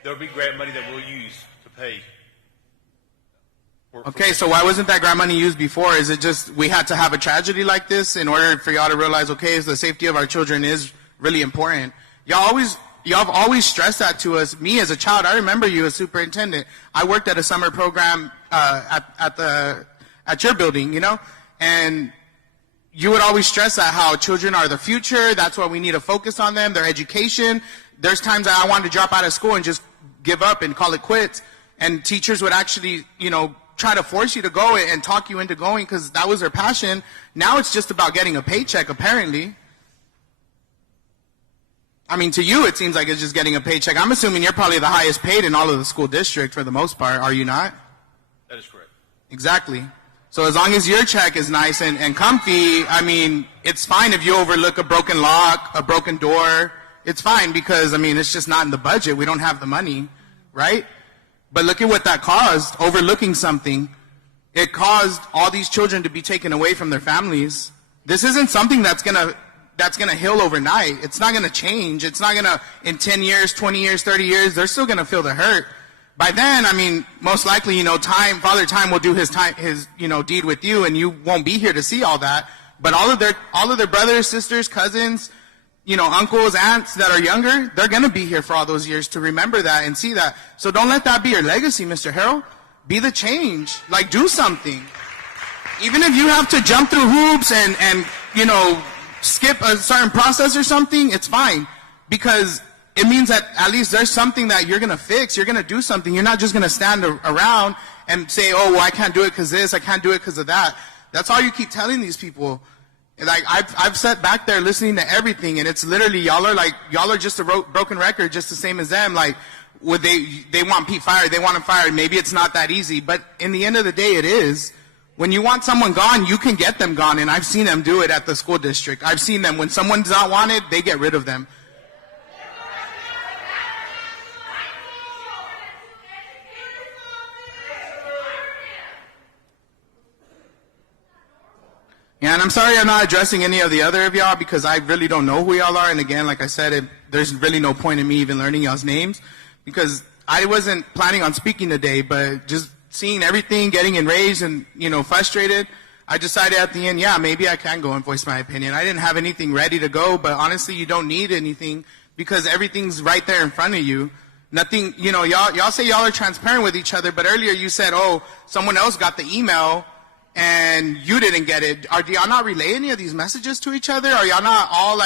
There'll be grant money that we'll use to pay. Okay, so why wasn't that grant money used before? Is it just we had to have a tragedy like this in order for y'all to realize, okay, the safety of our children is really important? Y'all have always stressed that to us. Me as a child, I remember you as superintendent. I worked at a summer program at your building, and you would always stress that how children are the future. That's why we need to focus on them, their education. There's times that I wanted to drop out of school and just give up and call it quits, and teachers would actually, try to force you to go and talk you into going because that was their passion. Now it's just about getting a paycheck, apparently. I mean, to you, it seems like it's just getting a paycheck. I'm assuming you're probably the highest paid in all of the school district for the most part, are you not? That is correct. Exactly. So as long as your check is nice and comfy, I mean, it's fine if you overlook a broken lock, a broken door. It's fine because, it's just not in the budget. We don't have the money, right? But look at what that caused, overlooking something. It caused all these children to be taken away from their families. This isn't something that's gonna heal overnight. It's not gonna change. It's not gonna, in 10 years, 20 years, 30 years, they're still gonna feel the hurt. By then, most likely, Father Time will do his deed with you, and you won't be here to see all that. But all of their brothers, sisters, cousins, uncles, aunts that are younger, they're gonna be here for all those years to remember that and see that. So don't let that be your legacy, Mr. Harrell. Be the change. Do something. Even if you have to jump through hoops and skip a certain process or something, it's fine. Because it means that at least there's something that you're going to fix. You're going to do something. You're not just going to stand around and say, oh, well, I can't do it because this, I can't do it because of that. That's all you keep telling these people. I've sat back there listening to everything, and it's literally, y'all are just a broken record, just the same as them. Would they want Pete fired, they want him fired. Maybe it's not that easy, but in the end of the day, it is. When you want someone gone, you can get them gone, and I've seen them do it at the school district. I've seen them. When someone's not wanted, they get rid of them. Yeah, and I'm sorry I'm not addressing any of the other of y'all because I really don't know who y'all are. And again, like I said, there's really no point in me even learning y'all's names because I wasn't planning on speaking today, but just seeing everything, getting enraged and, frustrated, I decided at the end, yeah, maybe I can go and voice my opinion. I didn't have anything ready to go, but honestly, you don't need anything because everything's right there in front of you. Nothing, y'all say y'all are transparent with each other, but earlier you said, oh, someone else got the email and you didn't get it. Do y'all not relay any of these messages to each other? Are y'all not all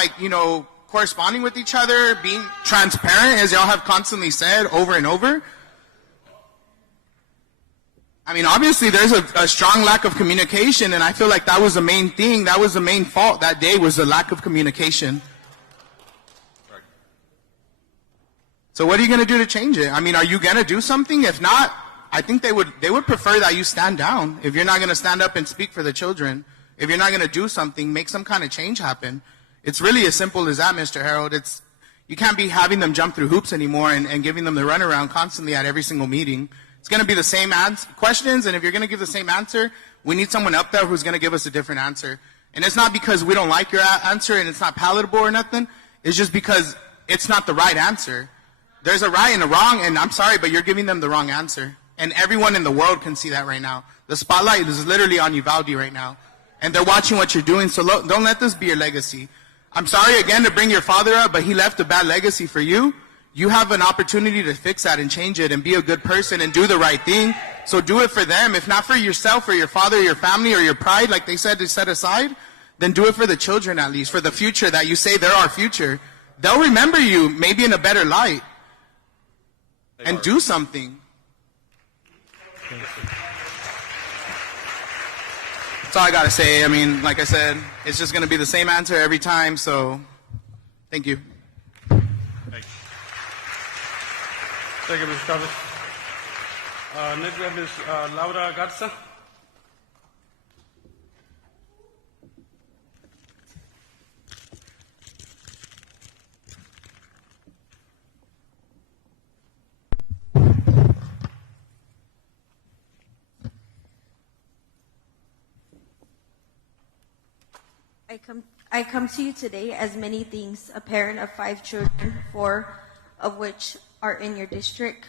corresponding with each other, being transparent as y'all have constantly said over and over? Obviously there's a strong lack of communication, and I feel like that was the main thing. That was the main fault that day, was the lack of communication. Right. So what are you going to do to change it? Are you going to do something? If not, I think they would prefer that you stand down. If you're not going to stand up and speak for the children, if you're not going to do something, make some kind of change happen. It's really as simple as that, Mr. Harold. You can't be having them jump through hoops anymore and giving them the runaround constantly at every single meeting. It's going to be the same questions, and if you're going to give the same answer, we need someone up there who's going to give us a different answer. And it's not because we don't like your answer and it's not palatable or nothing. It's just because it's not the right answer. There's a right and a wrong, and I'm sorry, but you're giving them the wrong answer. And everyone in the world can see that right now. The spotlight is literally on Uvalde right now. And they're watching what you're doing, so don't let this be your legacy. I'm sorry again to bring your father up, but he left a bad legacy for you. You have an opportunity to fix that and change it and be a good person and do the right thing. So do it for them. If not for yourself or your father or your family or your pride, like they said to set aside, then do it for the children at least, for the future that you say they're our future. They'll remember you maybe in a better light. And do something. That's all I got to say. I mean, like I said, it's just going to be the same answer every time, so thank you. Thank you, Mr. Chavez. Next we have Ms. Laura Garza. I come to you today as many things, a parent of 5 children, 4 of which are in your district,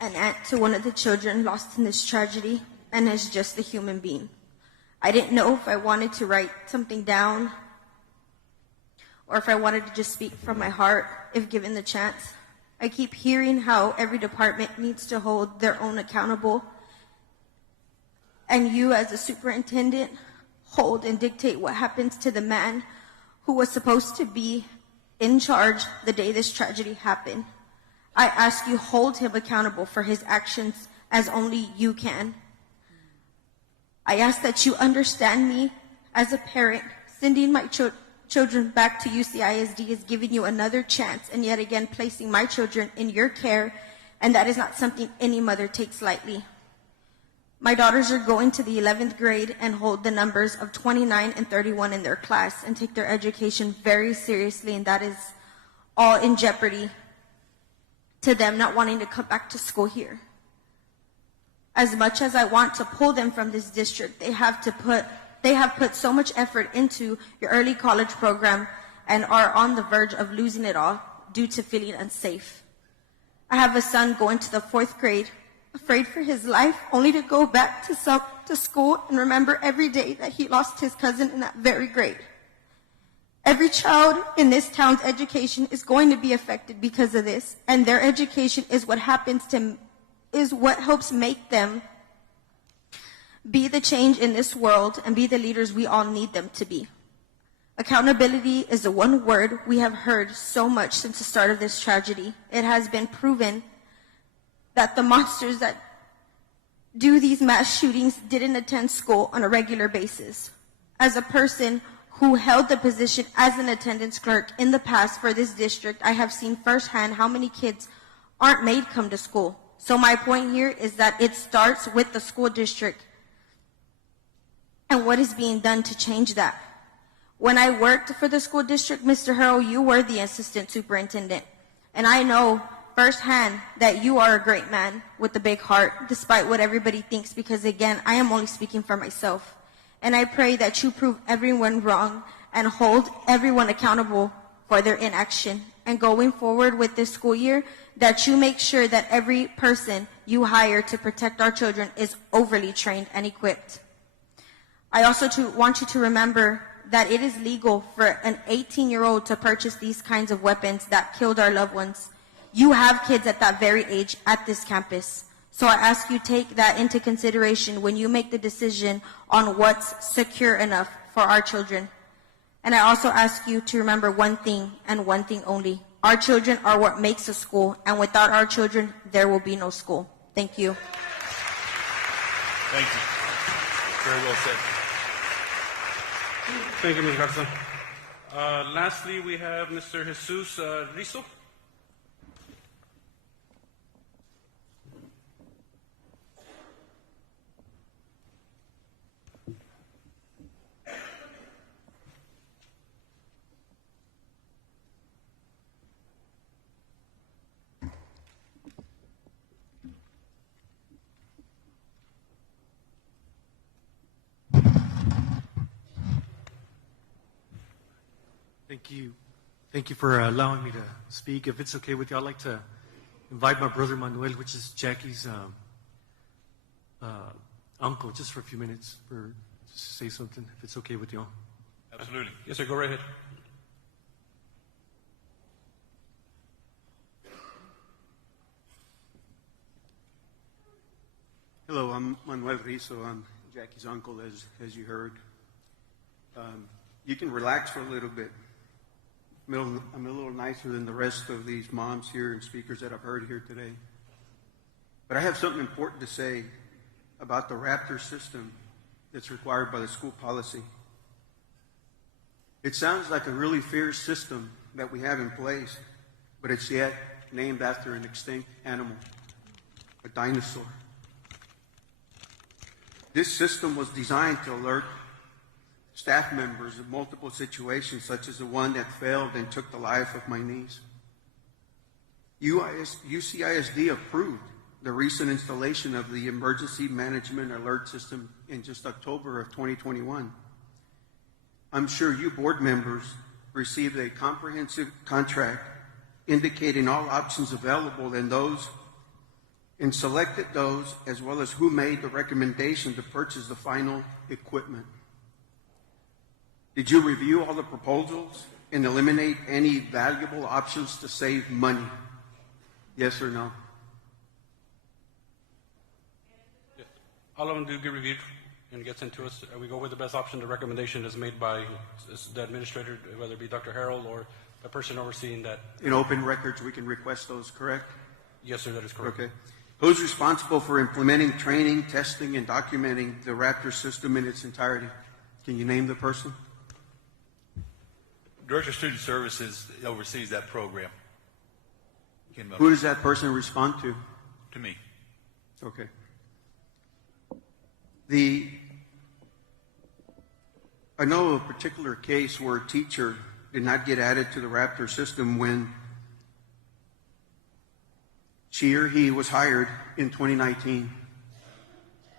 an aunt to one of the children lost in this tragedy, and as just a human being. I didn't know if I wanted to write something down or if I wanted to just speak from my heart if given the chance. I keep hearing how every department needs to hold their own accountable, and you as a superintendent hold and dictate what happens to the man who was supposed to be in charge the day this tragedy happened. I ask you, hold him accountable for his actions as only you can. I ask that you understand me as a parent. Sending my children back to UCISD is giving you another chance and yet again placing my children in your care, and that is not something any mother takes lightly. My daughters are going to the 11th grade and hold the numbers of 29 and 31 in their class and take their education very seriously, and that is all in jeopardy to them not wanting to come back to school here. As much as I want to pull them from this district, they have put so much effort into your early college program and are on the verge of losing it all due to feeling unsafe. I have a son going to the 4th grade, afraid for his life, only to go back to school and remember every day that he lost his cousin in that very grade. Every child in this town's education is going to be affected because of this, and their education is what helps make them be the change in this world and be the leaders we all need them to be. Accountability is the one word we have heard so much since the start of this tragedy. It has been proven that the monsters that do these mass shootings didn't attend school on a regular basis. As a person who held the position as an attendance clerk in the past for this district, I have seen firsthand how many kids aren't made come to school. So my point here is that it starts with the school district and what is being done to change that. When I worked for the school district, Mr. Harrell, you were the assistant superintendent, and I know firsthand that you are a great man with a big heart, despite what everybody thinks, because again, I am only speaking for myself. And I pray that you prove everyone wrong and hold everyone accountable for their inaction. And going forward with this school year, that you make sure that every person you hire to protect our children is overly trained and equipped. I also want you to remember that it is legal for an 18-year-old to purchase these kinds of weapons that killed our loved ones. You have kids at that very age at this campus. So I ask you take that into consideration when you make the decision on what's secure enough for our children. And I also ask you to remember one thing and one thing only. Our children are what makes a school, and without our children, there will be no school. Thank you. Thank you. Very well said. Thank you, Ms. Garza. Lastly, we have Mr. Jesus Rizzo. Thank you. Thank you for allowing me to speak. If it's okay with you, I'd like to invite my brother Manuel, which is Jackie's uncle, just for a few minutes to say something, if it's okay with you all. Absolutely. Yes, sir. Go right ahead. Hello, I'm Manuel Rizzo. I'm Jackie's uncle, as you heard. You can relax for a little bit. I'm a little nicer than the rest of these moms here and speakers that I've heard here today. But I have something important to say. about the Raptor system that's required by the school policy. It sounds like a really fierce system that we have in place, but it's yet named after an extinct animal, a dinosaur. This system was designed to alert staff members of multiple situations, such as the one that failed and took the life of my niece. UCISD approved the recent installation of the Emergency Management Alert System in just October of 2021. I'm sure you board members received a comprehensive contract indicating all options available and selected those, as well as who made the recommendation to purchase the final equipment. Did you review all the proposals and eliminate any valuable options to save money? Yes or no? Yes. All of them do get reviewed and gets into us. We go with the best option. The recommendation is made by the administrator, whether it be Dr. Harrell or the person overseeing that. In open records, we can request those, correct? Yes, sir, that is correct. Okay. Who's responsible for implementing, training, testing, and documenting the Raptor system in its entirety? Can you name the person? Director of Student Services oversees that program. Who does that person respond to? To me. Okay. I know a particular case where a teacher did not get added to the Raptor system when she or he was hired in 2019.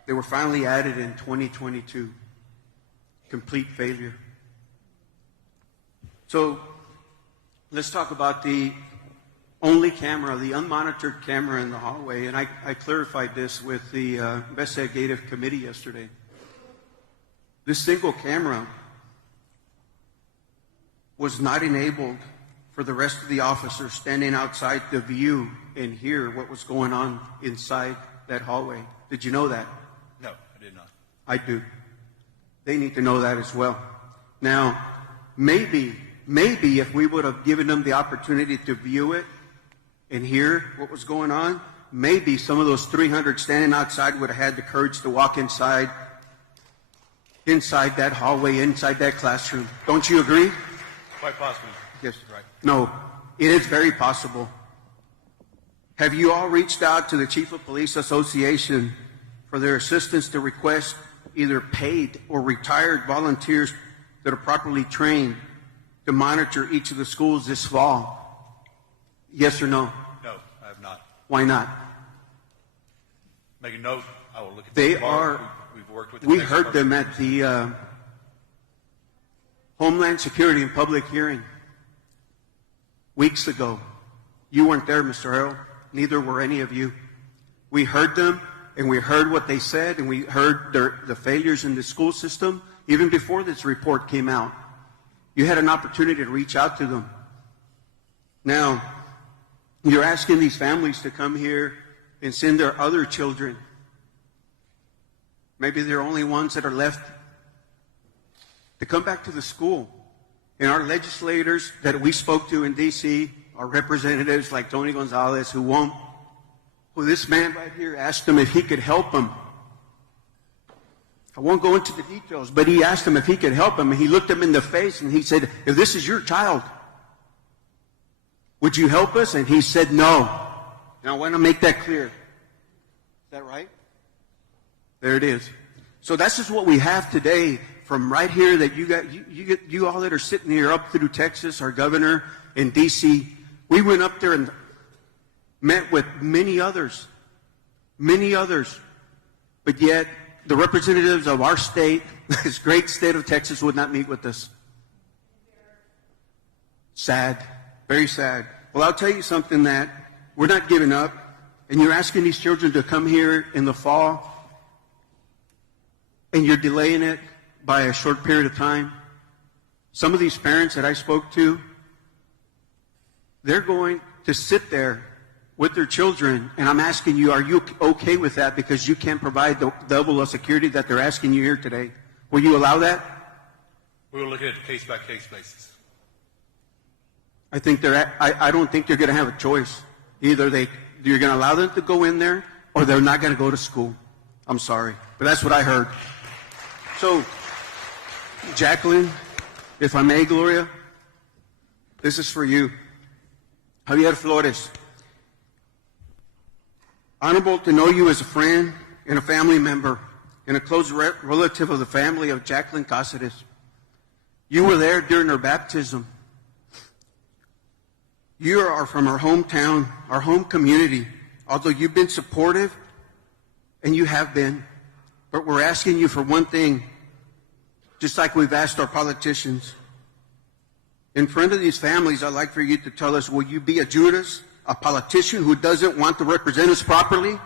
They were finally added in 2022. Complete failure. So let's talk about the only camera, the unmonitored camera in the hallway. And I clarified this with the investigative committee yesterday. This single camera was not enabled for the rest of the officers standing outside to view and hear what was going on inside that hallway. Did you know that? No, I did not. I do. They need to know that as well. Now, maybe if we would have given them the opportunity to view it and hear what was going on, maybe some of those 300 standing outside would have had the courage to walk inside that hallway, inside that classroom. Don't you agree? Quite possibly. Yes. Right. No, it is very possible. Have you all reached out to the Chief of Police Association for their assistance to request either paid or retired volunteers that are properly trained to monitor each of the schools this fall? Yes or no? No, I have not. Why not? Make a note. I will look at They them are. tomorrow. We've worked with the We Texas heard them Department. at the Homeland Security and Public Hearing weeks ago. You weren't there, Mr. Harrell. Neither were any of you. We heard them, and we heard what they said, and we heard the failures in the school system even before this report came out. You had an opportunity to reach out to them. Now, you're asking these families to come here and send their other children. Maybe they're only ones that are left to come back to the school. And our legislators that we spoke to in D.C., our representatives like Tony Gonzalez, who this man right here asked him if he could help him. I won't go into the details, but he asked him if he could help him, and he looked him in the face and he said, if this is your child, would you help us? And he said no. And I want to make that clear. Is that right? There it is. So that's just what we have today from right here that you all that are sitting here up through Texas, our governor in D.C. We went up there and met with many others, but yet the representatives of our state, this great state of Texas, would not meet with us. Sad, very sad. Well, I'll tell you something, that we're not giving up, and you're asking these children to come here in the fall, and you're delaying it by a short period of time. Some of these parents that I spoke to, they're going to sit there with their children, and I'm asking you, are you okay with that? Because you can't provide the level of security that they're asking you here today. Will you allow that? We will look at it case-by-case basis. I don't think they're going to have a choice. Either you're going to allow them to go in there, or they're not going to go to school. I'm sorry, but that's what I heard. So, Jacqueline, if I may, Gloria, this is for you. Javier Flores, honorable to know you as a friend and a family member and a close relative of the family of Jacqueline Cáceres. You were there during her baptism. You are from our hometown, our home community, although you've been supportive, and you have been, but we're asking you for one thing, just like we've asked our politicians. In front of these families, I'd like for you to tell us, will you be a Judas, a politician who doesn't want to represent us properly,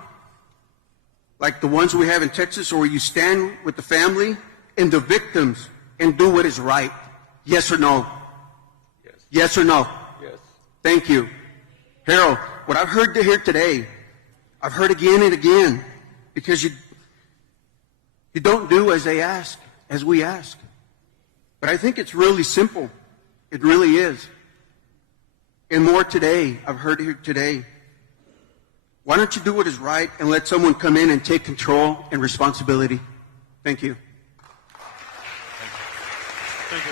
like the ones we have in Texas, or will you stand with the family and the victims and do what is right? Yes or no? Yes. Yes or no? Yes. Thank you. Harold, what I've heard here today, I've heard again and again, because you don't do as they ask, as we ask. But I think it's really simple. It really is. And more today, I've heard here today. Why don't you do what is right and let someone come in and take control and responsibility? Thank you. Thank you.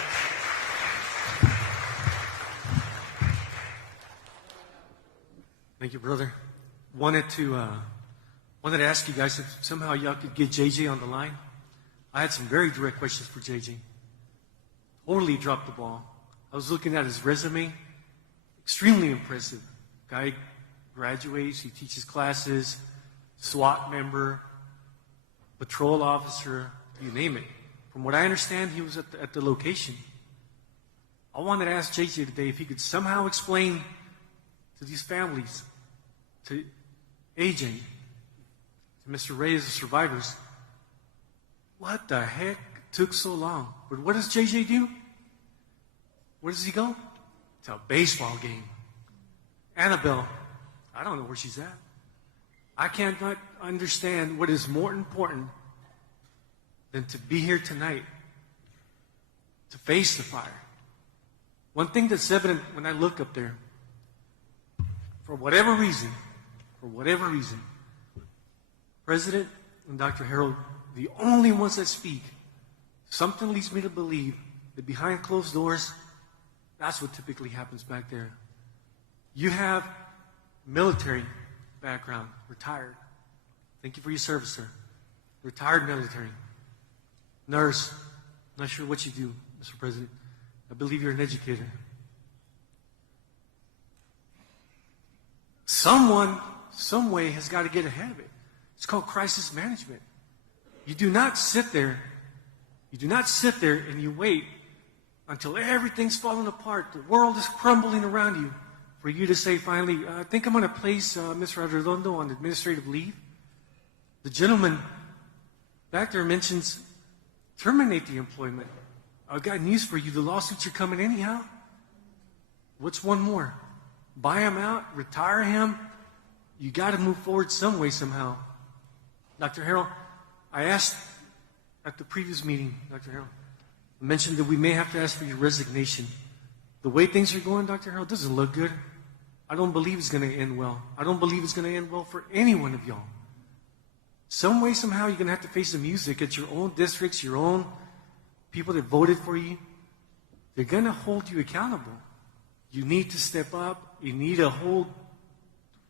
Thank you, brother. Wanted to ask you guys if somehow y'all could get JJ on the line. I had some very direct questions for JJ. Totally dropped the ball. I was looking at his resume. Extremely impressive. Guy graduates, he teaches classes, SWAT member, patrol officer, you name it. From what I understand, he was at the location. I wanted to ask JJ today if he could somehow explain to these families, to AJ, to Mr. Reyes, the survivors, what the heck took so long? But what does JJ do? Where does he go? To a baseball game. Annabelle, I don't know where she's at. I cannot understand what is more important than to be here tonight, to face the fire. One thing that's evident when I look up there, for whatever reason, President and Dr. Harold, the only ones that speak, something leads me to believe that behind closed doors, that's what typically happens back there. You have military background, retired. Thank you for your service, sir. Retired military. Nurse, not sure what you do, Mr. President. I believe you're an educator. Someone, some way has got to get ahead of it. It's called crisis management. You do not sit there and you wait until everything's falling apart, the world is crumbling around you, for you to say finally, I think I'm going to place Mr. Arredondo on administrative leave. The gentleman back there mentions terminate the employment. I've got news for you. The lawsuits are coming anyhow. What's one more? Buy him out, retire him. You got to move forward some way, somehow. Dr. Harold, I asked at the previous meeting, Dr. Harold, I mentioned that we may have to ask for your resignation. The way things are going, Dr. Harold, doesn't look good. I don't believe it's going to end well. I don't believe it's going to end well for any one of y'all. Some way, somehow, you're going to have to face the music at your own districts, your own people that voted for you. They're going to hold you accountable. You need to step up. You need to hold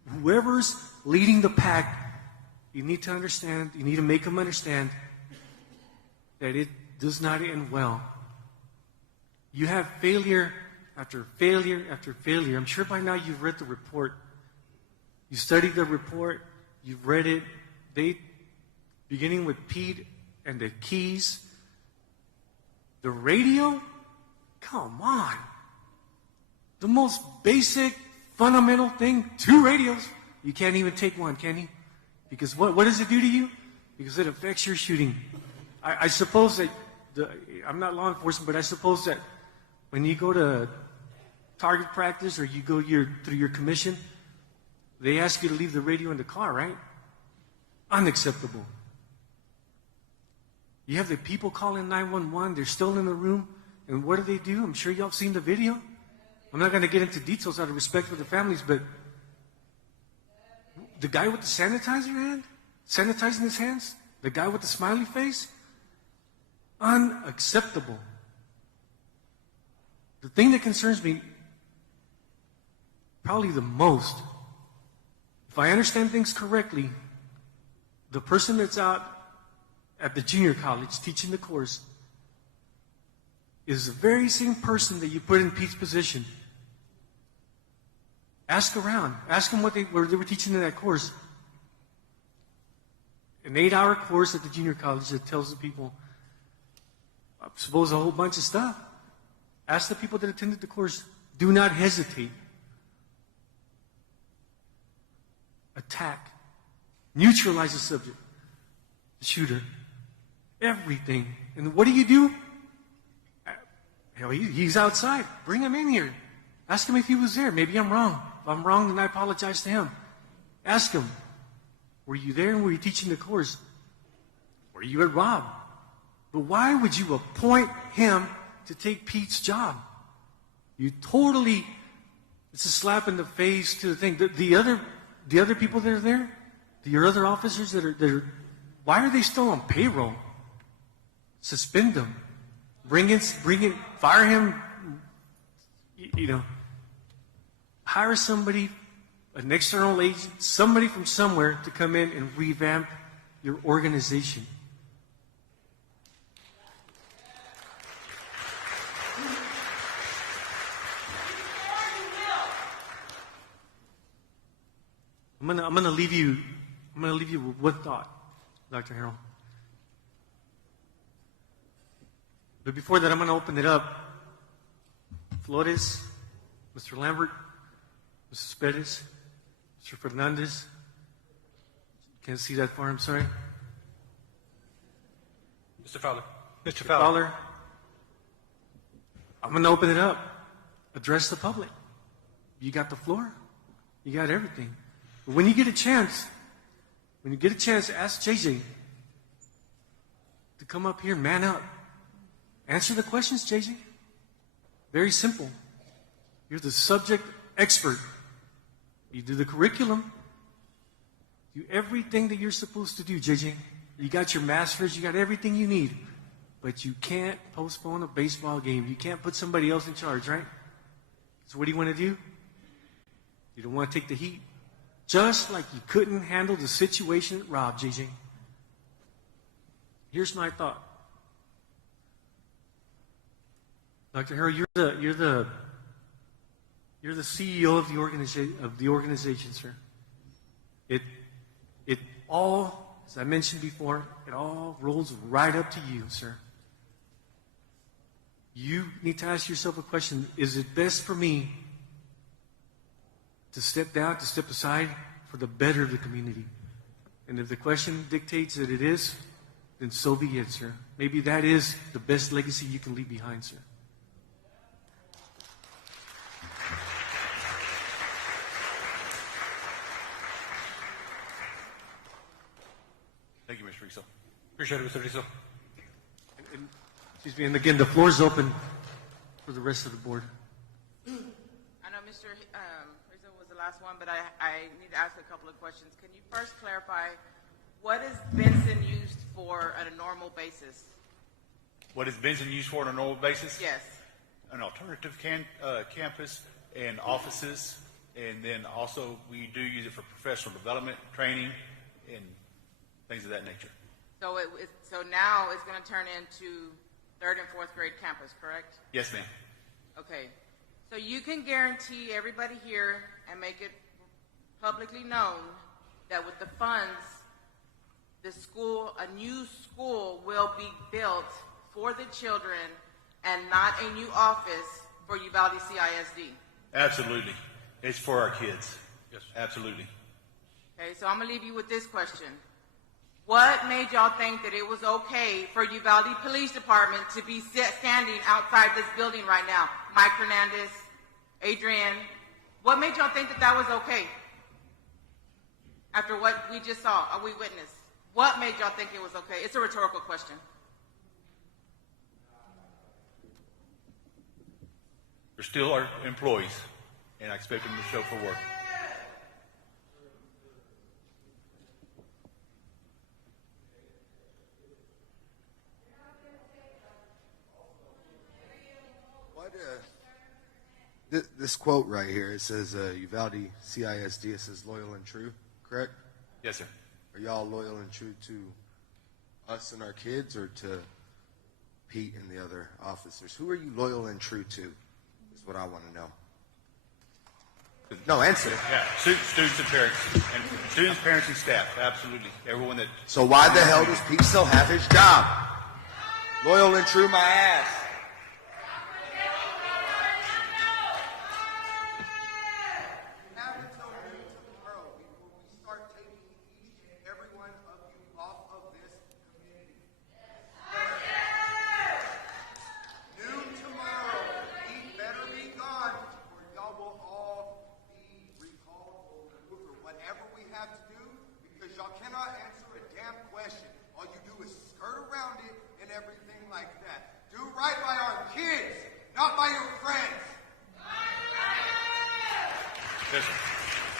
whoever's leading the pack. You need to understand, you need to make them understand that it does not end well. You have failure after failure after failure. I'm sure by now you've read the report. You studied the report. You've read it. Beginning with Pete and the keys. The radio? Come on. The most basic, fundamental thing, 2 radios. You can't even take one, can you? Because what does it do to you? Because it affects your shooting. I suppose that, I'm not law enforcement, but I suppose that when you go to target practice or you go through your commission, they ask you to leave the radio in the car, right? Unacceptable. You have the people calling 911, they're still in the room, and what do? I'm sure y'all have seen the video. I'm not going to get into details out of respect for the families, but the guy with the sanitizing his hands, The guy with the smiley face? Unacceptable. The thing that concerns me probably the most, if I understand things correctly, the person that's out at the junior college teaching the course is the very same person that you put in Pete's position. Ask around. Ask them what they were teaching in that course. An 8-hour course at the junior college that tells the people, I suppose, a whole bunch of stuff. Ask the people that attended the course. Do not hesitate. Attack. Neutralize the subject. The shooter. Everything. And what do? Hell, he's outside. Bring him in here. Ask him if he was there. Maybe I'm wrong. If I'm wrong, then I apologize to him. Ask him, were you there and were you teaching the course? Were you at Robb? But why would you appoint him to take Pete's job? You totally, it's a slap in the face to the thing. The other people that are there, your other officers that are, why are they still on payroll? Suspend them. Bring in, fire him, hire somebody, an external agent, somebody from somewhere to come in and revamp your organization. I'm gonna leave you with one thought, Dr. Harrell. But before that, I'm going to open it up. Flores, Mr. Lambert, Mrs. Perez, Mr. Fernandez. Can't see that far, I'm sorry. Mr. Fowler. Mr. Fowler. I'm going to open it up. Address the public. You got the floor. You got everything. But when you get a chance, ask JJ to come up here and man up. Answer the questions, JJ. Very simple. You're the subject expert. You do the curriculum. Do everything that you're supposed to do, JJ. You got your master's, you got everything you need. But you can't postpone a baseball game. You can't put somebody else in charge, right? So what do you want to do? You don't want to take the heat. Just like you couldn't handle the situation at Robb, JJ. Here's my thought. Dr. Harrell, you're the CEO of the organization, sir. It all, as I mentioned before, it all rolls right up to you, sir. You need to ask yourself a question. Is it best for me to step down, to step aside for the better of the community? And if the question dictates that it is, then so be it, sir. Maybe that is the best legacy you can leave behind, sir. Thank you, Mr. Rizzo. Appreciate it, Mr. Rizzo. Excuse me, and again, the floor is open for the rest of the board. I know Mr. Rizzo was the last one, but I need to ask a couple of questions. Can you first clarify, what is Benson used for on a normal basis? What is Benson used for on a normal basis? Yes. An alternative campus and offices, and then also we do use it for professional development, training, and things of that nature. So so now it's going to turn into 3rd and 4th grade campus, correct? Yes, ma'am. Okay. So you can guarantee everybody here and make it publicly known that with the funds, a new school will be built for the children and not a new office for Uvalde CISD. Absolutely. It's for our kids. Yes. Absolutely. Okay, so I'm going to leave you with this question. What made y'all think that it was okay for Uvalde Police Department to be standing outside this building right now? Mike Hernandez, Adrian, what made y'all think that that was okay? After what we just saw, or we witnessed, what made y'all think it was okay? It's a rhetorical question. They're still our employees, and I expect them to show for work. This quote right here, it says Uvalde CISD, it says loyal and true, correct? Yes, sir. Are y'all loyal and true to us and our kids, or to Pete and the other officers? Who are you loyal and true to is what I want to know. No, answer. Yeah, students and parents. And students, parents, and staff, absolutely. Everyone that... So why the hell does Pete still have his job? Loyal and true my ass.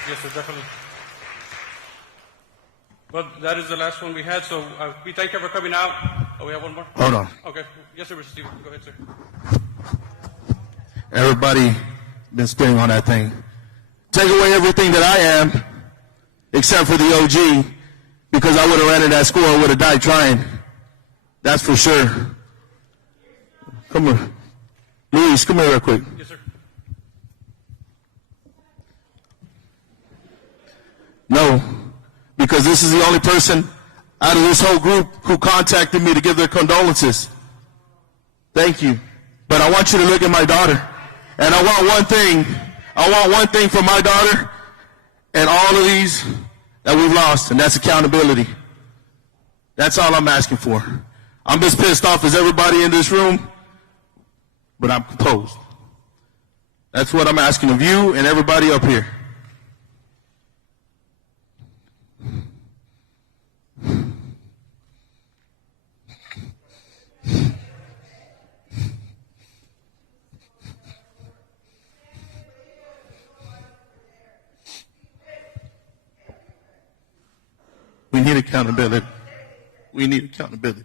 Yes, sir, definitely. Well, that is the last one we had, so we thank you for coming out. Oh, we have one more? Hold on. Okay. Yes, sir, Mr. Stevens. Go ahead, sir. Everybody been spitting on that thing. Take away everything that I am, except for the OG, because I would have ran in that school, I would have died trying. That's for sure. Come here. Luis, come here real quick. Yes, sir. No, because this is the only person out of this whole group who contacted me to give their condolences. Thank you. But I want you to look at my daughter. And I want one thing. I want one thing for my daughter and all of these that we've lost, and that's accountability. That's all I'm asking for. I'm as pissed off as everybody in this room, but I'm composed. That's what I'm asking of you and everybody up here. We need accountability. We need accountability.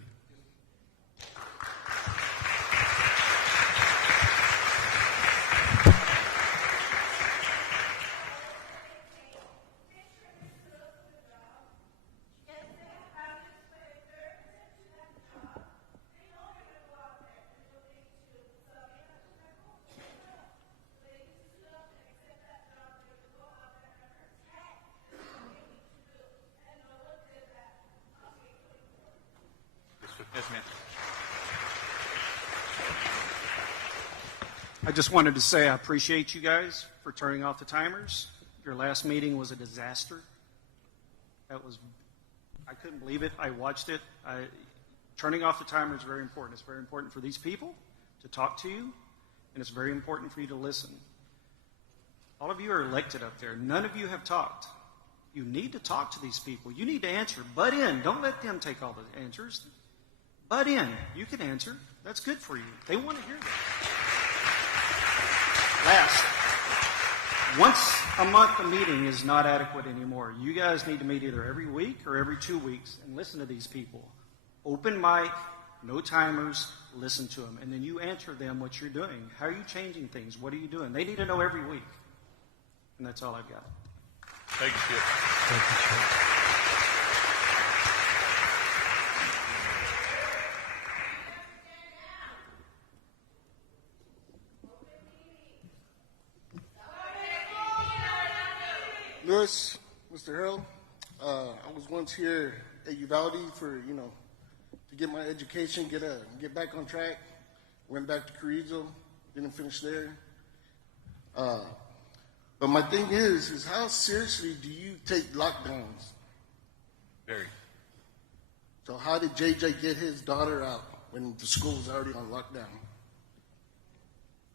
Yes, ma'am. I just wanted to say I appreciate you guys for turning off the timers. Your last meeting was a disaster. I couldn't believe it. I watched it. Turning off the timer is very important. It's very important for these people to talk to you, and it's very important for you to listen. All of you are elected up there. None of you have talked. You need to talk to these people. You need to answer. Butt in. Don't let them take all the answers. Butt in. You can answer. That's good for you. They want to hear that. Last, once a month a meeting is not adequate anymore. You guys need to meet either every week or every 2 weeks and listen to these people. Open mic, no timers, listen to them. And then you answer them what you're doing. How are you changing things? What are you doing? They need to know every week. And that's all I've got. Thank you, Skip. Thank you, Chip. Lewis, Mr. Harold, I was once here at Uvalde for, to get my education, get back on track. Went back to Carrizo, didn't finish there. But my thing is how seriously do you take lockdowns? Very. So how did JJ get his daughter out when the school was already on lockdown?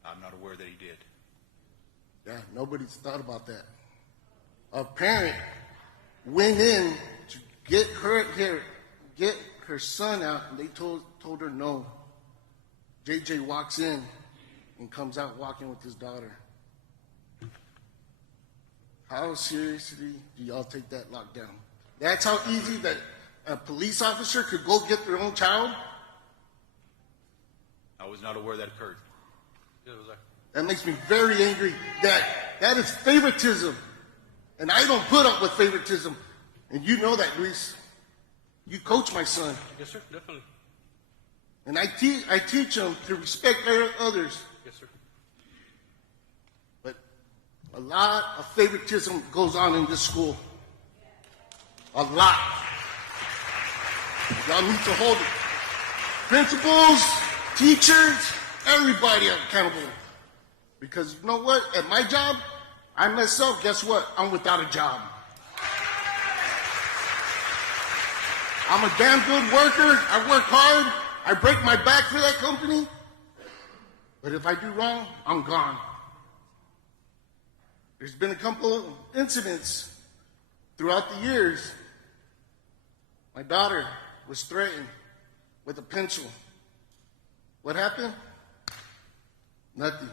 I'm not aware that he did. Yeah, nobody's thought about that. A parent went in to get her son out, and they told her no. JJ walks in and comes out walking with his daughter. How seriously do y'all take that lockdown? That's how easy that a police officer could go get their own child? I was not aware that occurred. Yeah, was That makes me very angry. That is favoritism. And I don't put up with favoritism. And you know that, Luis. You coach my son. Yes, sir, definitely. And I teach him to respect others. Yes, sir. But a lot of favoritism goes on in this school. A lot. Y'all need to hold it. Principals, teachers, everybody accountable. Because you know what? At my job, I myself, guess what? I'm without a job. I'm a damn good worker. I work hard. I break my back for that company. But if I do wrong, I'm gone. There's been a couple of incidents throughout the years. My daughter was threatened with a pencil. What happened? Nothing.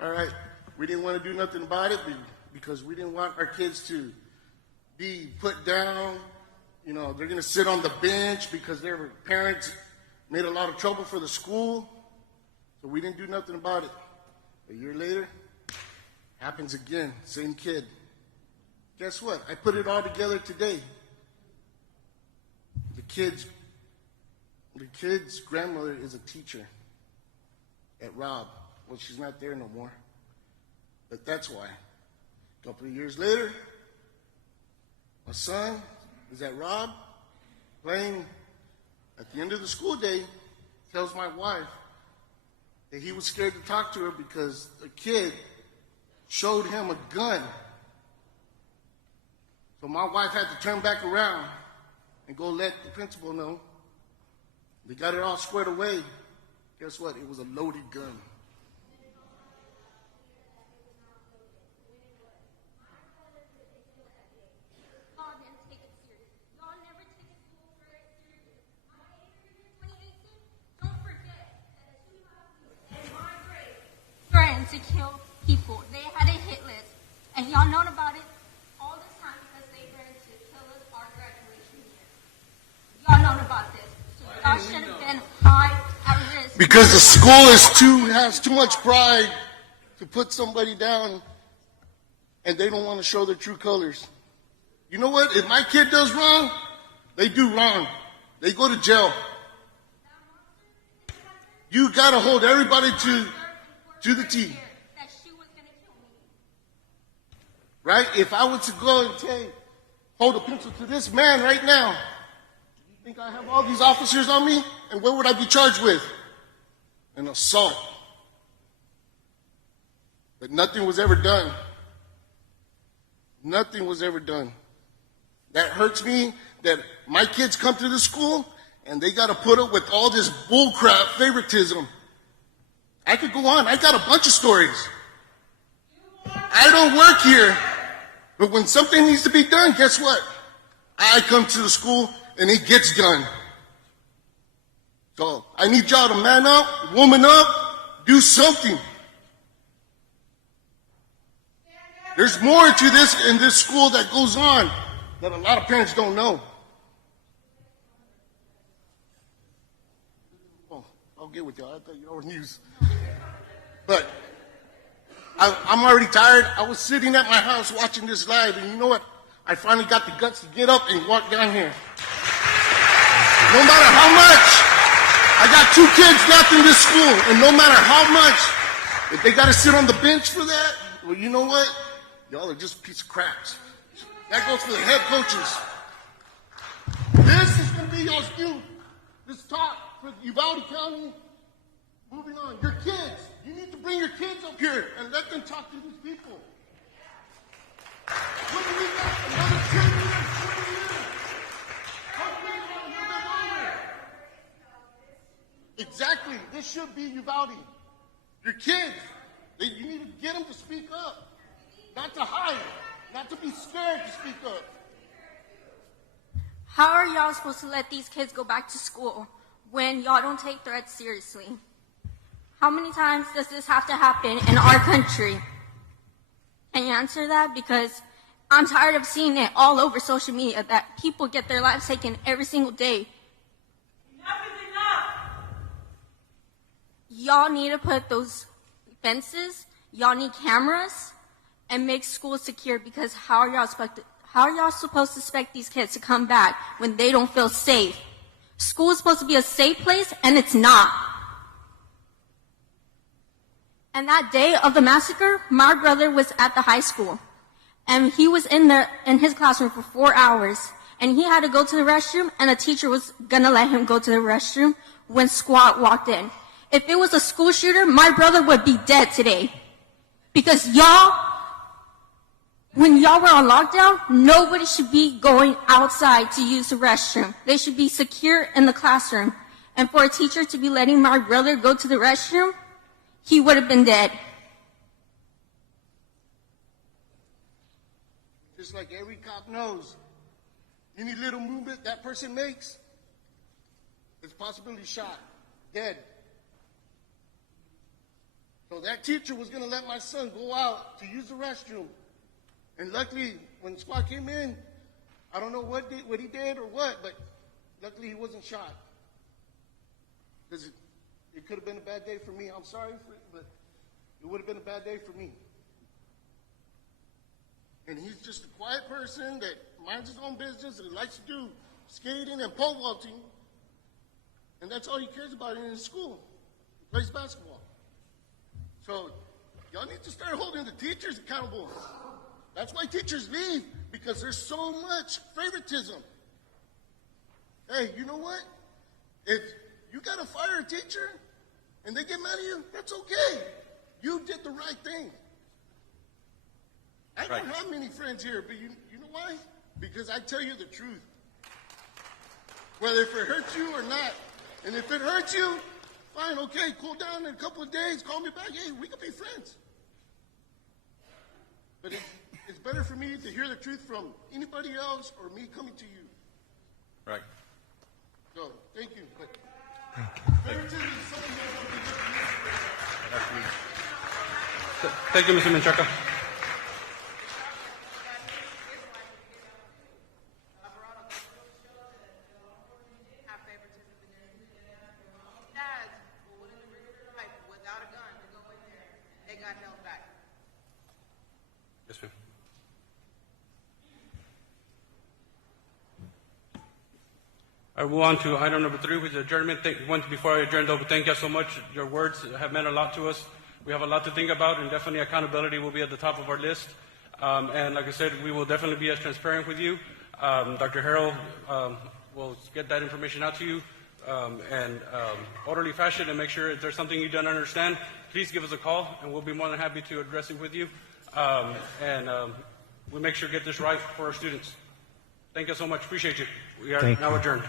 All right, we didn't want to do nothing about it because we didn't want our kids to be put down. You know, they're going to sit on the bench because their parents made a lot of trouble for the school. So we didn't do nothing about it. A year later, happens again, same kid. Guess what? I put it all together today. The kid's grandmother is a teacher at Robb. Well, she's not there no more. But that's why. A couple of years later, my son is at Robb playing at the end of the school day, tells my wife that he was scared to talk to her because a kid showed him a gun. So my wife had to turn back around and go let the principal know. They got it all squared away. Guess what? It was a loaded gun. To kill people. They had a hit list. And y'all known about it all this time because they threatened to kill us our graduation year. Y'all known about this. So y'all should have been high at risk. Because the school has too much pride to put somebody down and they don't want to show their true colors. You know what? If my kid does wrong, they do wrong. They go to jail. You got to hold everybody to the T. Right? If I were to go and hold a pencil to this man right now, do you think I have all these officers on me? And what would I be charged with? An assault. But nothing was ever done. Nothing was ever done. That hurts me that my kids come to the school and they got to put up with all this bullcrap favoritism. I could go on. I got a bunch of stories. I don't work here, but when something needs to be done, guess what? I come to the school and it gets done. So I need y'all to man up, woman up, do something. There's more to this in this school that goes on that a lot of parents don't know. Oh, I'll get with y'all. I thought you were news. But I'm already tired. I was sitting at my house watching this live, and you know what? I finally got the guts to get up and walk down here. No matter how much, I got 2 kids left in this school, and no matter how much, if they got to sit on the bench for that, well, you know what? Y'all are just a piece of craps. That goes for the head coaches. This is going to be y'all's due. This talk for Uvalde County. Moving on, your kids. You need to bring your kids up here and let them talk to these people. What do we got? Another 10 years, 20 years. Hopefully a little bit longer. Exactly. This should be Uvalde. Your kids. You need to get them to speak up. Not to hide. Not to be scared to speak up. How are y'all supposed to let these kids go back to school when y'all don't take threats seriously? How many times does this have to happen in our country? Can you answer that? Because I'm tired of seeing it all over social media that people get their lives taken every single day. y'all need to put those fences, y'all need cameras, and make schools secure, because how are y'all supposed to expect these kids to come back when they don't feel safe? School is supposed to be a safe place, and it's not. And that day of the massacre, my brother was at the high school, and he was in his classroom for 4 hours, and he had to go to the restroom, and a teacher was gonna let him go to the restroom when SWAT walked in. If it was a school shooter, my brother would be dead today. Because when y'all were on lockdown, nobody should be going outside to use the restroom. They should be secure in the classroom. And for a teacher to be letting my brother go to the restroom, he would have been dead. Just like every cop knows, any little movement that person makes is possibly shot, dead. So that teacher was going to let my son go out to use the restroom. And luckily, when SWAT came in, I don't know what he did or what, but luckily he wasn't shot. Because it could have been a bad day for me. I'm sorry, but it would have been a bad day for me. And he's just a quiet person that minds his own business and likes to do skating and pole vaulting. And that's all he cares about in his school. He plays basketball. So y'all need to start holding the teachers accountable. That's why teachers leave, because there's so much favoritism. Hey, you know what? If you got to fire a teacher and they get mad at you, that's okay. You did the right thing. I don't have many friends here, but you know why? Because I tell you the truth. Whether if it hurts you or not. And if it hurts you, fine, okay, cool down in a couple of days, call me back. Hey, we could be friends. But it's better for me to hear the truth from anybody else or me coming to you. Right. So, thank you. But Thank you, Mr. Menchaca. Yes, ma'am. I move on to item number 3, which is adjournment. Before I adjourn, though, thank you so much. Your words have meant a lot to us. We have a lot to think about, and definitely accountability will be at the top of our list. And like I said, we will definitely be as transparent with you. Dr. Harrell will get that information out to you in orderly fashion, and make sure if there's something you don't understand, please give us a call, and we'll be more than happy to address it with you. We'll make sure to get this right for our students. Thank you so much. Appreciate you. We are now adjourned.